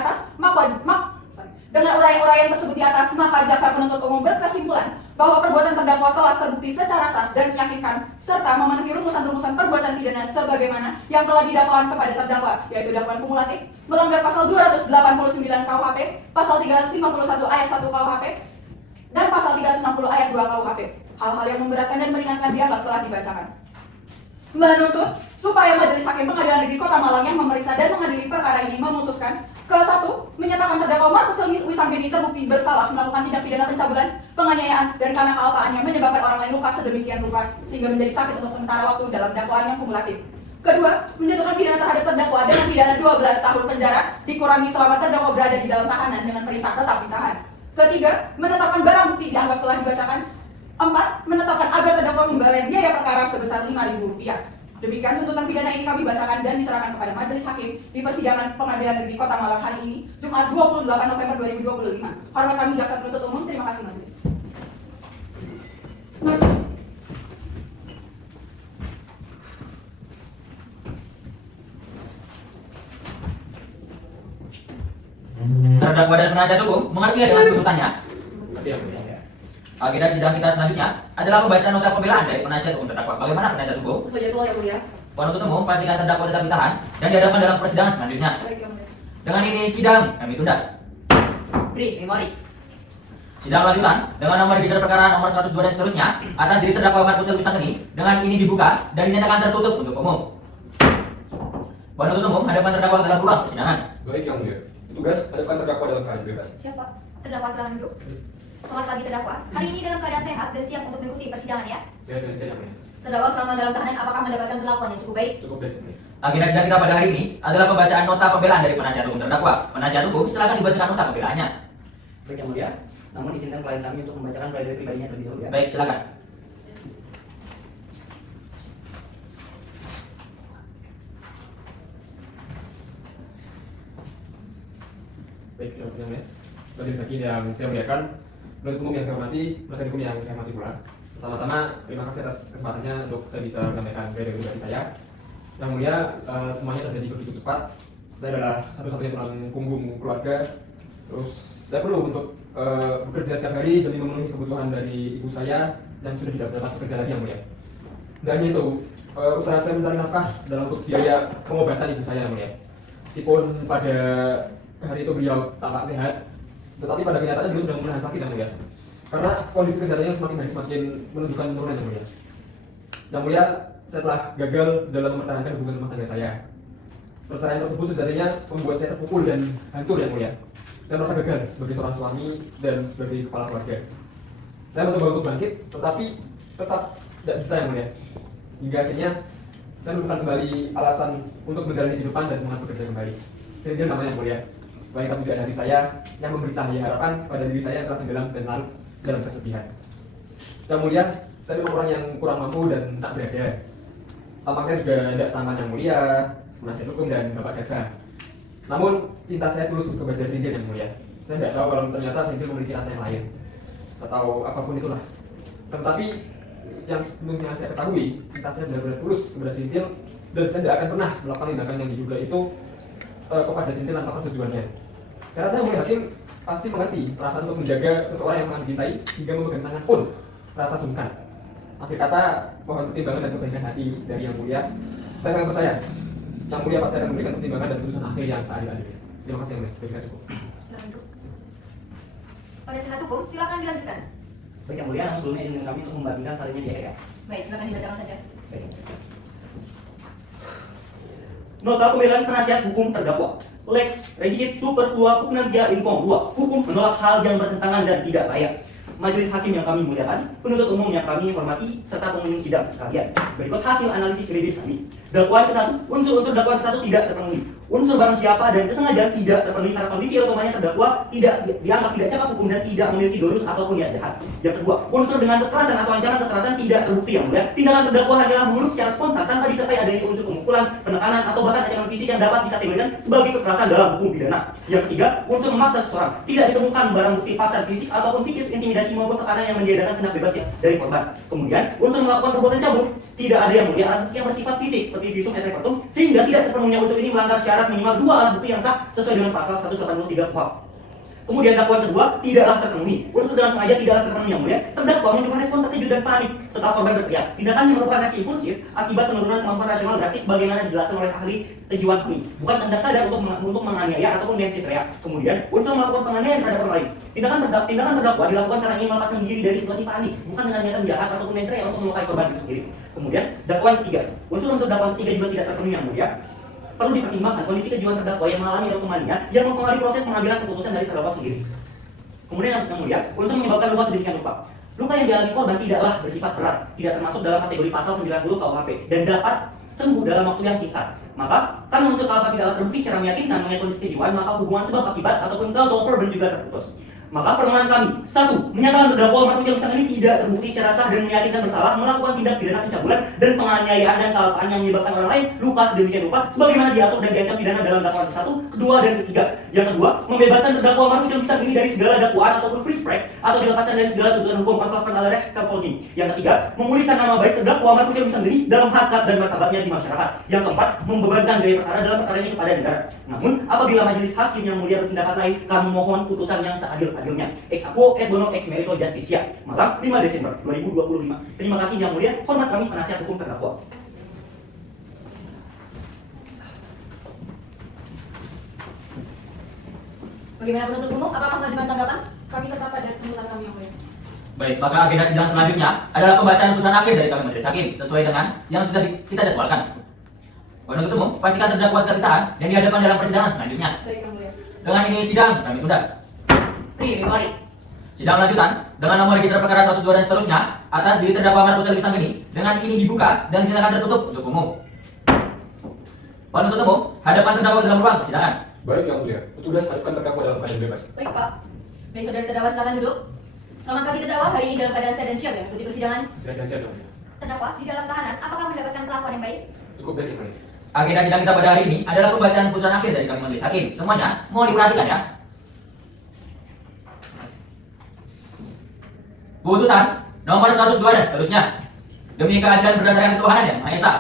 atas, maka jaksa penuntut umum berkesimpulan bahwa perbuatan terdakwa telah terbukti secara sah dan meyakinkan serta memenuhi rumusan-rumusan perbuatan pidana sebagaimana yang telah didakwakan kepada terdakwa, yaitu dakwaan kumulatif melanggar pasal 289 KUHP, pasal 351 ayat 1 KUHP, dan pasal 360 ayat 2 KUHP. Hal-hal yang memberatkan dan meringankan dianggap telah dibacakan. Menuntut supaya Majelis Hakim Pengadilan Negeri Kota Malang yang memeriksa dan mengadili perkara ini memutuskan ke-1, menyatakan terdakwa Markus Selvi Sanggeni terbukti bersalah melakukan tindak pidana pencabulan, penganiayaan, dan karena kealpaannya menyebabkan orang lain luka sedemikian rupa sehingga menjadi sakit untuk sementara waktu dalam dakwaan yang kumulatif. Kedua, menjatuhkan pidana terhadap terdakwa dengan pidana 12 tahun penjara dikurangi selama terdakwa berada di dalam tahanan dengan perintah tetap ditahan. Ketiga, menetapkan barang bukti dianggap telah dibacakan. 4, menetapkan agar terdakwa membayar biaya perkara sebesar Rp5.000. Demikian tuntutan pidana ini kami bacakan dan diserahkan kepada Majelis Hakim di persidangan Pengadilan Negeri Kota Malang hari ini, Jumat 28 November 2025. Hormat kami jaksa penuntut umum, terima kasih majelis. Terdakwa dan penasihat hukum mengerti dengan tuntutannya. Tapi yang mulia. Agenda sidang kita selanjutnya adalah pembacaan nota pembelaan dari penasihat hukum terdakwa. Bagaimana penasihat hukum? Sesuai jadwal yang mulia. Penuntut umum pastikan terdakwa tetap ditahan dan dihadapkan dalam persidangan selanjutnya. Baik yang mulia. Dengan ini sidang kami tunda. Beri memori. Sidang lanjutan dengan nomor register perkara nomor 102 dan seterusnya atas diri terdakwa Umar Putra Lusangeni dengan ini dibuka dan dinyatakan tertutup untuk umum. Penuntut umum hadapan terdakwa dalam ruang persidangan. Baik yang mulia. Tugas hadapkan terdakwa dalam keadaan bebas. Siapa? Terdakwa silakan duduk. Selamat pagi terdakwa. Hari ini dalam keadaan sehat dan siap untuk mengikuti persidangan ya. Saya yang mulia. Terdakwa selama dalam tahanan apakah mendapatkan perlakuan yang cukup baik? Cukup baik. Yang mulia. Agenda sidang kita pada hari ini adalah pembacaan nota pembelaan dari penasihat hukum terdakwa. Penasihat hukum silakan dibacakan nota pembelaannya. Baik yang mulia, namun izinkan klien kami untuk membacakan pledoi pribadinya terlebih dahulu ya. Baik, silakan. Baik, yang mulia. Majelis hakim yang saya muliakan, penuntut umum yang saya hormati, penasihat hukum yang saya hormati pula. Pertama-tama, terima kasih atas kesempatannya untuk saya bisa menyampaikan pledoi pribadi saya. Yang mulia, semuanya terjadi begitu cepat. Saya adalah satu-satunya tulang punggung keluarga. Terus saya perlu untuk bekerja setiap hari demi memenuhi kebutuhan dari ibu saya yang sudah tidak dapat bekerja lagi yang mulia. Dan hanya itu, usaha saya mencari nafkah dalam untuk biaya pengobatan ibu saya yang mulia. Meskipun pada hari itu beliau tampak sehat, tetapi pada kenyataannya beliau sudah menahan sakit yang mulia. Karena kondisi kesehatannya semakin hari semakin menunjukkan penurunan yang mulia. Yang mulia, saya telah gagal dalam mempertahankan hubungan rumah tangga saya. Perceraian tersebut sejatinya membuat saya terpukul dan hancur yang mulia. Saya merasa gagal sebagai seorang suami dan sebagai kepala keluarga. Saya mencoba untuk bangkit, tetapi tetap tidak bisa yang mulia. Hingga akhirnya saya menemukan kembali alasan untuk menjalani kehidupan dan semangat bekerja kembali. Sehingga namanya yang mulia, wanita pujaan hati saya yang memberi cahaya harapan pada diri saya yang telah tenggelam dan larut dalam kesedihan. Yang mulia, saya memang orang yang kurang mampu dan tak berada. Tampak saya juga tidak sama yang mulia, penasihat hukum dan bapak jaksa. Namun cinta saya tulus kepada Sindir yang mulia. Saya tidak tahu kalau ternyata Sindir memiliki rasa yang lain atau apapun itulah. Tetapi yang sebelumnya saya ketahui, cinta saya benar-benar tulus kepada Sindir dan saya tidak akan pernah melakukan tindakan yang diduga itu kepada Sindir tanpa persetujuannya. Cara saya mulia hakim pasti mengerti perasaan untuk menjaga seseorang yang sangat dicintai hingga memegang tangan pun rasa sungkan. Akhir kata, mohon pertimbangan dan kebaikan hati dari yang mulia. Saya sangat percaya yang mulia pasti akan memberikan pertimbangan dan putusan akhir yang seadil-adilnya. Terima kasih yang mulia, saya cukup. Silakan duduk. Penasihat hukum silakan dilanjutkan. Baik yang mulia, namun sebelumnya izinkan kami untuk membagikan salahnya di akhir ya. Baik, silakan dibacakan saja. Baik. Nota pembelaan penasihat hukum terdakwa. Lex Regicit Superflua Pugnatia Incom 2. Hukum menolak hal yang bertentangan dan tidak layak. Majelis hakim yang kami muliakan, penuntut umum yang kami hormati, serta pengunjung sidang sekalian. Berikut hasil analisis juridis kami. Dakwaan ke-1, unsur-unsur dakwaan ke-1 tidak terpenuhi. Unsur barang siapa dan kesengajaan tidak terpenuhi karena kondisi otomatis terdakwa tidak dianggap tidak cakap hukum dan tidak memiliki dolus ataupun niat jahat. Yang kedua, unsur dengan kekerasan atau ancaman kekerasan tidak terbukti yang mulia. Tindakan terdakwa hanyalah membunuh secara spontan tanpa disertai adanya unsur pemukulan, penekanan atau bahkan ancaman fisik yang dapat dikategorikan sebagai kekerasan dalam hukum pidana. Yang ketiga, unsur memaksa seseorang. Tidak ditemukan barang bukti paksaan fisik ataupun psikis, intimidasi maupun tekanan yang meniadakan tindak bebas dari korban. Kemudian, unsur melakukan perbuatan cabul. Tidak ada yang mulia alat bukti yang bersifat fisik seperti visum et repertum, sehingga tidak terpenuhnya unsur ini melanggar syarat minimal 2 alat bukti yang sah sesuai dengan pasal 183 KUHP. Kemudian dakwaan kedua tidaklah terpenuhi. Unsur dengan sengaja tidaklah terpenuhi yang mulia. Terdakwa menunjukkan respon terkejut dan panik setelah korban berteriak. Tindakan yang merupakan reaksi impulsif akibat penurunan kemampuan rasional drastis sebagaimana dijelaskan oleh ahli kejiwaan kami. Bukan hendak sadar untuk menganiaya ataupun mengensi teriak. Kemudian unsur melakukan penganiayaan terhadap orang lain. Tindakan terdakwa dilakukan karena ingin melepaskan diri dari situasi panik, bukan dengan niatan jahat ataupun mengensi teriak untuk melukai korban itu sendiri. Kemudian dakwaan ketiga. Unsur dakwaan ketiga juga tidak terpenuhi yang mulia. Perlu dipertimbangkan kondisi kejiwaan terdakwa yang mengalami otomania yang mempengaruhi proses pengambilan keputusan dari terdakwa sendiri. Kemudian yang mulia, unsur menyebabkan luka sedemikian rupa. Luka yang dialami korban tidaklah bersifat berat, tidak termasuk dalam kategori pasal 90 KUHP dan dapat sembuh dalam waktu yang singkat. Maka, karena unsur KUHP tidaklah terbukti secara meyakinkan mengenai kondisi kejiwaan, maka hubungan sebab akibat ataupun causal verb juga terputus. Maka permohonan kami, 1. Menyatakan terdakwa Marco Jalur Sang ini tidak terbukti secara sah dan meyakinkan bersalah melakukan tindak pidana pencabulan dan penganiayaan dan kelapaan yang menyebabkan orang lain luka sedemikian rupa sebagaimana diatur dan diancam pidana dalam dakwaan ke-1, kedua, dan ketiga. Yang kedua, membebaskan terdakwa Marco Jalur Sang ini dari segala dakwaan ataupun free spread atau dilepaskan dari segala tuntutan hukum konsultan alareh kapolri. Yang ketiga, memulihkan nama baik terdakwa Marco Jalur Sang ini dalam harkat dan martabatnya di masyarakat. Yang keempat, membebankan biaya perkara dalam perkara ini kepada negara. Namun, apabila majelis hakim yang mulia bertindakan lain, kami mohon putusan yang seadil-adilnya. Ex aequo et bono ex merito justitia. Malam 5 Desember 2025. Terima kasih yang mulia. Hormat kami penasihat hukum terdakwa. Bagaimana penuntut umum? Apakah mengajukan tanggapan? Kami tetap pada tuntutan kami yang mulia. Baik, maka agenda sidang selanjutnya adalah pembacaan putusan akhir dari kami majelis hakim sesuai dengan yang sudah kita jadwalkan. Penuntut umum, pastikan terdakwa tertahan dan dihadapkan dalam persidangan selanjutnya. Baik, yang mulia. Dengan ini sidang kami tunda. Memori. Sidang lanjutan dengan nomor register perkara 102 dan seterusnya atas diri terdakwa Marco Jalur Sang ini dengan ini dibuka dan dinyatakan tertutup untuk umum. Penuntut umum, hadapan terdakwa dalam ruang persidangan. Baik yang mulia, petugas hadapkan terdakwa dalam keadaan bebas. Baik, Pak. Baik, saudara terdakwa silakan duduk. Selamat pagi terdakwa, hari ini dalam keadaan sehat dan siap ya mengikuti persidangan. Silakan siap dong. Terdakwa di dalam tahanan, apakah mendapatkan perlakuan yang baik? Cukup baik yang mulia. Agenda sidang kita pada hari ini adalah pembacaan putusan akhir dari kami majelis hakim. Semuanya mohon diperhatikan ya. Putusan nomor 102 dan seterusnya. Demi keadilan berdasarkan ketuhanan yang Maha Esa.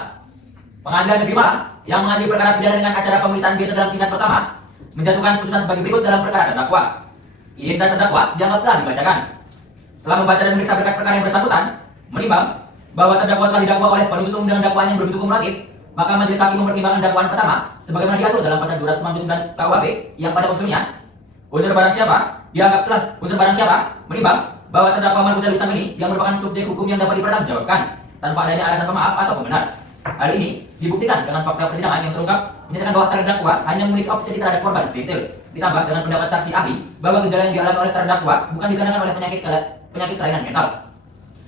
Pengadilan Negeri Malang yang mengadili perkara pidana dengan acara pemeriksaan biasa dalam tingkat pertama menjatuhkan putusan sebagai berikut dalam perkara terdakwa. Identitas terdakwa dianggap telah dibacakan. Setelah membaca dan memeriksa berkas perkara yang bersangkutan, menimbang bahwa terdakwa telah didakwa oleh penuntut umum dengan dakwaan yang berbentuk kumulatif, maka majelis hakim mempertimbangkan dakwaan pertama sebagaimana diatur dalam pasal 299 KUHP yang pada unsurnya unsur barang siapa menimbang bahwa terdakwa Marco Jalur Sang ini yang merupakan subjek hukum yang dapat dipertanggungjawabkan tanpa adanya alasan pemaaf atau pembenar. Hal ini dibuktikan dengan fakta persidangan yang terungkap menyatakan bahwa terdakwa hanya memiliki obsesi terhadap korban spiritual, ditambah dengan pendapat saksi ahli bahwa gejala yang dialami oleh terdakwa bukan dikarenakan oleh penyakit kelainan mental.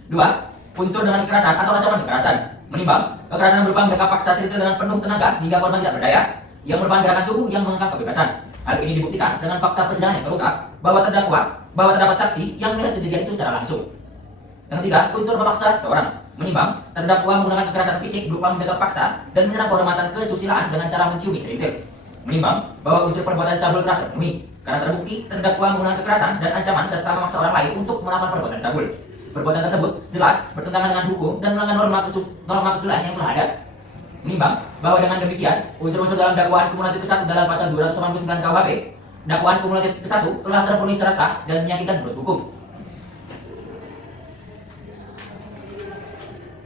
2. Unsur dengan kekerasan atau ancaman kekerasan, menimbang kekerasan berupa mendekap paksa spiritual dengan penuh tenaga hingga korban tidak berdaya, yang merupakan gerakan tubuh yang mengangkat kebebasan. Hal ini dibuktikan dengan fakta persidangan yang terungkap bahwa terdapat saksi yang melihat kejadian itu secara langsung. Yang ketiga, unsur memaksa seseorang, menimbang terdakwa menggunakan kekerasan fisik berupa mendekap paksa dan menyerang kehormatan kesusilaan dengan cara menciumi spiritual. Menimbang bahwa unsur perbuatan cabul telah terpenuhi karena terbukti terdakwa menggunakan kekerasan dan ancaman serta memaksa orang lain untuk melakukan perbuatan cabul. Perbuatan tersebut jelas bertentangan dengan hukum dan melanggar norma kesusilaan yang telah ada. Menimbang bahwa dengan demikian unsur-unsur dalam dakwaan kumulatif ke-1 dalam pasal 299 KUHP, dakwaan kumulatif ke-1 telah terpenuhi secara sah dan meyakinkan menurut hukum.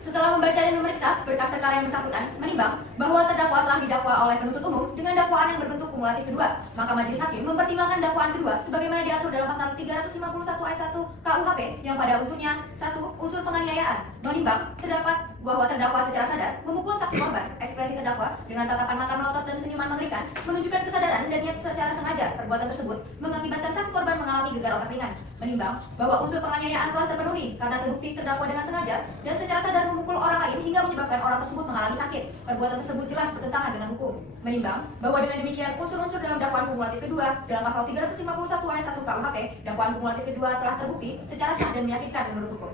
Setelah membaca dan memeriksa berkas perkara yang bersangkutan, menimbang bahwa terdakwa telah didakwa oleh penuntut umum dengan dakwaan yang berbentuk kumulatif kedua, maka majelis hakim mempertimbangkan dakwaan kedua sebagaimana diatur dalam pasal 351 ayat 1 KUHP yang pada unsurnya 1. Unsur penganiayaan, menimbang terdapat bahwa terdakwa secara sadar memukul saksi korban. Ekspresi terdakwa dengan tatapan mata melotot dan senyuman mengerikan menunjukkan kesadaran dan niat secara sengaja perbuatan tersebut mengakibatkan saksi korban mengalami gegar otak ringan. Menimbang bahwa unsur penganiayaan telah terpenuhi karena terbukti terdakwa dengan sengaja dan secara sadar memukul orang lain hingga menyebabkan orang tersebut mengalami sakit. Perbuatan tersebut jelas bertentangan dengan hukum. Menimbang bahwa dengan demikian unsur-unsur dalam dakwaan kumulatif kedua dalam pasal 351 ayat 1 KUHP, dakwaan kumulatif kedua telah terbukti secara sah dan meyakinkan menurut hukum.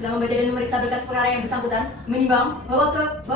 Setelah membaca dan memeriksa berkas perkara yang bersangkutan, menimbang bahwa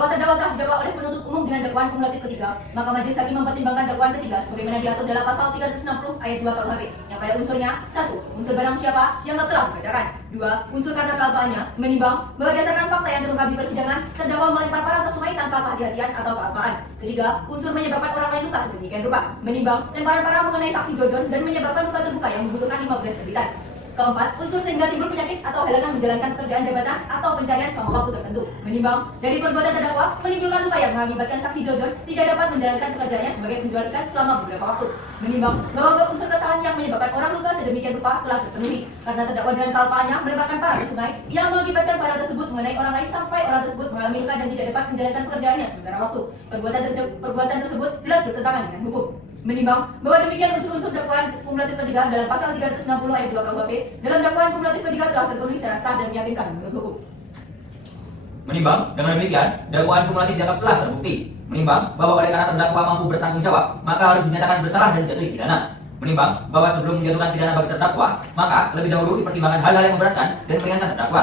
terdakwa telah didakwa oleh penuntut umum dengan dakwaan kumulatif ketiga, maka majelis hakim mempertimbangkan dakwaan ketiga sebagaimana diatur dalam pasal 360 ayat 2 KUHP yang pada unsurnya 1. Unsur barang siapa yang telah dibacakan. 2. Unsur karena kealpaannya, menimbang bahwa berdasarkan fakta yang terungkap di persidangan, terdakwa melempar parang ke sungai tanpa kehati-hatian atau kealpaan. Ketiga, unsur menyebabkan orang lain luka sedemikian rupa, menimbang lemparan parang mengenai saksi Jojon dan menyebabkan luka terbuka yang membutuhkan 15 terbitan. Keempat, unsur sehingga timbul penyakit atau halangan menjalankan pekerjaan jabatan atau pencarian selama waktu tertentu. Menimbang dari perbuatan terdakwa menimbulkan luka yang mengakibatkan saksi Jojon tidak dapat menjalankan pekerjaannya sebagai penjual ikan selama beberapa waktu. Menimbang bahwa unsur kesalahan yang menyebabkan orang luka sedemikian rupa telah terpenuhi karena terdakwa dengan kealpaannya melemparkan parang ke sungai yang mengakibatkan parang tersebut mengenai orang lain sampai orang tersebut mengalami luka dan tidak dapat menjalankan pekerjaannya sementara waktu. Perbuatan tersebut jelas bertentangan dengan hukum. Menimbang bahwa demikian unsur-unsur dakwaan kumulatif ketiga dalam pasal 360 ayat 2 KUHP dalam dakwaan kumulatif ketiga telah terpenuhi secara sah dan meyakinkan menurut hukum. Menimbang dengan demikian, dakwaan kumulatif dianggap telah terbukti. Menimbang bahwa oleh karena terdakwa mampu bertanggung jawab, maka harus dinyatakan bersalah dan dijatuhi pidana. Menimbang bahwa sebelum menjatuhkan pidana bagi terdakwa, maka lebih dahulu dipertimbangkan hal-hal yang memberatkan dan meringankan terdakwa.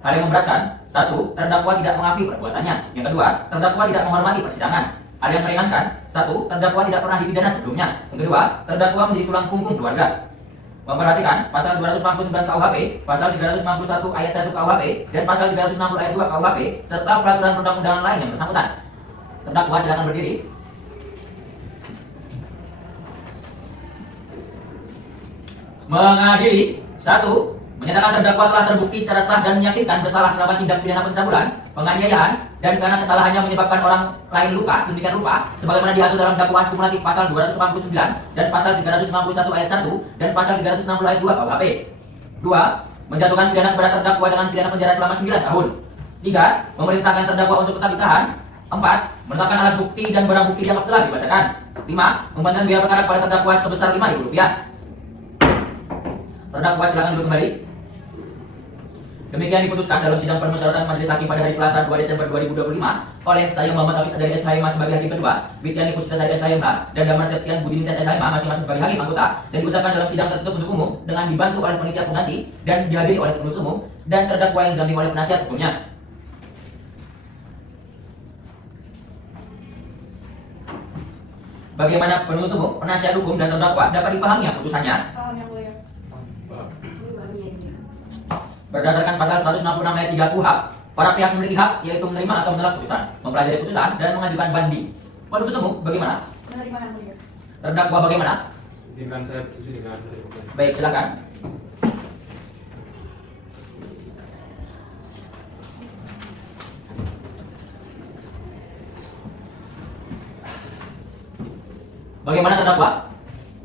Hal yang memberatkan: 1. Terdakwa tidak mengakui perbuatannya. Yang kedua, terdakwa tidak menghormati persidangan. Hal yang meringankan: 1. Terdakwa tidak pernah dipidana sebelumnya. Yang kedua, terdakwa menjadi tulang punggung keluarga. Memperhatikan pasal 259 KUHP, pasal 351 ayat 1 KUHP, dan pasal 360 ayat 2 KUHP, serta peraturan perundang-undangan lain yang bersangkutan. Terdakwa silakan berdiri. Mengadili: 1. Menyatakan terdakwa telah terbukti secara sah dan meyakinkan bersalah melakukan tindak pidana pencabulan, penganiayaan, dan karena kesalahannya menyebabkan orang lain luka sedemikian rupa sebagaimana diatur dalam dakwaan kumulatif pasal 289 dan pasal 351 ayat 1 dan pasal 360 ayat 2 KUHP. 2. Menjatuhkan pidana kepada terdakwa dengan pidana penjara selama 9 tahun. 3. Memerintahkan terdakwa untuk tetap ditahan. 4. Menetapkan alat bukti dan barang bukti yang telah dibacakan. 5. Membebankan biaya perkara kepada terdakwa sebesar Rp5.000. Terdakwa silakan duduk kembali. Demikian diputuskan dalam sidang permusyawaratan Majelis Hakim pada hari Selasa 2 Desember 2025 oleh saya Muhammad Hafiz dari SHMA sebagai hakim kedua, Bityani Puspita Sari SHMA, dan Damar Septian Budi Nitias SHMA masing-masing sebagai hakim anggota, dan diucapkan dalam sidang tertutup untuk umum dengan dibantu oleh panitia pengganti dan dihadiri oleh penuntut umum dan terdakwa yang didampingi oleh penasihat hukumnya. Bagaimana penuntut umum, penasihat hukum, dan terdakwa dapat dipahami putusannya? Paham yang mulia. Berdasarkan pasal 166 ayat 3 KUHP, para pihak memiliki hak yaitu menerima atau menolak putusan, mempelajari putusan, dan mengajukan banding. Penuntut umum bagaimana? Menerima yang mulia. Terdakwa bagaimana? Izinkan saya berdiskusi dengan penasihat hukum. Baik, silakan. Bagaimana terdakwa?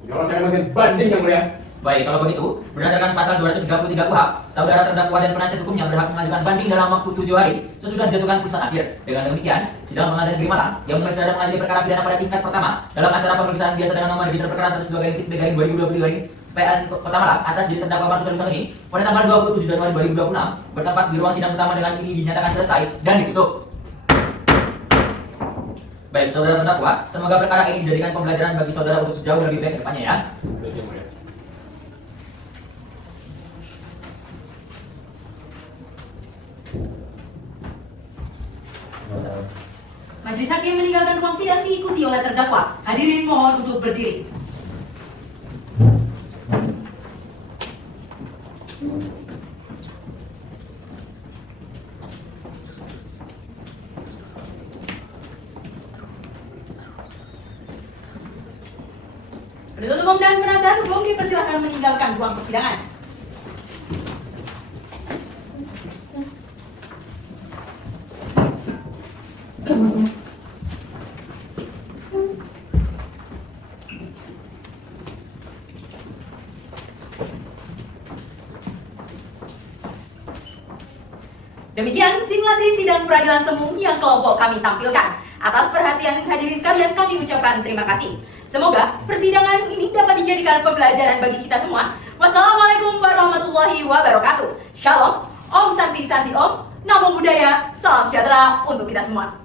Kalau saya mengajukan banding yang mulia. Baik, kalau begitu, berdasarkan pasal 233 KUHP, saudara terdakwa dan penasihat hukumnya berhak mengajukan banding dalam waktu 7 hari sesudah dijatuhkan putusan akhir. Dengan demikian, sidang pengadilan negeri Malang yang memeriksa dan mengadili perkara pidana pada tingkat pertama dalam acara pemeriksaan biasa dengan nomor register perkara 102/2020 PN Kota Malang atas diri terdakwa Markus Agus ini pada tanggal 27 Januari 2026 bertempat di ruang sidang utama dengan ini dinyatakan selesai dan ditutup. Baik, saudara terdakwa, semoga perkara ini dijadikan pembelajaran bagi saudara untuk jauh lebih baik ke depannya ya. Baik, yang mulia. Majelis Hakim meninggalkan ruang sidang diikuti oleh terdakwa. Hadirin mohon untuk berdiri. Penuntut umum dan penasihat hukum dipersilakan meninggalkan ruang persidangan. Demikian simulasi sidang peradilan semu yang kelompok kami tampilkan. Atas perhatian hadirin sekalian kami ucapkan terima kasih. Semoga persidangan ini dapat dijadikan pembelajaran bagi kita semua. Wassalamualaikum warahmatullahi wabarakatuh. Shalom, Om Santi Santi Om, Namo Buddhaya, salam sejahtera untuk kita semua.